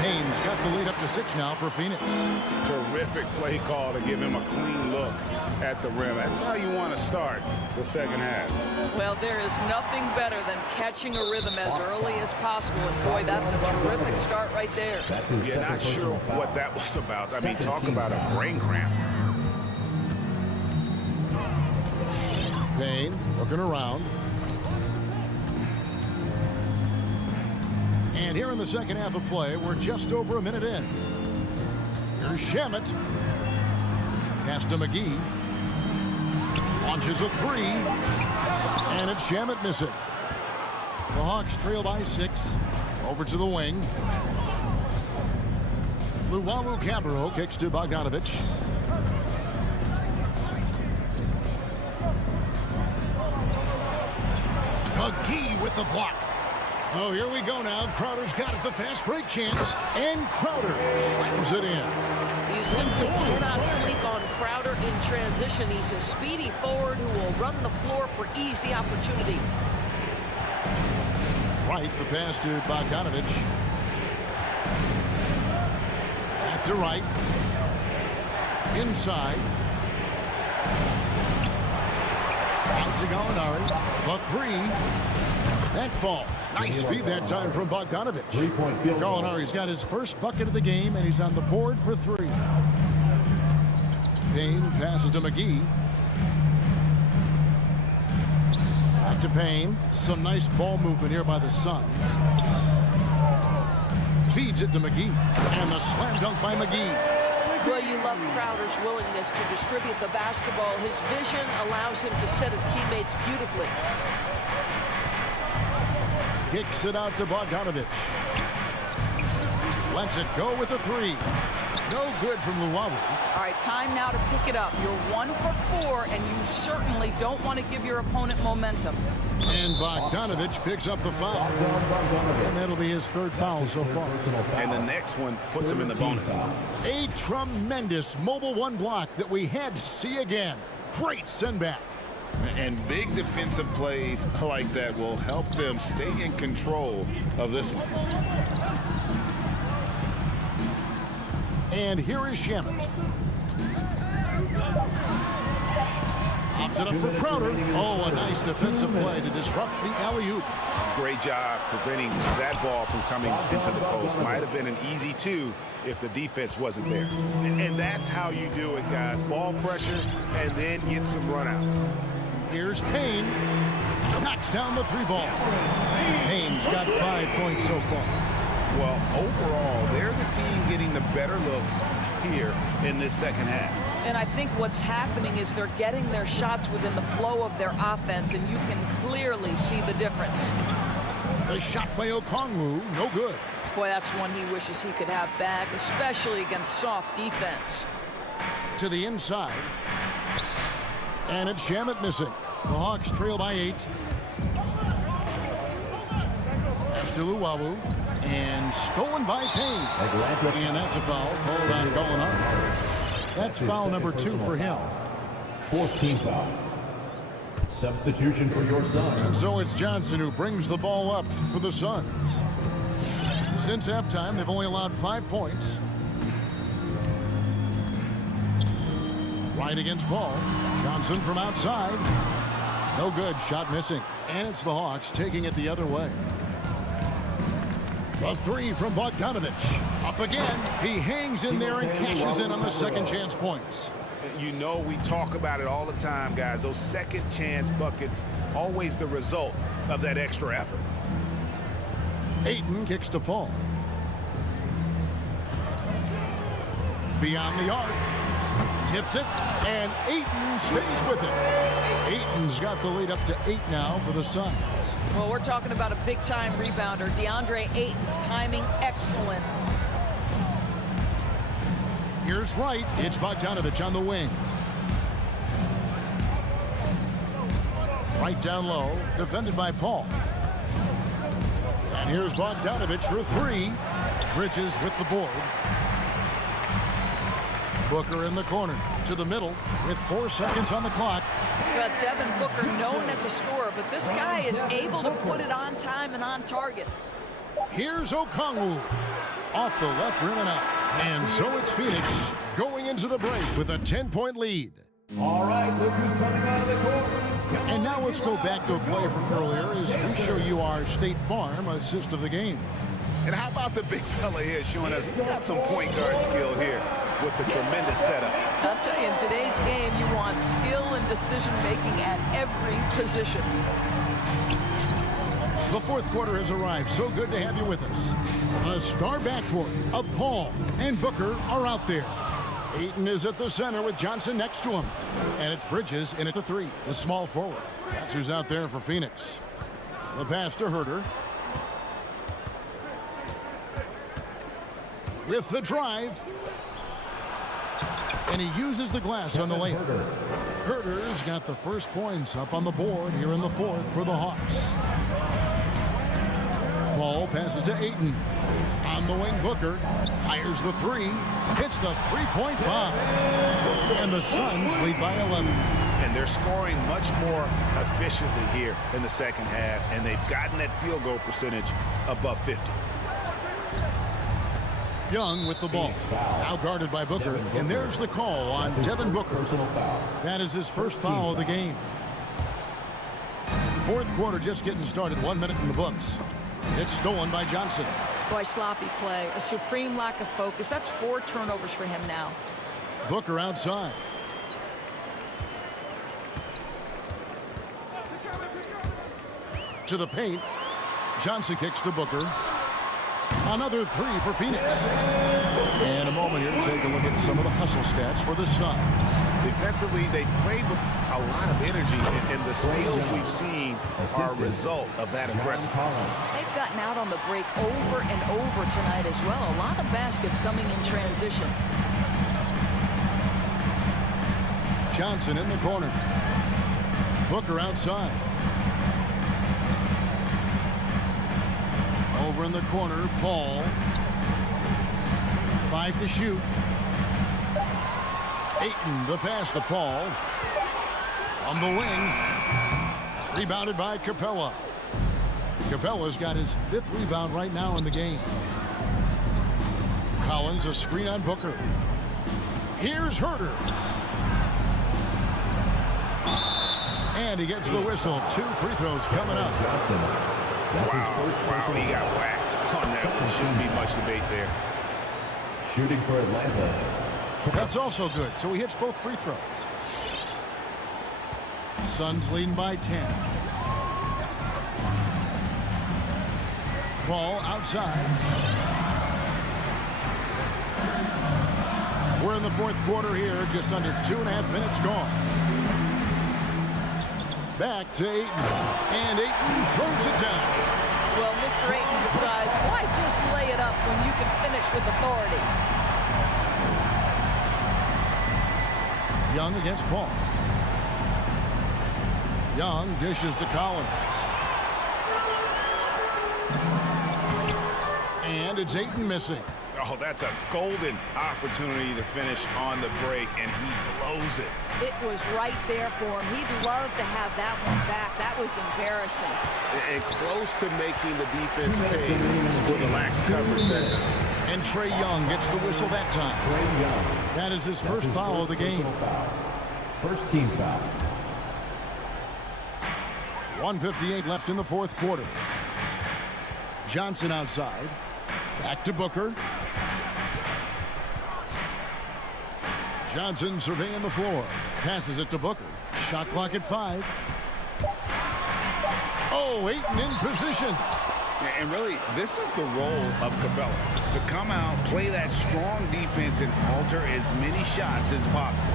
Payne's got the lead up to 6 now for Phoenix. Terrific play call to give him a clean look at the rim. That's how you want to start the second half. Well, there is nothing better than catching a rhythm as early as possible. And boy, that's a terrific start right there. You're not sure what that was about. I mean, talk about a brain cramp. Payne looking around. And here in the second half of play, we're just over a minute in. Here's Shamet. Pass to McGee. Launches a 3. And it's Shamet missing. The Hawks trail by 6. Over to the wing. Luwawu Cabarro kicks to Bogdanovic. McGee with the block. Oh, here we go now. Crowder's got it, the fast break chance, and Crowder slams it in. You simply cannot sleep on Crowder in transition. He's a speedy forward who will run the floor for easy opportunities. Right, the pass to Bogdanovic. Back to right. Inside. Out to Gallinari. The three. That falls. Nice feed that time from Bogdanovic. Gallinari's got his first bucket of the game, and he's on the board for three. Payne passes to Mcgee. Back to Payne. Some nice ball movement here by the Suns. Feeds it to Mcgee. And the slam dunk by Mcgee. Well, you love Crowder's willingness to distribute the basketball. His vision allows him to set his teammates beautifully. Kicks it out to Bogdanovic. Lets it go with a three. No good from Luwawu. All right, time now to pick it up. You're 1 for 4, and you certainly don't want to give your opponent momentum. And Bogdanovic picks up the foul. And that'll be his third foul so far. And the next one puts him in the bonus. A tremendous mobile one block that we had to see again. Great send back. And big defensive plays like that will help them stay in control of this one. And here is Shamet. Pops it up for Crowder. Oh, a nice defensive play to disrupt the alley-oop. Great job preventing that ball from coming into the post. Might have been an easy two if the defense wasn't there. And that's how you do it, guys. Ball pressure and then get some runouts. Here's Payne. Knocks down the three ball. Payne's got 5 points so far. Well, overall, they're the team getting the better looks here in this second half. And I think what's happening is they're getting their shots within the flow of their offense, and you can clearly see the difference. The shot by Okongwu, no good. Boy, that's one he wishes he could have back, especially against soft defense. To the inside. And it's Shamet missing. The Hawks trail by 8. Pass to Luwawu. And stolen by Payne. And that's a foul called on Gallinari. That's foul number 2 for him. 14th foul. Substitution for your Suns. And so it's Johnson who brings the ball up for the Suns. Since halftime, they've only allowed 5 points. Right against Paul. Johnson from outside. No good. Shot missing. And it's the Hawks taking it the other way. The three from Bogdanovic. Up again. He hangs in there and cashes in on the second chance points. You know, we talk about it all the time, guys. Those second chance buckets, always the result of that extra effort. Ayton kicks to Paul. Beyond the arc. Tips it, and Ayton stays with it. Ayton's got the lead up to 8 now for the Suns. Well, we're talking about a big-time rebounder. DeAndre Ayton's timing excellent. Here's Wright. It's Bogdanovic on the wing. Right down low, defended by Paul. And here's Bogdanovic for 3. Bridges with the board. Booker in the corner to the middle with 4 seconds on the clock. Well, Devin Booker known as a scorer, but this guy is able to put it on time and on target. Here's Okongwu off the left rim and out. And so it's Phoenix going into the break with a 10-point lead. All right, look who's coming out of the court. And now let's go back to a play from earlier as we show you our State Farm assist of the game. And how about the big fella here showing us he's got some point guard skill here with the tremendous setup. I'll tell you, in today's game, you want skill and decision-making at every position. The fourth quarter has arrived. So good to have you with us. A star backcourt of Paul and Booker are out there. Ayton is at the center with Johnson next to him. And it's Bridges in at the 3, the small forward. That's who's out there for Phoenix. The pass to Herter. With the drive. And he uses the glass on the layup. Herter's got the first points up on the board here in the fourth for the Hawks. Paul passes to Ayton. On the wing, Booker fires the three. Hits the three-point bomb. And the Suns lead by 11. And they're scoring much more efficiently here in the second half, and they've gotten that field goal percentage above 50. Young with the ball. Now guarded by Booker. And there's the call on Devin Booker. That is his first foul of the game. Fourth quarter just getting started. 1 minute in the books. It's stolen by Johnson. Boy, sloppy play. A supreme lack of focus. That's 4 turnovers for him now. Booker outside. To the paint. Johnson kicks to Booker. Another three for Phoenix. And a moment here to take a look at some of the hustle stats for the Suns. Defensively, they played with a lot of energy, and the steals we've seen are a result of that aggressiveness. They've gotten out on the break over and over tonight as well. A lot of baskets coming in transition. Johnson in the corner. Booker outside. Over in the corner, Paul. 5 to shoot. Ayton, the pass to Paul. From the wing. Rebounded by Capella. Capella's got his 5th rebound right now in the game. Collins, a screen on Booker. Here's Herter. And he gets the whistle. 2 free throws coming up. Wow, he got whacked on that one. Shouldn't be much debate there. Shooting for Atlanta. That's also good, so he hits both free throws. Suns leading by 10. Ball outside. We're in the fourth quarter here, just under 2.5 minutes gone. Back to Ayton, and Ayton throws it down. Well, Mr. Ayton decides, why just lay it up when you can finish with authority? Young against Paul. Young dishes to Collins. And it's Ayton missing. Oh, that's a golden opportunity to finish on the break, and he blows it. It was right there for him. He'd love to have that one back. That was embarrassing. And close to making the defense pay for the lax coverage that time. And Trae Young gets the whistle that time. That is his first foul of the game. First team foul. 1:58 left in the fourth quarter. Johnson outside. Back to Booker. Johnson surveying the floor. Passes it to Booker. Shot clock at 5. Oh, Ayton in position. And really, this is the role of Capella. To come out, play that strong defense, and alter as many shots as possible.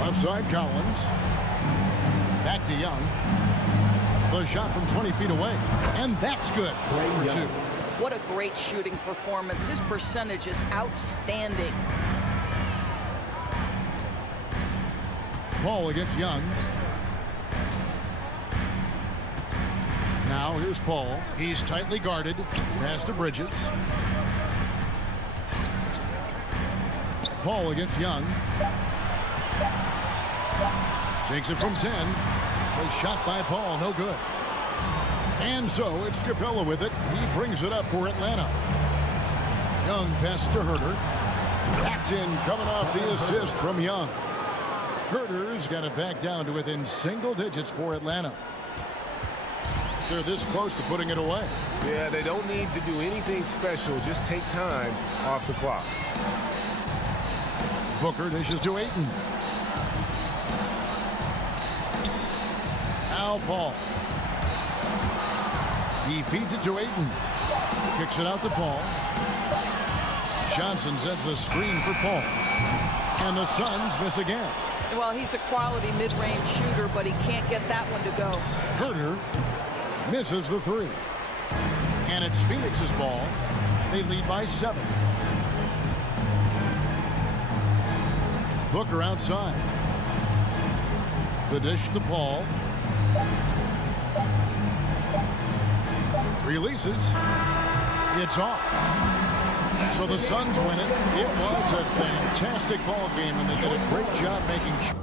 Left side, Collins. Back to Young. The shot from 20 feet away. And that's good for 2. What a great shooting performance. His percentage is outstanding. Paul against Young. Now here's Paul. He's tightly guarded. Pass to Bridges. Paul against Young. Takes it from 10. The shot by Paul, no good. And so it's Capella with it. He brings it up for Atlanta. Young pass to Herter. That's in, coming off the assist from Young. Herter's got it back down to within single digits for Atlanta. They're this close to putting it away. Yeah, they don't need to do anything special. Just take time off the clock. Booker dishes to Ayton. Now Paul. He feeds it to Ayton. Kicks it out to Paul. Johnson sets the screen for Paul. And the Suns miss again. Well, he's a quality mid-range shooter, but he can't get that one to go. Herter misses the 3. And it's Phoenix's ball. They lead by 7. Booker outside. The dish to Paul. Releases. It's off. So the Suns win it. It was a fantastic ball game, and they did a great job making sure.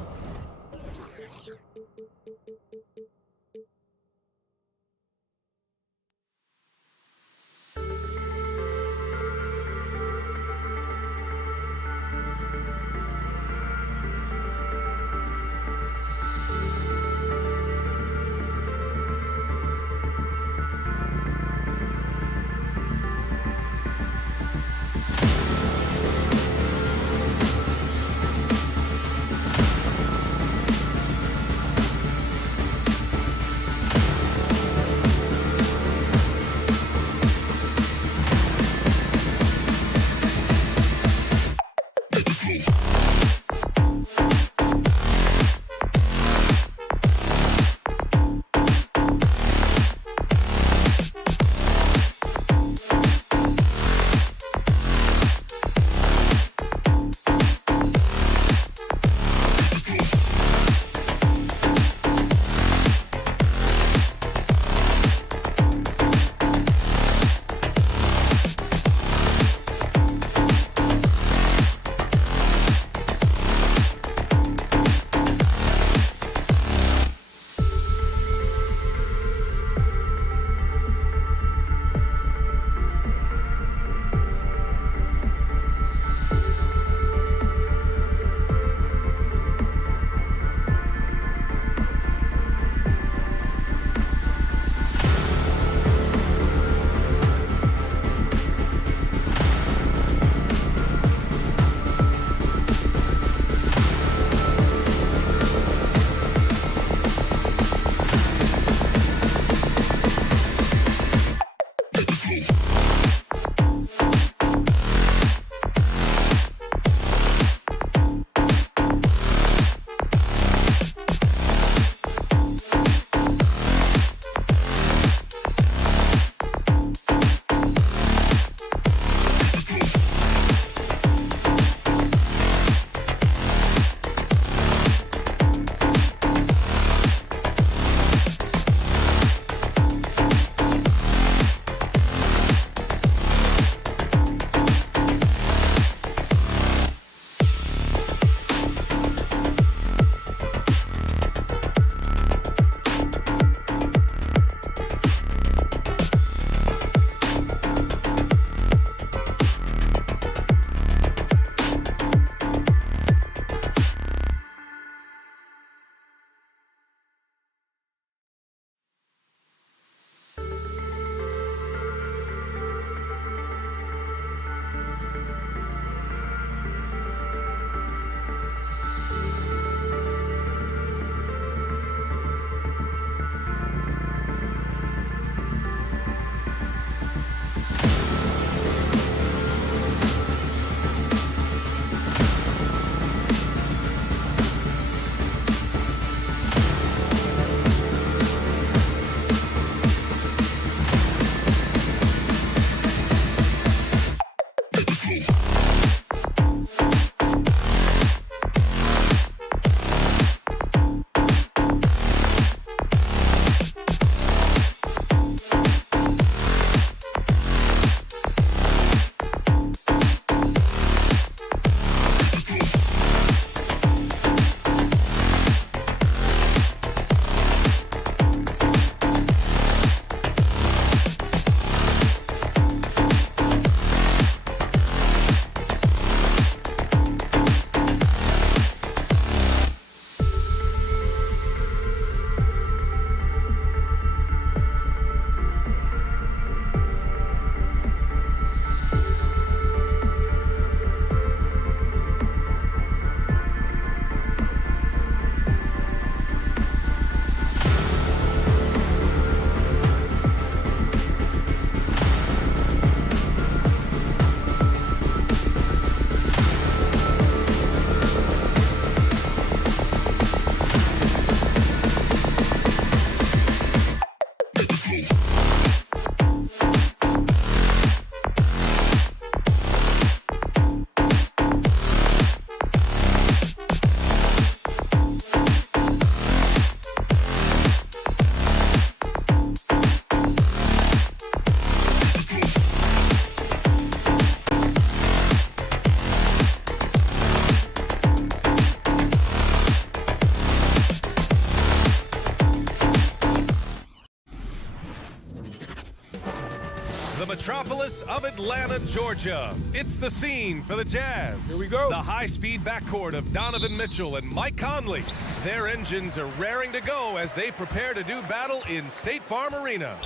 the metropolis of Atlanta, Georgia. It's the scene for the Jazz. Here we go. The high-speed backcourt of Donovan Mitchell and Mike Conley. Their engines are raring to go as they prepare to do battle in State Farm Arena.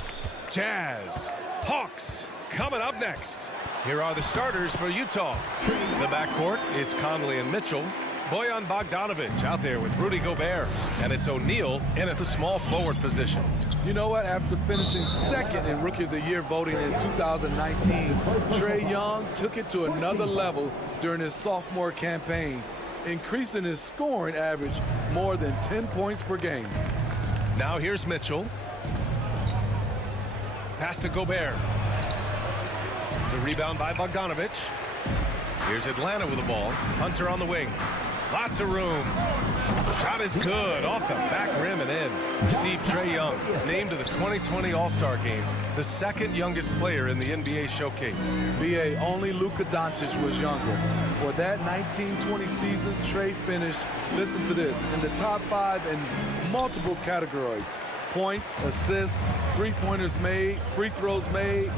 Jazz, Hawks, coming up next. Here are the starters for Utah. The backcourt, it's Conley and Mitchell. Bojan Bogdanovic out there with Rudy Gobert. And it's O'Neal in at the small forward position. You know what? After finishing second in Rookie of the Year voting in 2019, Trae Young took it to another level during his sophomore campaign, increasing his scoring average more than 10 points per game. Now here's Mitchell. Pass to Gobert. The rebound by Bogdanovic. Here's Atlanta with the ball. Hunter on the wing. Lots of room. Shot is good. Off the back rim and in. Trae Young named to the 2020 All-Star Game. The second youngest player in the NBA showcase. BA, only Luka Doncic was younger. For that 1920 season, Trae finished, listen to this, in the top 5 in multiple categories. Points, assists, three-pointers made, free throws made.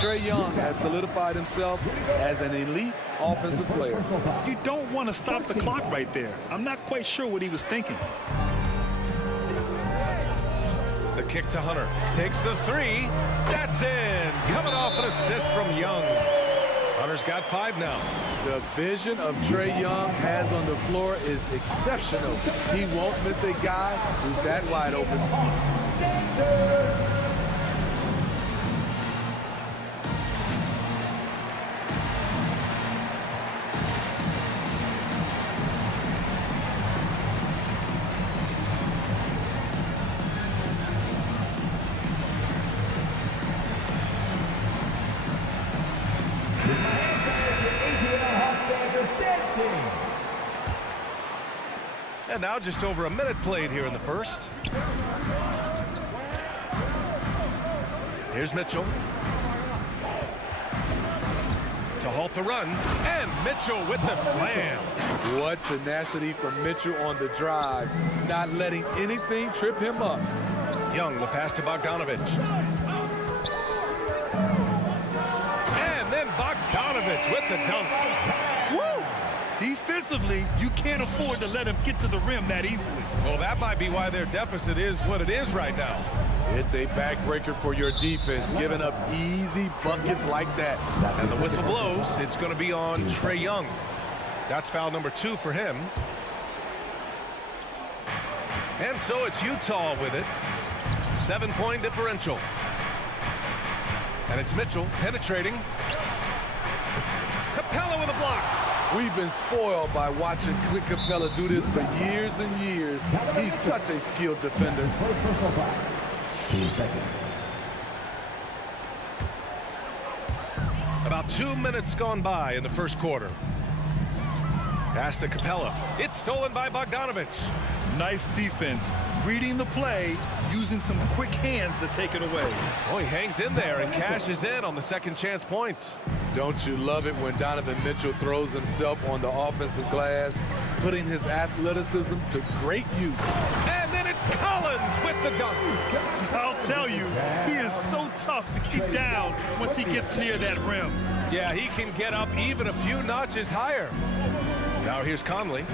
Trae Young has solidified himself as an elite offensive player. You don't want to stop the clock right there. I'm not quite sure what he was thinking. The kick to Hunter. Takes the three. That's in. Coming off an assist from Young. Hunter's got 5 now. The vision of Trae Young has on the floor is exceptional. He won't miss a guy who's that wide open. And now just over a minute played here in the first. Here's Mitchell. To halt the run. And Mitchell with the slam. What tenacity from Mitchell on the drive. Not letting anything trip him up. Young, the pass to Bogdanovic. And then Bogdanovic with the dunk. Woo! Defensively, you can't afford to let him get to the rim that easily. Well, that might be why their deficit is what it is right now. It's a backbreaker for your defense, giving up easy buckets like that. And the whistle blows. It's going to be on Trae Young. That's foul number 2 for him. And so it's Utah with it. 7-point differential. And it's Mitchell penetrating. Capella with a block. We've been spoiled by watching Clint Capella do this for years and years. He's such a skilled defender. About 2 minutes gone by in the first quarter. Pass to Capella. It's stolen by Bogdanovic. Nice defense. Reading the play, using some quick hands to take it away. Oh, he hangs in there and cashes in on the second chance points. Don't you love it when Donovan Mitchell throws himself on the offensive glass, putting his athleticism to great use. And then it's Collins with the dunk. I'll tell you, he is so tough to keep down once he gets near that rim. Yeah, he can get up even a few notches higher. Now here's Conley.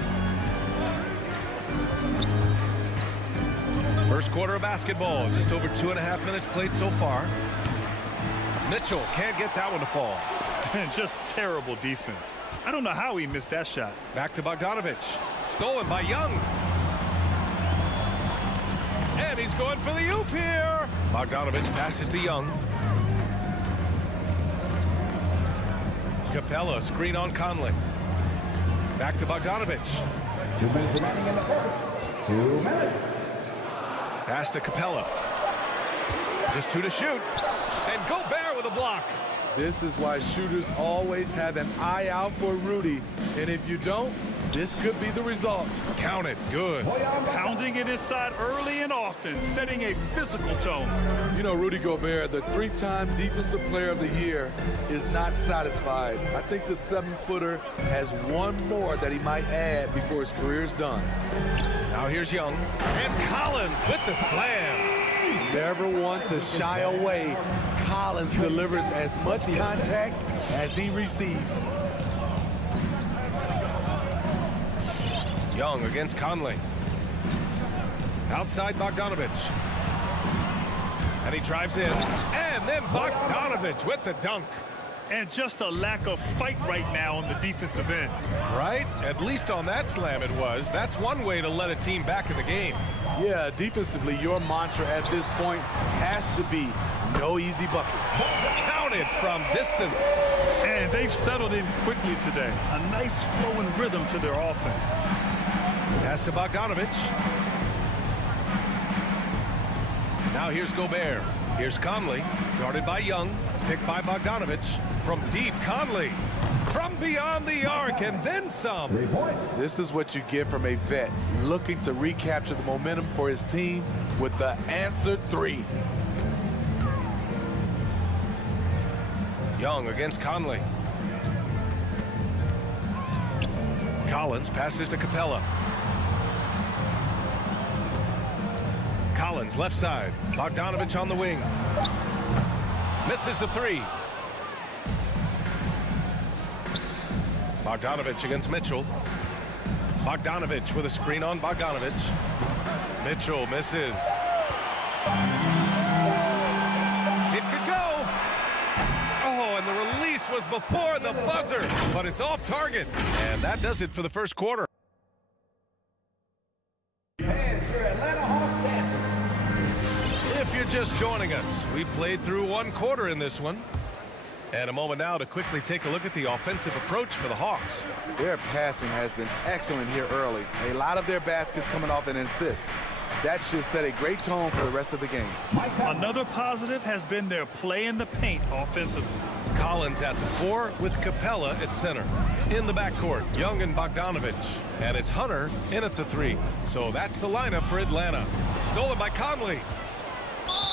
First quarter of basketball, just over 2.5 minutes played so far. Mitchell can't get that one to fall. Just terrible defense. I don't know how he missed that shot. Back to Bogdanovic. Stolen by Young. And he's going for the oop here. Bogdanovic passes to Young. Capella, screen on Conley. Back to Bogdanovic. 2 minutes remaining in the first. 2 minutes. Pass to Capella. Just 2 to shoot. And Gobert with a block. This is why shooters always have an eye out for Rudy. And if you don't, this could be the result. Count it. Good. Pounding it inside early and often, setting a physical tone. You know, Rudy Gobert, the 3-time Defensive Player of the Year, is not satisfied. I think the 7-footer has one more that he might add before his career's done. Now here's Young. And Collins with the slam. Never one to shy away. Collins delivers as much contact as he receives. Young against Conley. Outside Bogdanovic. And he drives in. And then Bogdanovic with the dunk. And just a lack of fight right now on the defensive end. Right? At least on that slam it was. That's one way to let a team back in the game. Yeah, defensively, your mantra at this point has to be no easy buckets. Counted from distance. And they've settled in quickly today. A nice flowing rhythm to their offense. Pass to Bogdanovic. Now here's Gobert. Here's Conley, guarded by Young, picked by Bogdanovic. From deep, Conley. From beyond the arc, and then some. This is what you get from a vet looking to recapture the momentum for his team with the answer three. Young against Conley. Collins passes to Capella. Collins left side. Bogdanovic on the wing. Misses the three. Bogdanovic against Mitchell. Bogdanovic with a screen on Bogdanovic. Mitchell misses. It could go. Oh, and the release was before the buzzer, but it's off target. And that does it for the first quarter. If you're just joining us, we played through one quarter in this one. And a moment now to quickly take a look at the offensive approach for the Hawks. Their passing has been excellent here early. A lot of their baskets coming off an assist. That should set a great tone for the rest of the game. Another positive has been their play in the paint offensively. Collins at the 4 with Capella at center. In the backcourt, Young and Bogdanovic. And it's Hunter in at the 3. So that's the lineup for Atlanta. Stolen by Conley.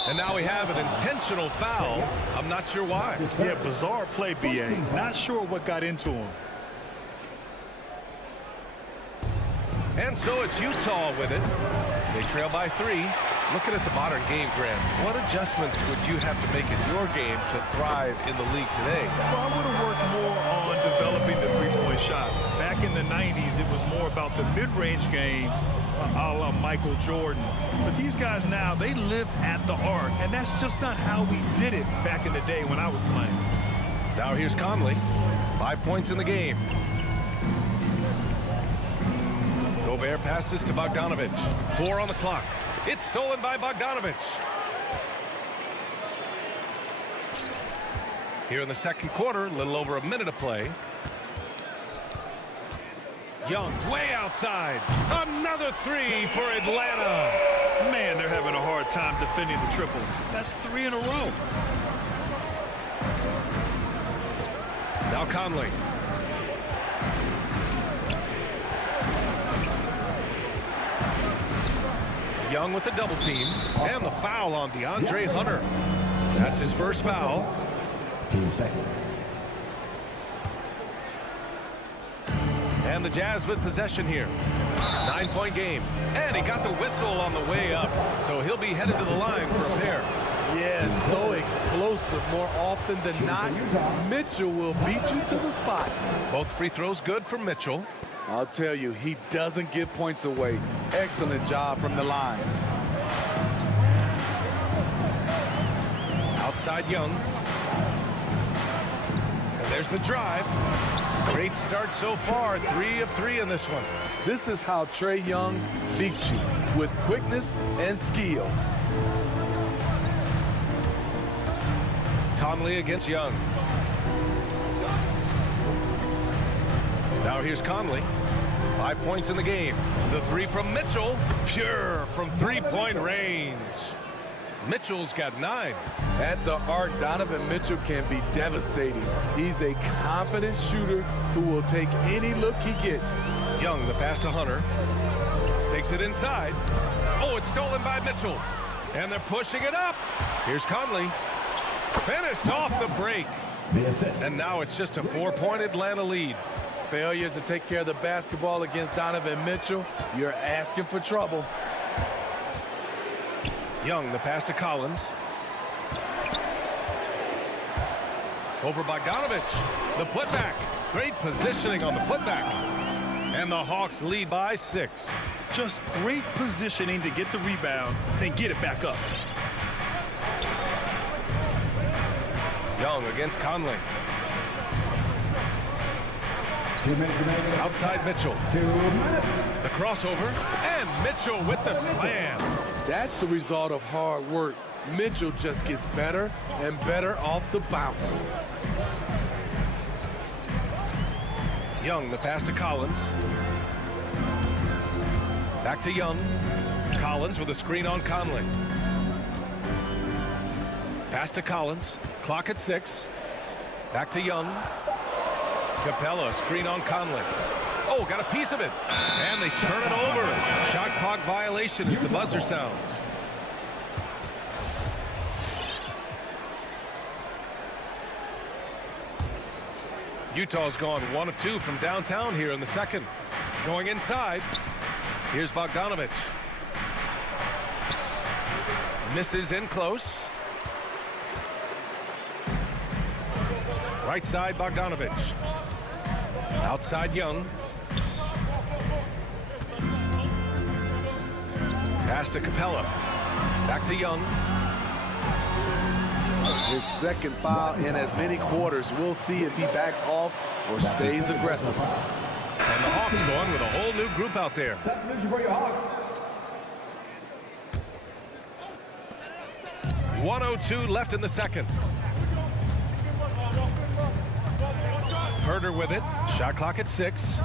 And now we have an intentional foul. I'm not sure why. Yeah, bizarre play, BA. Not sure what got into him. And so it's Utah with it. They trail by 3. Looking at the modern game, Grant, what adjustments would you have to make in your game to thrive in the league today? Well, I would have worked more on developing the three-point shot. Back in the 90s, it was more about the mid-range game, a la Michael Jordan. But these guys now, they live at the arc, and that's just not how we did it back in the day when I was playing. Now here's Conley. 5 points in the game. Gobert passes to Bogdanovic. 4 on the clock. It's stolen by Bogdanovic. Here in the second quarter, a little over a minute to play. Young way outside. Another 3 for Atlanta. Man, they're having a hard time defending the triple. That's 3 in a row. Now Conley. Young with the double team. And the foul on DeAndre Hunter. That's his first foul. Team second. And the Jazz with possession here. 9-point game. And he got the whistle on the way up. So he'll be headed to the line for a pair. Yeah, so explosive more often than not. Mitchell will beat you to the spot. Both free throws good from Mitchell. I'll tell you, he doesn't give points away. Excellent job from the line. Outside Young. And there's the drive. Great start so far. 3 of 3 in this one. This is how Trae Young beats you, with quickness and skill. Conley against Young. Now here's Conley. 5 points in the game. The 3 from Mitchell. Pure from three-point range. Mitchell's got 9. At the arc, Donovan Mitchell can be devastating. He's a confident shooter who will take any look he gets. Young, the pass to Hunter. Takes it inside. Oh, it's stolen by Mitchell. And they're pushing it up. Here's Conley. Finished off the break. And now it's just a 4-point Atlanta lead. Failure to take care of the basketball against Donovan Mitchell, you're asking for trouble. Young, the pass to Collins. Over Bogdanovic. The putback. Great positioning on the putback. And the Hawks lead by 6. Just great positioning to get the rebound and get it back up. Young against Conley. Outside Mitchell. The crossover. And Mitchell with the slam. That's the result of hard work. Mitchell just gets better and better off the bounce. Young, the pass to Collins. Back to Young. Collins with a screen on Conley. Pass to Collins. Clock at 6. Back to Young. Capella, screen on Conley. Oh, got a piece of it. And they turn it over. Shot clock violation as the buzzer sounds. Utah's gone 1 of 2 from downtown here in the second. Going inside. Here's Bogdanovic. Misses in close. Right side, Bogdanovic. Outside, Young. Pass to Capella. Back to Young. His second foul in as many quarters. We'll see if he backs off or stays aggressive. And the Hawks going with a whole new group out there. 1:02 left in the second. Herder with it. Shot clock at 6.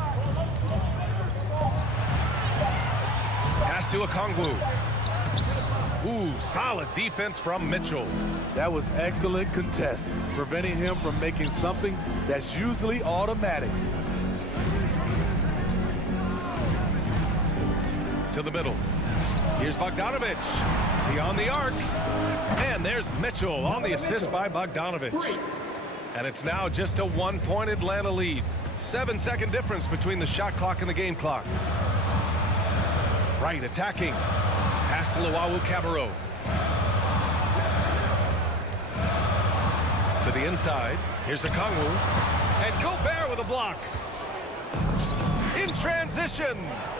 Pass to Okongwu. Ooh, solid defense from Mitchell. That was excellent contest, preventing him from making something that's usually automatic. To the middle. Here's Bogdanovic. Beyond the arc. And there's Mitchell on the assist by Bogdanovic. And it's now just a 1-point Atlanta lead. 7-second difference between the shot clock and the game clock. Right, attacking. Pass to Luwawu-Cabarrot. To the inside. Here's Okongwu. And Gobert with a block. In transition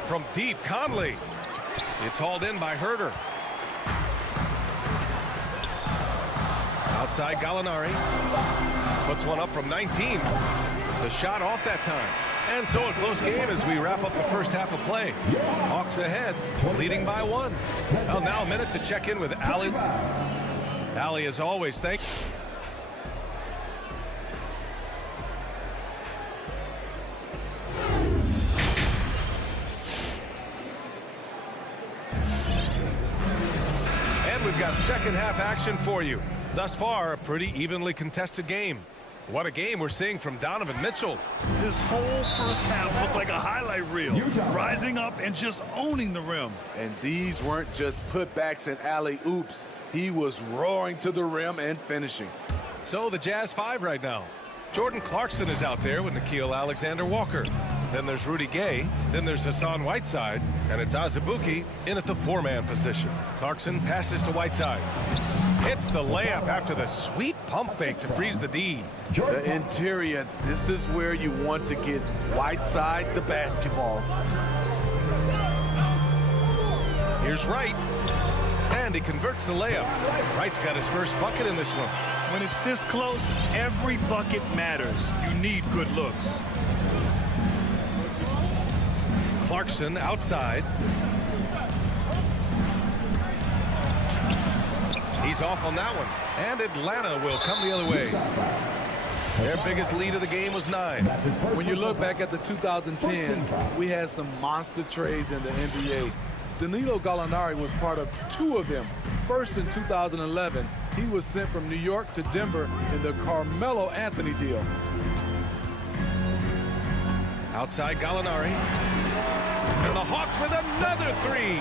from deep, Conley. It's hauled in by Herder. Outside Gallinari. Puts one up from 19. The shot off that time. And so a close game as we wrap up the first half of play. Hawks ahead, leading by 1. Well, now a minute to check in with Allie. Allie, as always, thanks. And we've got second half action for you. Thus far, a pretty evenly contested game. What a game we're seeing from Donovan Mitchell. This whole first half looked like a highlight reel. Rising up and just owning the rim. And these weren't just putbacks and alley-oops. He was roaring to the rim and finishing. So the Jazz 5 right now. Jordan Clarkson is out there with Nickeil Alexander-Walker. Then there's Rudy Gay. Then there's Hassan Whiteside. And it's Azubuike in at the 4-man position. Clarkson passes to Whiteside. Hits the layup after the sweet pump fake to freeze the D. The interior, this is where you want to get Whiteside the basketball. Here's Wright. And he converts the layup. Wright's got his first bucket in this one. When it's this close, every bucket matters. You need good looks. Clarkson outside. He's off on that one. And Atlanta will come the other way. Their biggest lead of the game was 9. When you look back at the 2010s, we had some monster trades in the NBA. Danilo Gallinari was part of 2 of them. First in 2011, he was sent from New York to Denver in the Carmelo Anthony deal. Outside Gallinari. And the Hawks with another 3.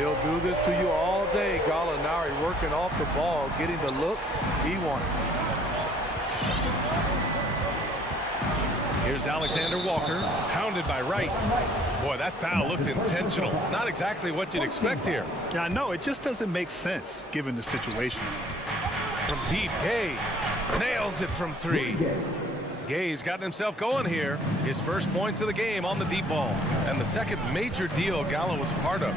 He'll do this to you all day. Gallinari working off the ball, getting the look he wants. Here's Alexander Walker, hounded by Wright. Boy, that foul looked intentional. Not exactly what you'd expect here. Yeah, I know. It just doesn't make sense given the situation. From deep, Gay nails it from 3. Gay's gotten himself going here. His first points of the game on the deep ball. And the second major deal Gallo was a part of.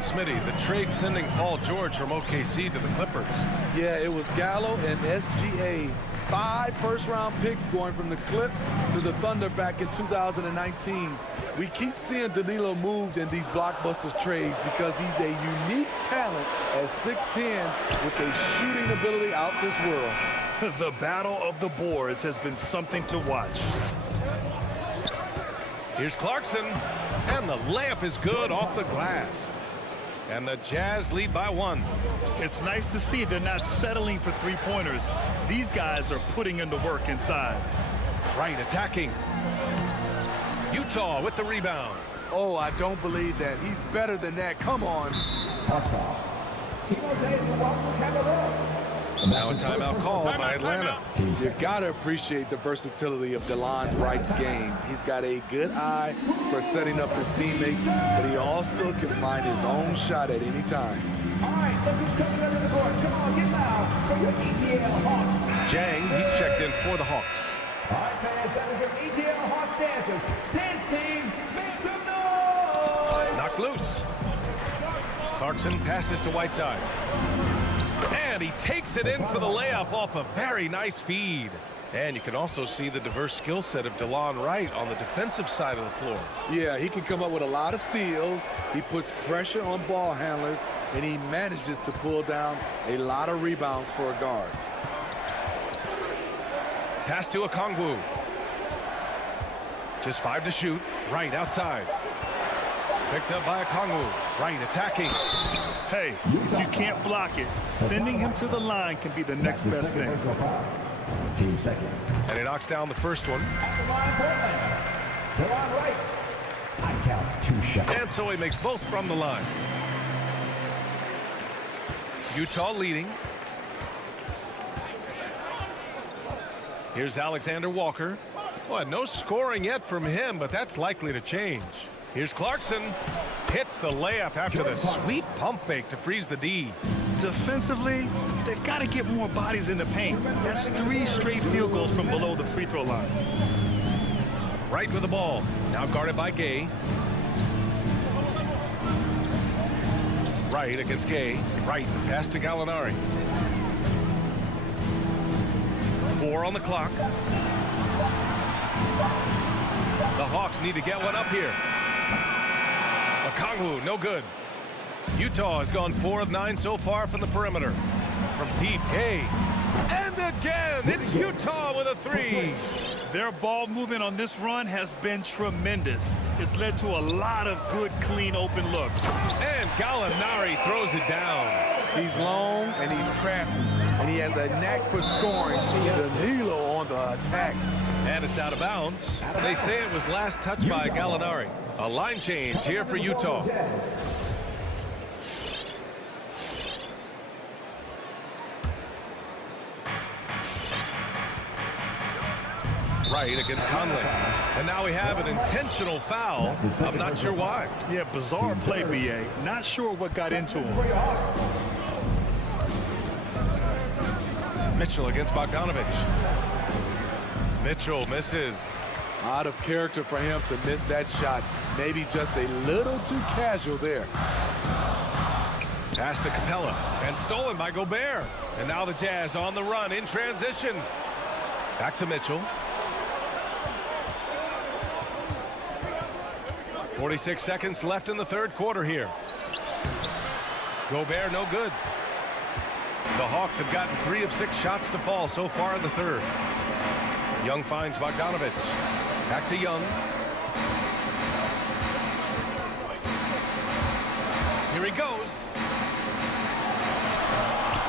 Smitty, the trade sending Paul George from OKC to the Clippers. Yeah, it was Gallo and SGA. 5 first-round picks going from the Clips to the Thunder back in 2019. We keep seeing Danilo moved in these blockbuster trades because he's a unique talent at 6'10" with a shooting ability out this world. The battle of the boards has been something to watch. Here's Clarkson, and the layup is good off the glass. And the Jazz lead by 1. It's nice to see they're not settling for three-pointers. These guys are putting in the work inside. Wright attacking. Utah with the rebound. Oh, I don't believe that. He's better than that. Come on. Now a timeout called by Atlanta. You got to appreciate the versatility of DeLon Wright's game. He's got a good eye for setting up his teammates, but he also can find his own shot at any time. All right, look who's coming under the court. Come on, get loud for your ETL Hawks. Jang, he's checked in for the Hawks. All right, fans, that was your ETL Hawks dancers. Dance team, make some noise! Knocked loose. Clarkson passes to Whiteside. And he takes it in for the layup off a very nice feed. And you can also see the diverse skill set of DeLon Wright on the defensive side of the floor. Yeah, he can come up with a lot of steals. He puts pressure on ball handlers, and he manages to pull down a lot of rebounds for a guard. Pass to Okongwu. Just 5 to shoot. Wright outside. Picked up by Okongwu. Wright attacking. Hey, if you can't block it, sending him to the line can be the next best thing. Team second. And he knocks down the first one. Right. I count 2 shots. And so he makes both from the line. Utah leading. Here's Alexander Walker. Well, no scoring yet from him, but that's likely to change. Here's Clarkson. Hits the layup after the sweet pump fake to freeze the D. Defensively, they've got to get more bodies in the paint. That's 3 straight field goals from below the free throw line. Wright with the ball. Now guarded by Gay. Wright against Gay. Wright, the pass to Gallinari. 4 on the clock. The Hawks need to get one up here. Okongwu, no good. Utah has gone 4 of 9 so far from the perimeter. From deep, Gay. And again, it's Utah with a 3. Their ball movement on this run has been tremendous. It's led to a lot of good, clean, open looks. And Gallinari throws it down. He's long and he's crafty, and he has a knack for scoring. Danilo on the attack. And it's out of bounds. They say it was last touched by Gallinari. A line change here for Utah. Wright against Conley. And now we have an intentional foul. I'm not sure why. Yeah, bizarre play, B.A. Not sure what got into him. Mitchell against Bogdanovic. Mitchell misses. Out of character for him to miss that shot. Maybe just a little too casual there. Pass to Capella. And stolen by Gobert. And now the Jazz on the run in transition. Back to Mitchell. 46 seconds left in the third quarter here. Gobert no good. The Hawks have gotten 3 of 6 shots to fall so far in the third. Young finds Bogdanovic. Back to Young. Here he goes.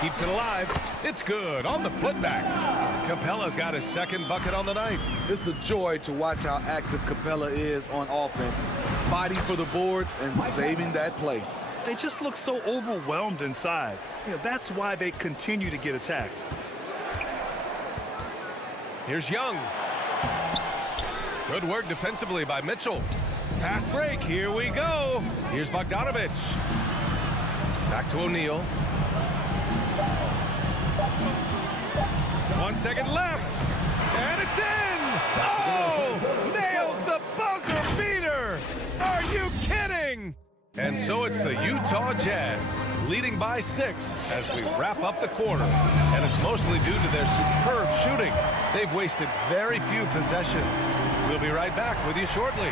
Keeps it alive. It's good on the putback. Capella's got his second bucket on the night. It's a joy to watch how active Capella is on offense. Fighting for the boards and saving that play. They just look so overwhelmed inside. You know, that's why they continue to get attacked. Here's Young. Good work defensively by Mitchell. Fast break. Here we go. Here's Bogdanovic. Back to O'Neal. 1 second left. And it's in. Oh! Nails the buzzer beater. Are you kidding? And so it's the Utah Jazz leading by 6 as we wrap up the quarter. And it's mostly due to their superb shooting. They've wasted very few possessions. We'll be right back with you shortly.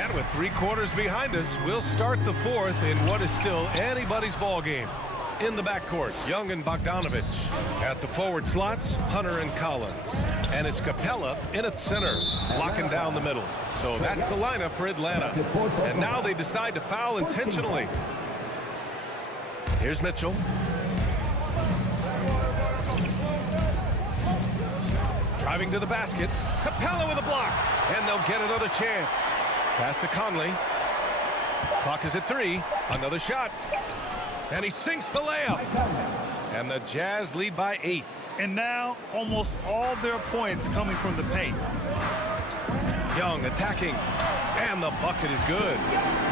And with 3 quarters behind us, we'll start the 4th in what is still anybody's ball game. In the backcourt, Young and Bogdanovic. At the forward slots, Hunter and Collins. And it's Capella in at center, locking down the middle. So that's the lineup for Atlanta. And now they decide to foul intentionally. Here's Mitchell. Driving to the basket. Capella with a block. And they'll get another chance. Pass to Conley. Clock is at 3. Another shot. And he sinks the layup. And the Jazz lead by 8. And now almost all their points coming from the paint. Young attacking. And the bucket is good.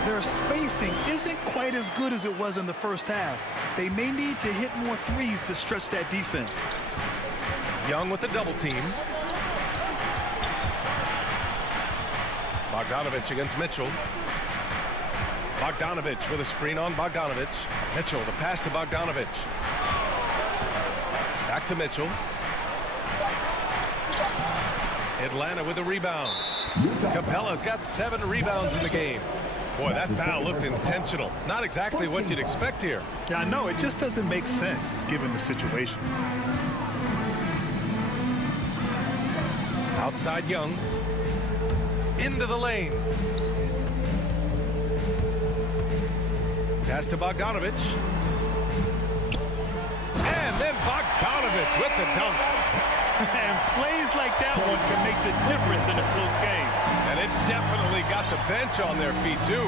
Their spacing isn't quite as good as it was in the first half. They may need to hit more threes to stretch that defense. Young with the double team. Bogdanovic against Mitchell. Bogdanovic with a screen on Bogdanovic. Mitchell, the pass to Bogdanovic. Back to Mitchell. Atlanta with a rebound. Capella's got 7 rebounds in the game. Boy, that foul looked intentional. Not exactly what you'd expect here. Yeah, I know. It just doesn't make sense given the situation. Outside Young. Into the lane. Pass to Bogdanovic. And then Bogdanovic with the dunk. And plays like that one can make the difference in a close game. And it definitely got the bench on their feet, too.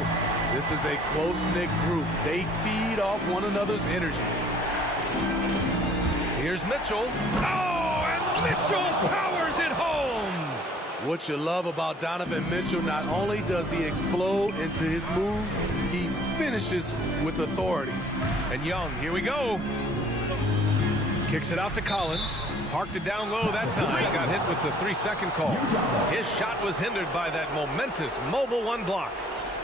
This is a close-knit group. They feed off one another's energy. Here's Mitchell. Oh, and Mitchell powers it home. What you love about Donovan Mitchell, not only does he explode into his moves, he finishes with authority. And Young, here we go. Kicks it out to Collins. Parked it down low that time. He got hit with the 3-second call. His shot was hindered by that momentous mobile 1 block.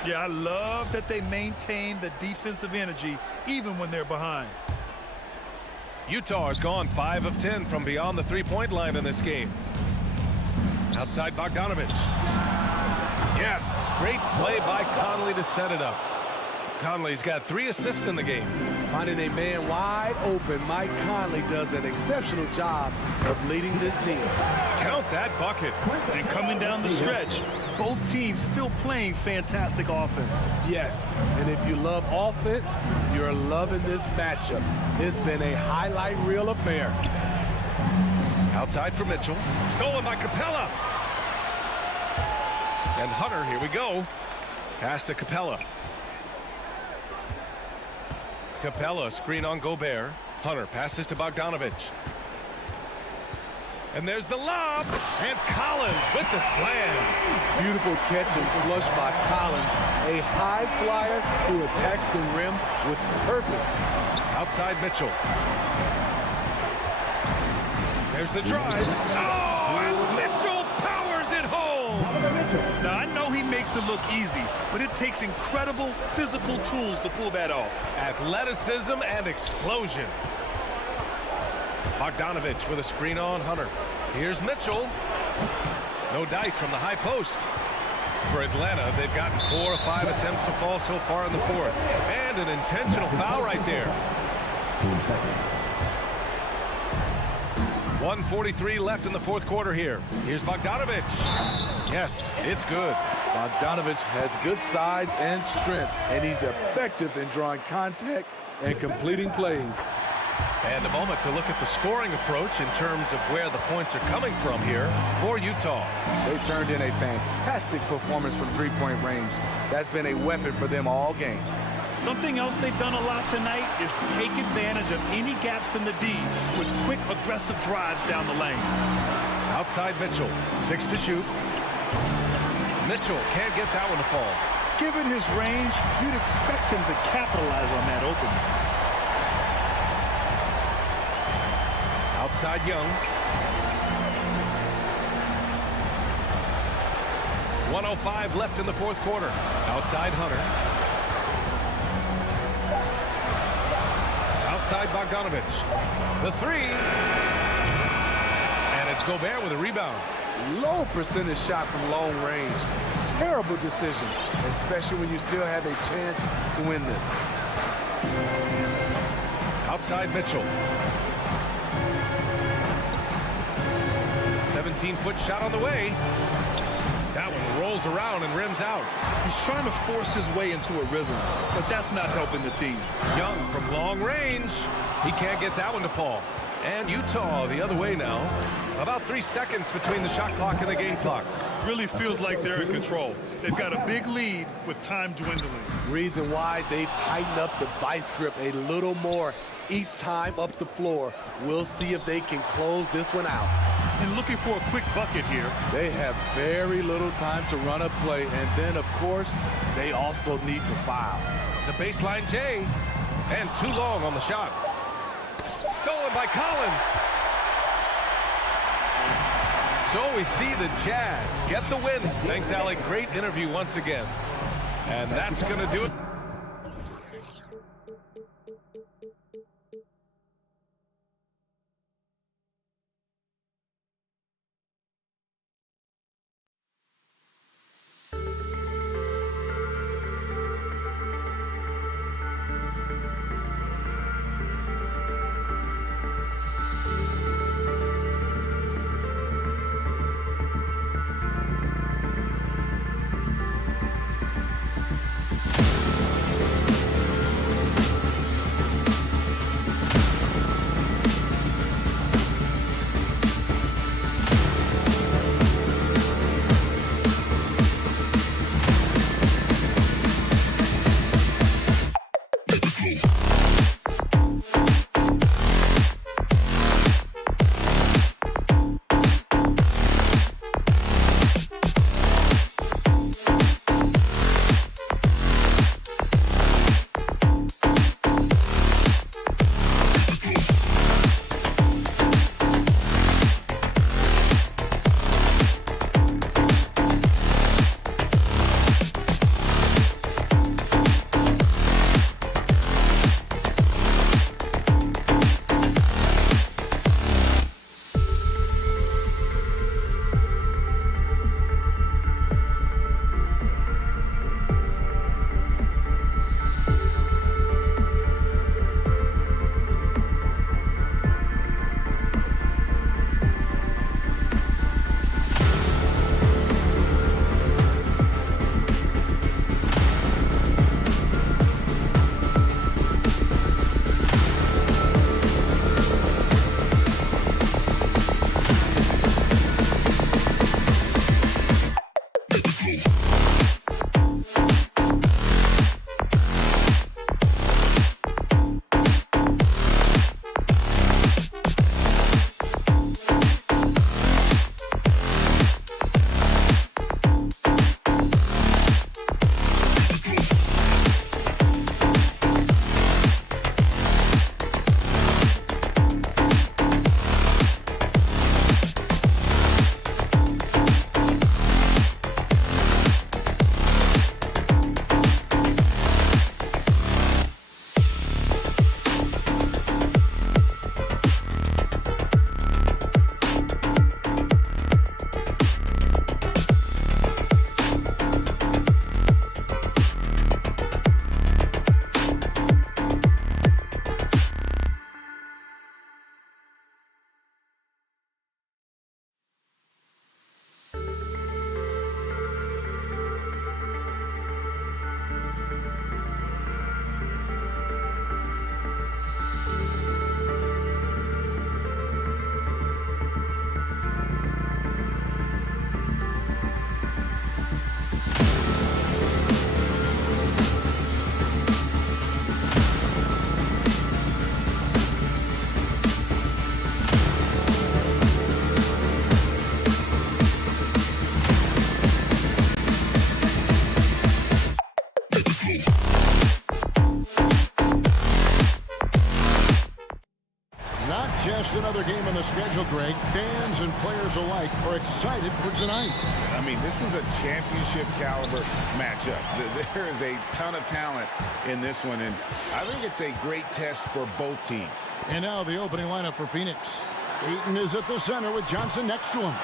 Yeah, I love that they maintain the defensive energy even when they're behind. Utah has gone 5 of 10 from beyond the 3-point line in this game. Outside Bogdanovic. Yes, great play by Conley to set it up. Conley's got 3 assists in the game. Finding a man wide open, Mike Conley does an exceptional job of leading this team. Count that bucket. And coming down the stretch, both teams still playing fantastic offense. Yes, and if you love offense, you're loving this matchup. It's been a highlight reel affair. Outside for Mitchell. Stolen by Capella. And Hunter, here we go. Pass to Capella. Capella, screen on Gobert. Hunter passes to Bogdanovic. And there's the lob. And Collins with the slam. Beautiful catch and flush by Collins. A high flyer who attacks the rim with purpose. Outside Mitchell. There's the drive. Oh, and Mitchell powers it home. Now, I know he makes it look easy, but it takes incredible physical tools to pull that off. Athleticism and explosion. Bogdanovic with a screen on Hunter. Here's Mitchell. No dice from the high post. For Atlanta, they've gotten 4 of 5 attempts to fall so far in the 4th. And an intentional foul right there. 1:43 left in the 4th quarter here. Here's Bogdanovic. Yes, it's good. Bogdanovic has good size and strength, and he's effective in drawing contact and completing plays. And a moment to look at the scoring approach in terms of where the points are coming from here for Utah. They've turned in a fantastic performance from 3-point range. That's been a weapon for them all game. Something else they've done a lot tonight is take advantage of any gaps in the D with quick, aggressive drives down the lane. Outside Mitchell. 6 to shoot. Mitchell can't get that one to fall. Given his range, you'd expect him to capitalize on that opening. Outside Young. 1:05 left in the fourth quarter. Outside Hunter. Outside Bogdanovic. The three. And it's Gobert with a rebound. Low percentage shot from long range. Terrible decision, especially when you still have a chance to win this. Outside Mitchell. 17-foot shot on the way. That one rolls around and rims out. He's trying to force his way into a rhythm, but that's not helping the team. Young from long range. He can't get that one to fall. And Utah the other way now. About 3 seconds between the shot clock and the game clock. Really feels like they're in control. They've got a big lead with time dwindling. Reason why they've tightened up the vice grip a little more each time up the floor. We'll see if they can close this one out. And looking for a quick bucket here. They have very little time to run a play, and then, of course, they also need to foul. The baseline J. And too long on the shot. Stolen by Collins. So we see the Jazz get the win. Thanks, Alec. Great interview once again. And that's going to do it. Just another game on the schedule, Greg. Fans and players alike are excited for tonight. I mean, this is a championship caliber matchup. There is a ton of talent in this one, and I think it's a great test for both teams. And now the opening lineup for Phoenix. Ayton is at the center with Johnson next to him.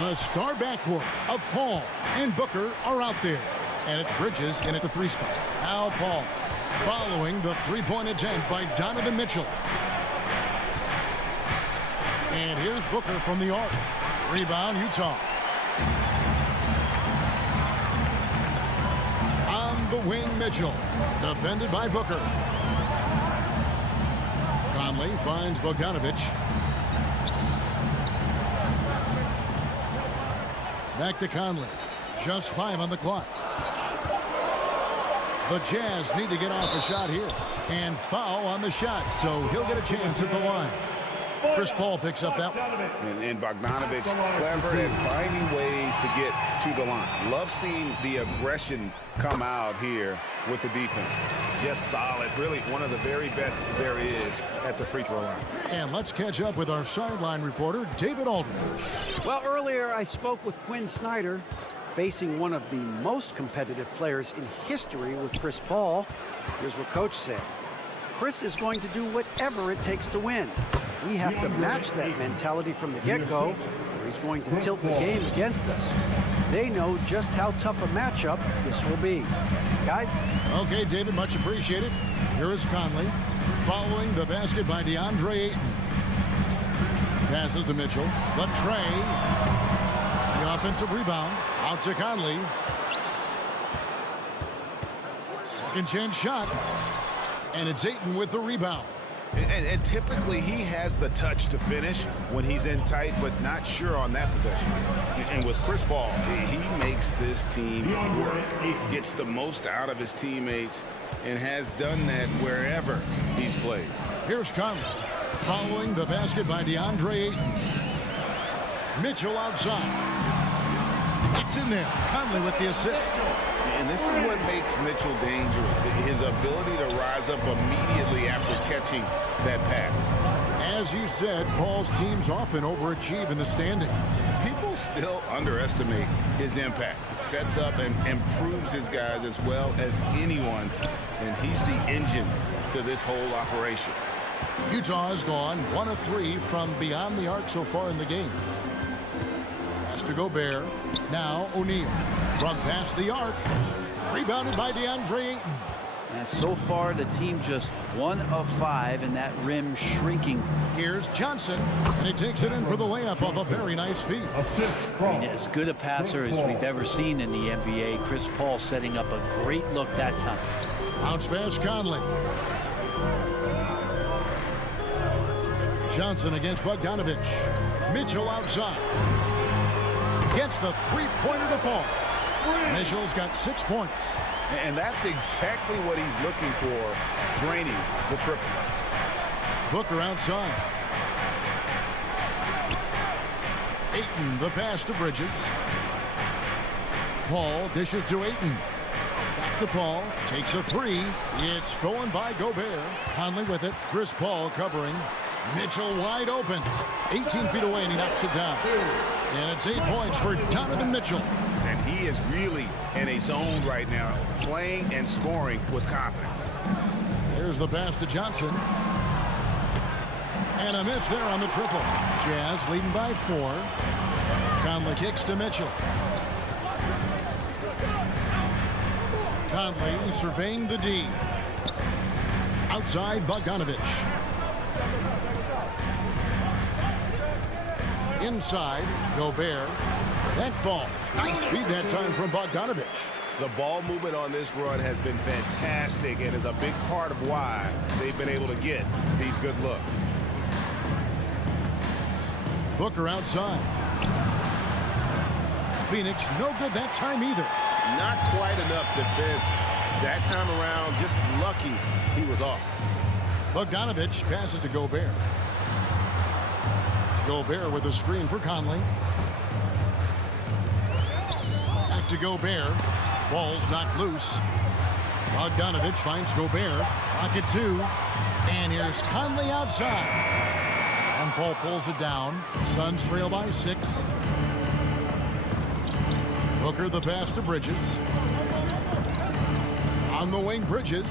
The star backcourt of Paul and Booker are out there. And it's Bridges in at the 3 spot. Now Paul following the three-point attempt by Donovan Mitchell. And here's Booker from the arc. Rebound, Utah. On the wing, Mitchell. Defended by Booker. Conley finds Bogdanovic. Back to Conley. Just 5 on the clock. The Jazz need to get off a shot here. And foul on the shot, so he'll get a chance at the line. Chris Paul picks up that one. And Bogdanovic clever at finding ways to get to the line. Love seeing the aggression come out here with the defense. Just solid. Really one of the very best there is at the free throw line. And let's catch up with our sideline reporter, David Aldridge. Well, earlier I spoke with Quinn Snyder, facing one of the most competitive players in history with Chris Paul. Here's what Coach said. Chris is going to do whatever it takes to win. We have to match that mentality from the get-go, or he's going to tilt the game against us. They know just how tough a matchup this will be. Guys? Okay, David, much appreciated. Here is Conley following the basket by DeAndre Ayton. Passes to Mitchell. The tray. The offensive rebound. Out to Conley. Second chance shot. And it's Ayton with the rebound. And typically he has the touch to finish when he's in tight, but not sure on that possession. And with Chris Paul, he makes this team work, gets the most out of his teammates, and has done that wherever he's played. Here's Conley following the basket by DeAndre Ayton. Mitchell outside. It's in there. Conley with the assist. And this is what makes Mitchell dangerous, his ability to rise up immediately after catching that pass. As you said, Paul's teams often overachieve in the standings. People still underestimate his impact. Sets up and improves his guys as well as anyone, and he's the engine to this whole operation. Utah has gone 1 of 3 from beyond the arc so far in the game. Pass to Gobert. Now O'Neal. From past the arc. Rebounded by DeAndre Ayton. And so far, the team just 1 of 5, and that rim shrinking. Here's Johnson, and he takes it in for the layup off a very nice feed. I mean, as good a passer as we've ever seen in the NBA. Chris Paul setting up a great look that time. Bounce pass Conley. Johnson against Bogdanovic. Mitchell outside. Gets the three-pointer to fall. Mitchell's got 6 points. And that's exactly what he's looking for, draining the triple. Booker outside. Ayton, the pass to Bridges. Paul dishes to Ayton. Back to Paul, takes a 3. It's stolen by Gobert. Conley with it. Chris Paul covering. Mitchell wide open. 18 feet away, and he knocks it down. And it's 8 points for Donovan Mitchell. And he is really in a zone right now, playing and scoring with confidence. There's the pass to Johnson. And a miss there on the triple. Jazz leading by 4. Conley kicks to Mitchell. Conley surveying the D. Outside Bogdanovic. Inside, Gobert. That fall. Nice feed that time from Bogdanovic. The ball movement on this run has been fantastic and is a big part of why they've been able to get these good looks. Booker outside. Phoenix no good that time either. Not quite enough defense that time around. Just lucky he was off. Bogdanovic passes to Gobert. Gobert with a screen for Conley. Back to Gobert. Ball's knocked loose. Bogdanovic finds Gobert. Pocket 2. And here's Conley outside. And Paul pulls it down. Suns trail by 6. Booker the pass to Bridges. On the wing, Bridges.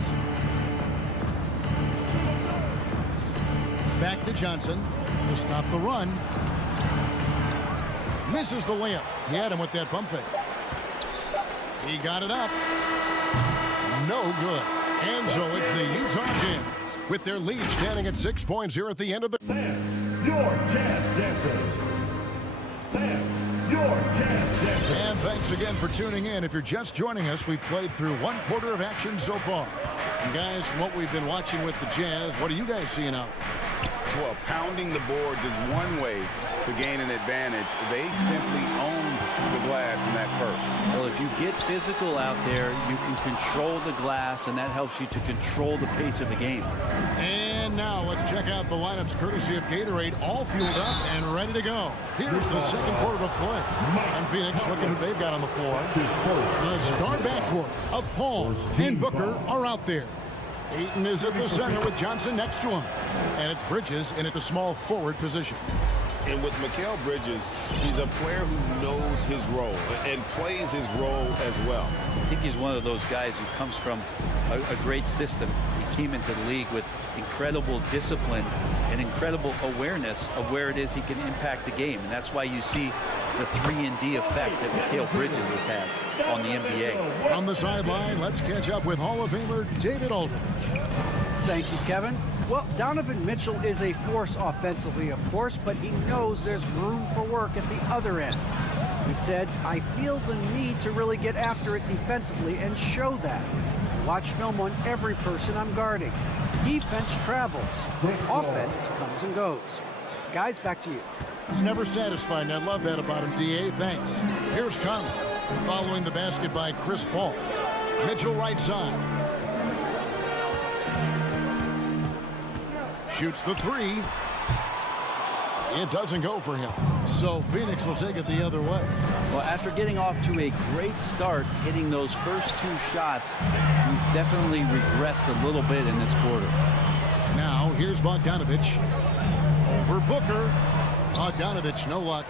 Back to Johnson to stop the run. Misses the layup. He had him with that pump fake. He got it up. No good. And so it's the Utah Jazz with their lead standing at 6 points here at the end of the... Your Jazz Dancer. Your Jazz Dancer. And thanks again for tuning in. If you're just joining us, we've played through 1/4 of action so far. And guys, from what we've been watching with the Jazz, what are you guys seeing out? Well, pounding the boards is one way to gain an advantage. They simply owned the glass in that first. Well, if you get physical out there, you can control the glass, and that helps you to control the pace of the game. And now let's check out the lineups courtesy of Gatorade, all fueled up and ready to go. Here's the second quarter of play. And Phoenix, looking who they've got on the floor. The star backcourt of Paul and Booker are out there. Ayton is at the center with Johnson next to him. And it's Bridges in at the small forward position. And with Mikal Bridges, he's a player who knows his role and plays his role as well. I think he's one of those guys who comes from a great system. He came into the league with incredible discipline and incredible awareness of where it is he can impact the game. And that's why you see the 3-and-D effect that Mikal Bridges has had on the NBA. On the sideline, let's catch up with Hall of Famer David Aldridge. Thank you, Kevin. Well, Donovan Mitchell is a force offensively, of course, but he knows there's room for work at the other end. He said, I feel the need to really get after it defensively and show that. Watch film on every person I'm guarding. Defense travels. Offense comes and goes. Guys, back to you. He's never satisfied, and I love that about him, D.A. Thanks. Here's Conley, following the basket by Chris Paul. Mitchell right side. Shoots the 3. It doesn't go for him. So Phoenix will take it the other way. Well, after getting off to a great start, hitting those first 2 shots, he's definitely regressed a little bit in this quarter. Now, here's Bogdanovic. Over Booker. Bogdanovic, no luck.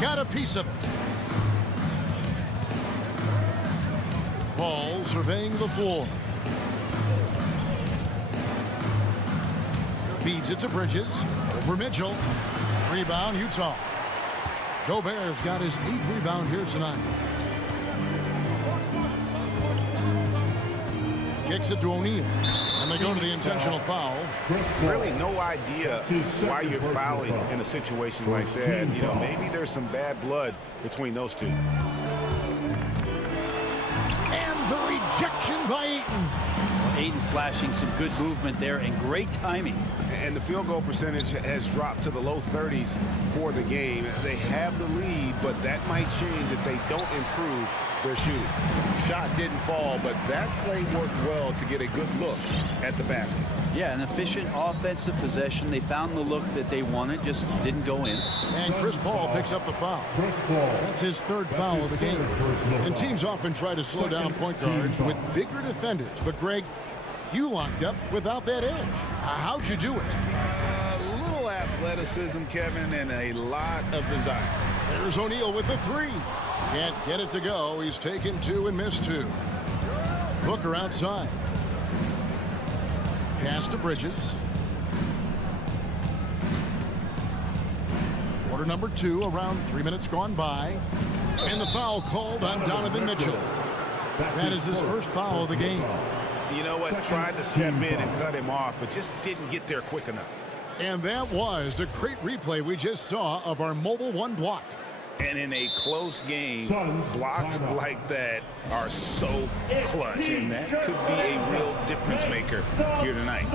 Got a piece of it. Paul surveying the floor. Feeds it to Bridges. Over Mitchell. Rebound, Utah. Gobert's got his 8th rebound here tonight. Kicks it to O'Neal. And they go to the intentional foul. Really no idea why you're fouling in a situation like that. You know, maybe there's some bad blood between those two. And the rejection by Ayton. Ayton flashing some good movement there and great timing. And the field goal percentage has dropped to the low 30s for the game. They have the lead, but that might change if they don't improve their shooting. Shot didn't fall, but that play worked well to get a good look at the basket. Yeah, an efficient offensive possession. They found the look that they wanted, just didn't go in. And Chris Paul picks up the foul. That's his 3rd foul of the game. And teams often try to slow down point guards with bigger defenders. But, Greg, you locked up without that edge. How'd you do it? A little athleticism, Kevin, and a lot of desire. There's O'Neal with the 3. Can't get it to go. He's taken 2 and missed 2. Booker outside. Pass to Bridges. Quarter number 2, around 3 minutes gone by. And the foul called on Donovan Mitchell. That is his 1st foul of the game. You know what? Tried to step in and cut him off, but just didn't get there quick enough. And that was a great replay we just saw of our Mobile One block. And in a close game, blocks like that are so clutch, and that could be a real difference maker here tonight.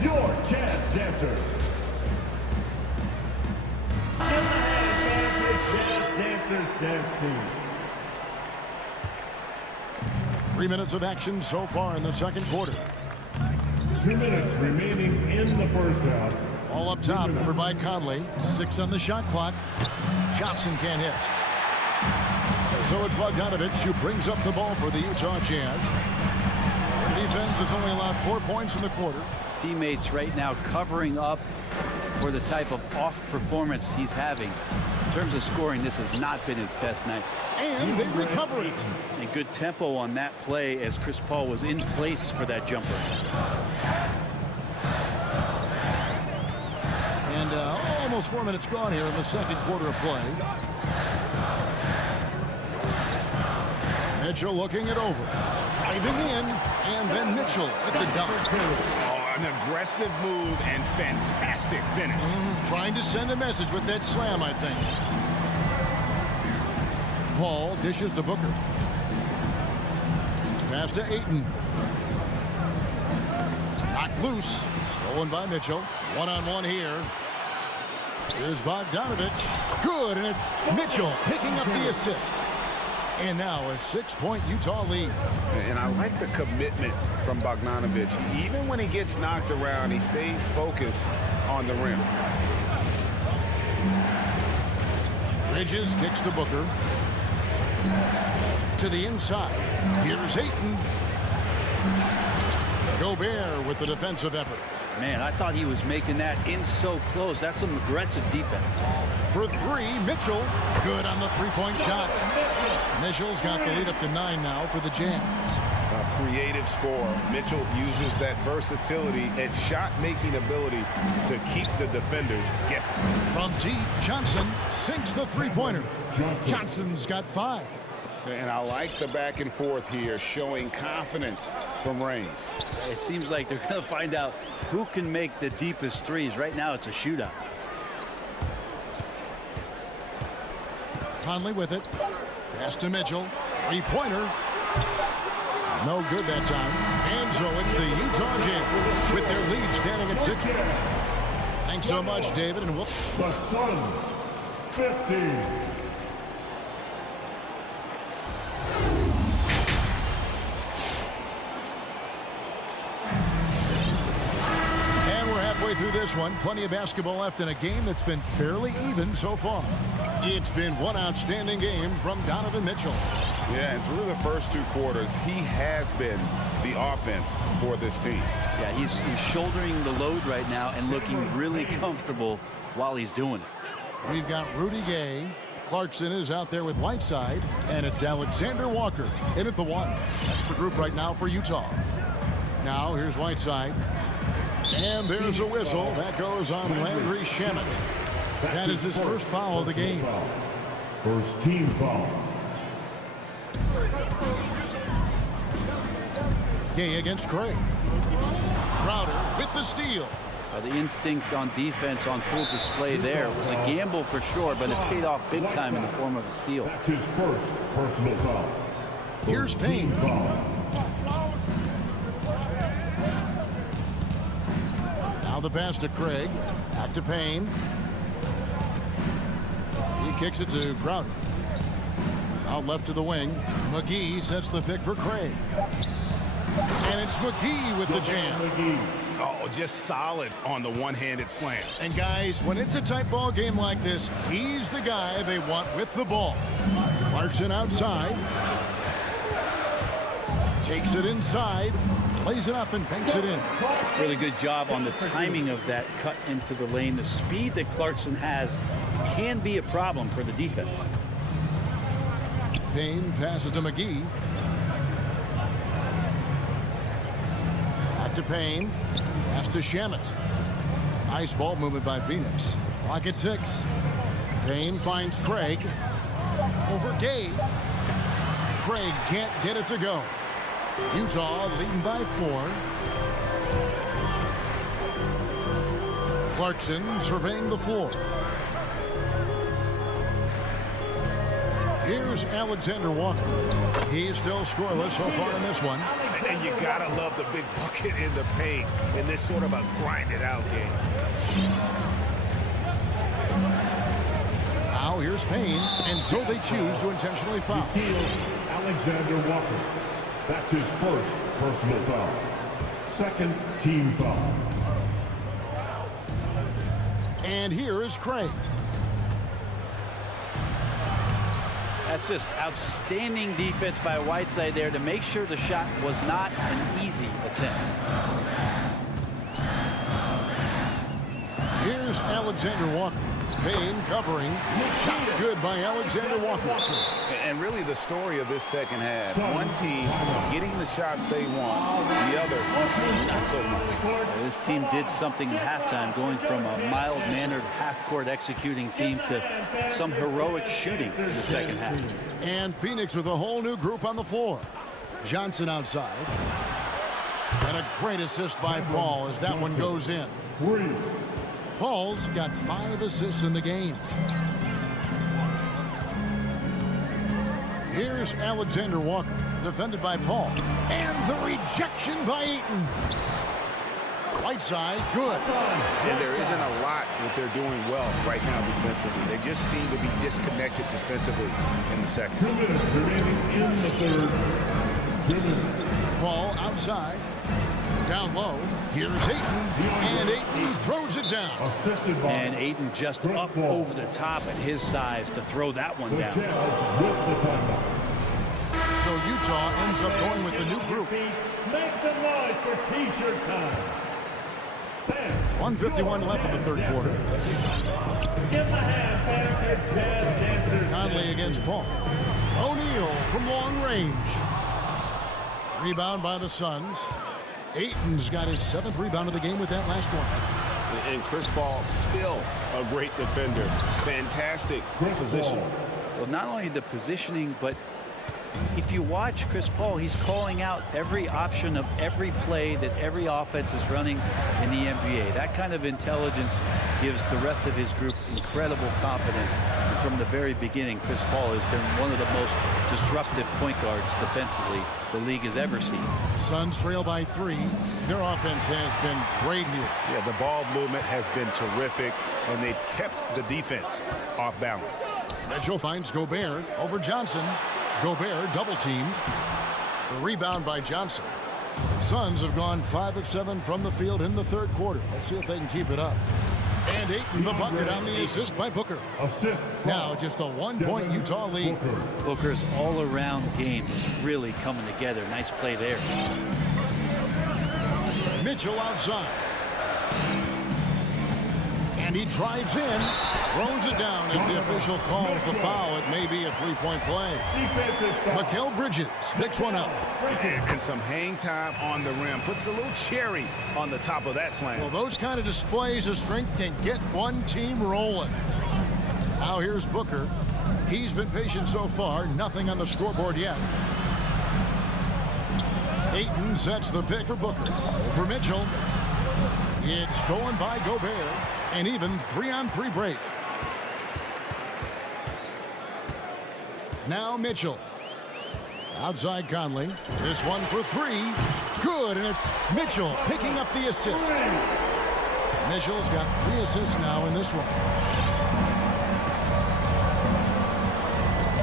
Your Jazz Dancer. Jazz Dancers Dance Team. 3 minutes of action so far in the second quarter. 2 minutes remaining in the first half. All up top, covered by Conley. 6 on the shot clock. Johnson can't hit. So it's Bogdanovic who brings up the ball for the Utah Jazz. The defense has only allowed 4 points in the quarter. teammates right now covering up for the type of off performance he's having. In terms of scoring, this has not been his best night. And they recover it. And good tempo on that play as Chris Paul was in place for that jumper. And almost 4 minutes gone here in the second quarter of play. Mitchell looking it over. Driving in, and then Mitchell at the dunk. Oh, an aggressive move and fantastic finish. Trying to send a message with that slam, I think. Paul dishes to Booker. Pass to Ayton. Knocked loose. Stolen by Mitchell. One-on-one here. Here's Bogdanovic. Good, and it's Mitchell picking up the assist. And now a 6-point Utah lead. And I like the commitment from Bogdanovic. Even when he gets knocked around, he stays focused on the rim. Bridges kicks to Booker. To the inside. Here's Ayton. Gobert with the defensive effort. Man, I thought he was making that in so close. That's some aggressive defense. For three, Mitchell. Good on the three-point shot. Mitchell's got the lead up to 9 now for the Jazz. A creative scorer. Mitchell uses that versatility and shot-making ability to keep the defenders guessing. From deep, Johnson sinks the three-pointer. Johnson's got 5. And I like the back and forth here, showing confidence from range. It seems like they're going to find out who can make the deepest threes. Right now, it's a shootout. Conley with it. Pass to Mitchell. Three-pointer. No good that time. And so it's the Utah Jazz with their lead standing at 6. Thanks so much, David. And we'll... The Suns, 50. Through this one, plenty of basketball left in a game that's been fairly even so far. It's been one outstanding game from Donovan Mitchell. Yeah, and through the first 2 quarters, he has been the offense for this team. Yeah, he's shouldering the load right now and looking really comfortable while he's doing it. We've got Rudy Gay. Clarkson is out there with Whiteside, and it's Alexander Walker in at the 1. That's the group right now for Utah. Now here's Whiteside. And there's a whistle. That goes on Landry Shamet. That is his first foul of the game. First team foul. Gay against Craig. Crowder with the steal. The instincts on defense on full display there. It was a gamble for sure, but it paid off big time in the form of a steal. That's his first personal foul. Here's Payne. Now the pass to Craig. Back to Payne. He kicks it to Crowder. Out left to the wing. McGee sets the pick for Craig. And it's McGee with the jam. Oh, just solid on the one-handed slam. And guys, when it's a tight ball game like this, he's the guy they want with the ball. Clarkson outside. Takes it inside. Plays it up and banks it in. Really good job on the timing of that cut into the lane. The speed that Clarkson has can be a problem for the defense. Payne passes to McGee. Back to Payne. Pass to Shamet. Nice ball movement by Phoenix. Clock at 6. Payne finds Craig. Over Gay. Craig can't get it to go. Utah leading by 4. Clarkson surveying the floor. Here's Alexander Walker. He's still scoreless so far in this one. And you gotta love the big bucket in the paint in this sort of a grinded-out game. Now here's Payne, and so they choose to intentionally foul. Alexander Walker. That's his first personal foul. Second team foul. And here is Craig. That's just outstanding defense by Whiteside there to make sure the shot was not an easy attempt. Alexander Walker. Payne covering. Shot good by Alexander Walker. And really the story of this second half. One team getting the shots they want, the other not so much. This team did something at halftime, going from a mild-mannered half-court executing team to some heroic shooting in the second half. And Phoenix with a whole new group on the floor. Johnson outside. And a great assist by Paul as that one goes in. Paul's got 5 assists in the game. Here's Alexander Walker, defended by Paul. And the rejection by Ayton. Whiteside, good. And there isn't a lot that they're doing well right now defensively. They just seem to be disconnected defensively in the second. 2 minutes remaining in the third. 2 minutes. Paul outside. Down low. Here's Ayton. And Ayton throws it down. And Ayton just up over the top at his size to throw that one down. So Utah ends up going with the new group. Make some noise for T-shirt time. 1:51 left in the third quarter. Give the hand back to Jazz Dancers. Conley against Paul. O'Neal from long range. Rebound by the Suns. Ayton's got his 7th rebound of the game with that last one. And Chris Paul still a great defender. Fantastic positioning. Well, not only the positioning, but if you watch Chris Paul, he's calling out every option of every play that every offense is running in the NBA. That kind of intelligence gives the rest of his group incredible confidence. And from the very beginning, Chris Paul has been one of the most disruptive point guards defensively the league has ever seen. Suns trail by 3. Their offense has been great here. Yeah, the ball movement has been terrific, and they've kept the defense off balance. Mitchell finds Gobert over Johnson. Gobert double teamed. The rebound by Johnson. Suns have gone 5 of 7 from the field in the third quarter. Let's see if they can keep it up. And Ayton the bucket on the assist by Booker. Now just a 1-point Utah lead. Booker's all-around game is really coming together. Nice play there. Mitchell outside. And he drives in, throws it down. If the official calls the foul, it may be a 3-point play. Mikal Bridges picks one up. And some hang time on the rim. Puts a little cherry on the top of that slam. Well, those kind of displays of strength can get one team rolling. Now here's Booker. He's been patient so far. Nothing on the scoreboard yet. Ayton sets the pick for Booker. For Mitchell. It's stolen by Gobert. An even 3-on-3 break. Now Mitchell. Outside Conley. This one for 3. Good, and it's Mitchell picking up the assist. Mitchell's got 3 assists now in this one.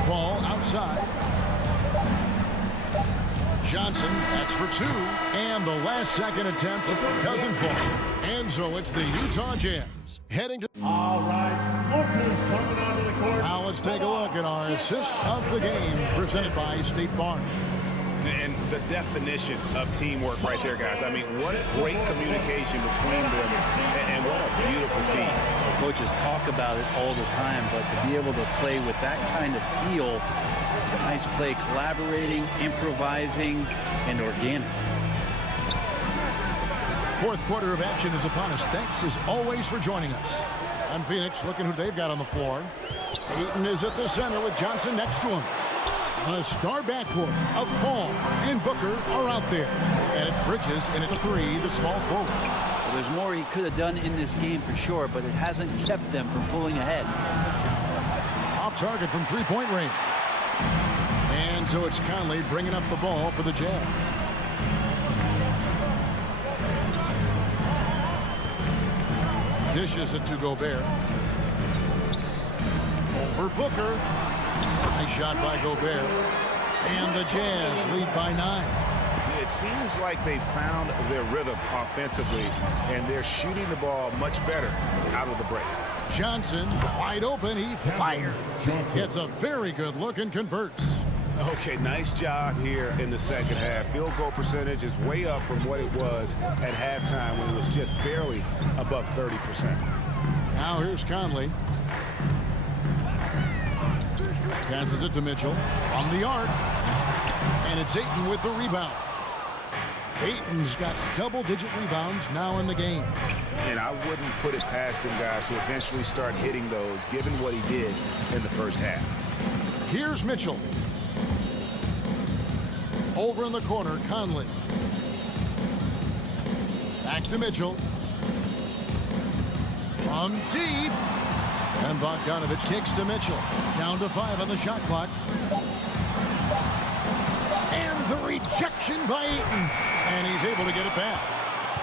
Ball outside. Johnson, that's for 2. And the last second attempt doesn't fall. And so it's the Utah Jazz heading to... All right, Booker's coming onto the court. Now let's take a look at our assist of the game presented by State Farm. And the definition of teamwork right there, guys. I mean, what great communication between them, and what a beautiful team. Coaches talk about it all the time, but to be able to play with that kind of feel, nice play, collaborating, improvising, and organic. Fourth quarter of action is upon us. Thanks as always for joining us. And Phoenix looking who they've got on the floor. Ayton is at the center with Johnson next to him. The star backcourt of Paul and Booker are out there. And it's Bridges in at the 3, the small forward. Well, there's more he could have done in this game for sure, but it hasn't kept them from pulling ahead. Off target from 3-point range. And so it's Conley bringing up the ball for the Jazz. Dishes it to Gobert. Over Booker. Nice shot by Gobert. And the Jazz lead by 9. It seems like they found their rhythm offensively, and they're shooting the ball much better out of the break. Johnson wide open. He fires. Gets a very good look and converts. Okay, nice job here in the second half. Field goal percentage is way up from what it was at halftime when it was just barely above 30%. Now here's Conley. Passes it to Mitchell from the arc. And it's Ayton with the rebound. Ayton's got double-digit rebounds now in the game. And I wouldn't put it past him, guys, to eventually start hitting those, given what he did in the first half. Here's Mitchell. Over in the corner, Conley. Back to Mitchell. From deep. And Bogdanovic kicks to Mitchell. Down to 5 on the shot clock. And the rejection by Ayton. And he's able to get it back.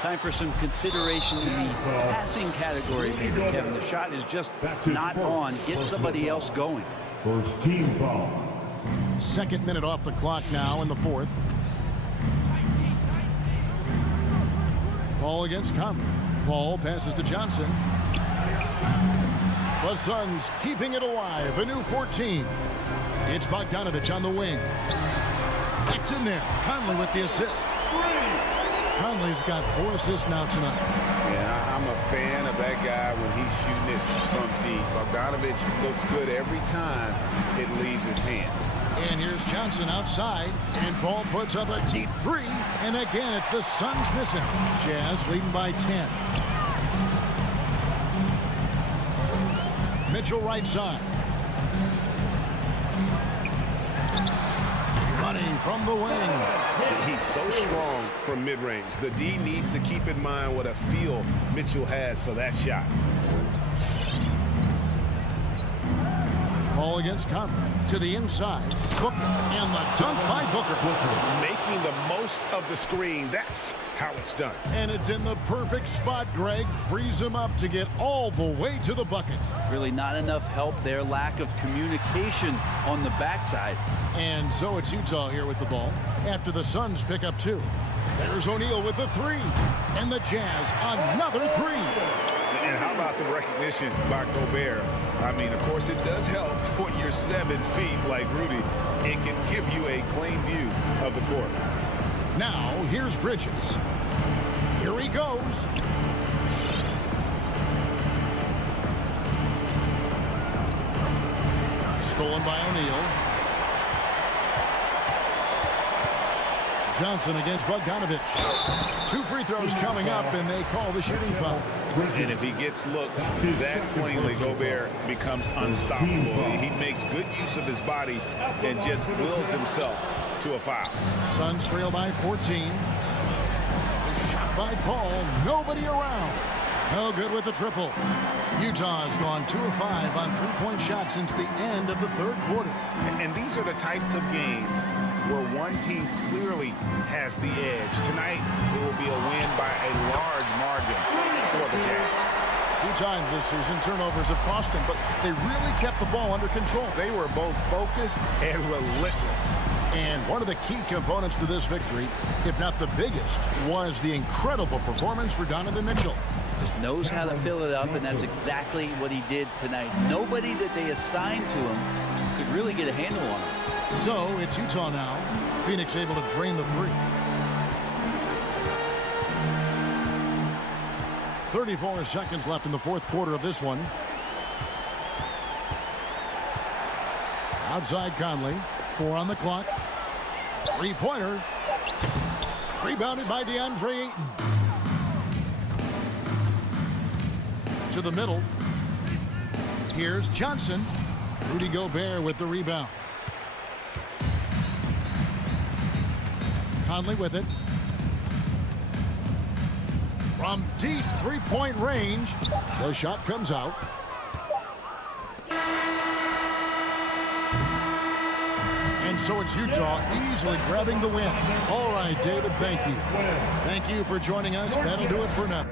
Time for some consideration in the passing category, maybe, Kevin. The shot is just not on. Get somebody else going. First team foul. Second minute off the clock now in the fourth. Ball against Conley. Ball passes to Johnson. The Suns keeping it alive. A new 14. It's Bogdanovic on the wing. That's in there. Conley with the assist. Conley's got 4 assists now tonight. Yeah, I'm a fan of that guy when he's shooting it from deep. Bogdanovic looks good every time it leaves his hands. And here's Johnson outside. And Ball puts up a deep 3. And again, it's the Suns missing. Jazz leading by 10. Mitchell right side. Running from the wing. He's so strong from mid-range. The D needs to keep in mind what a feel Mitchell has for that shot. Ball against Conley. To the inside. Booker. And the dunk by Booker. Making the most of the screen. That's how it's done. And it's in the perfect spot, Greg. Frees him up to get all the way to the bucket. Really not enough help there. Lack of communication on the backside. And so it's Utah here with the ball after the Suns pick up 2. There's O'Neal with the 3. And the Jazz another 3. And how about the recognition by Gobert? I mean, of course, it does help when you're 7 feet like Rudy. It can give you a clean view of the court. Now, here's Bridges. Here he goes. Stolen by O'Neal. Johnson against Bogdanovic. 2 free throws coming up, and they call the shooting foul. And if he gets looks that cleanly, Gobert becomes unstoppable. He makes good use of his body and just wills himself to a foul. Suns trail by 14. The shot by Paul. Nobody around. No good with the triple. Utah has gone 2 of 5 on 3-point shots since the end of the third quarter. And these are the types of games where one team clearly has the edge. Tonight, it will be a win by a large margin for the Jazz. A few times this season, turnovers have cost them, but they really kept the ball under control. They were both focused and relentless. And one of the key components to this victory, if not the biggest, was the incredible performance for Donovan Mitchell. Just knows how to fill it up, and that's exactly what he did tonight. Nobody that they assigned to him could really get a handle on him. So it's Utah now. Phoenix able to drain the 3. 34 seconds left in the fourth quarter of this one. Outside Conley. 4 on the clock. 3-pointer. Rebounded by DeAndre Ayton. To the middle. Here's Johnson. Rudy Gobert with the rebound. Conley with it. From deep 3-point range. The shot comes out. And so it's Utah easily grabbing the win. All right, David, thank you. Thank you for joining us. That'll do it for now.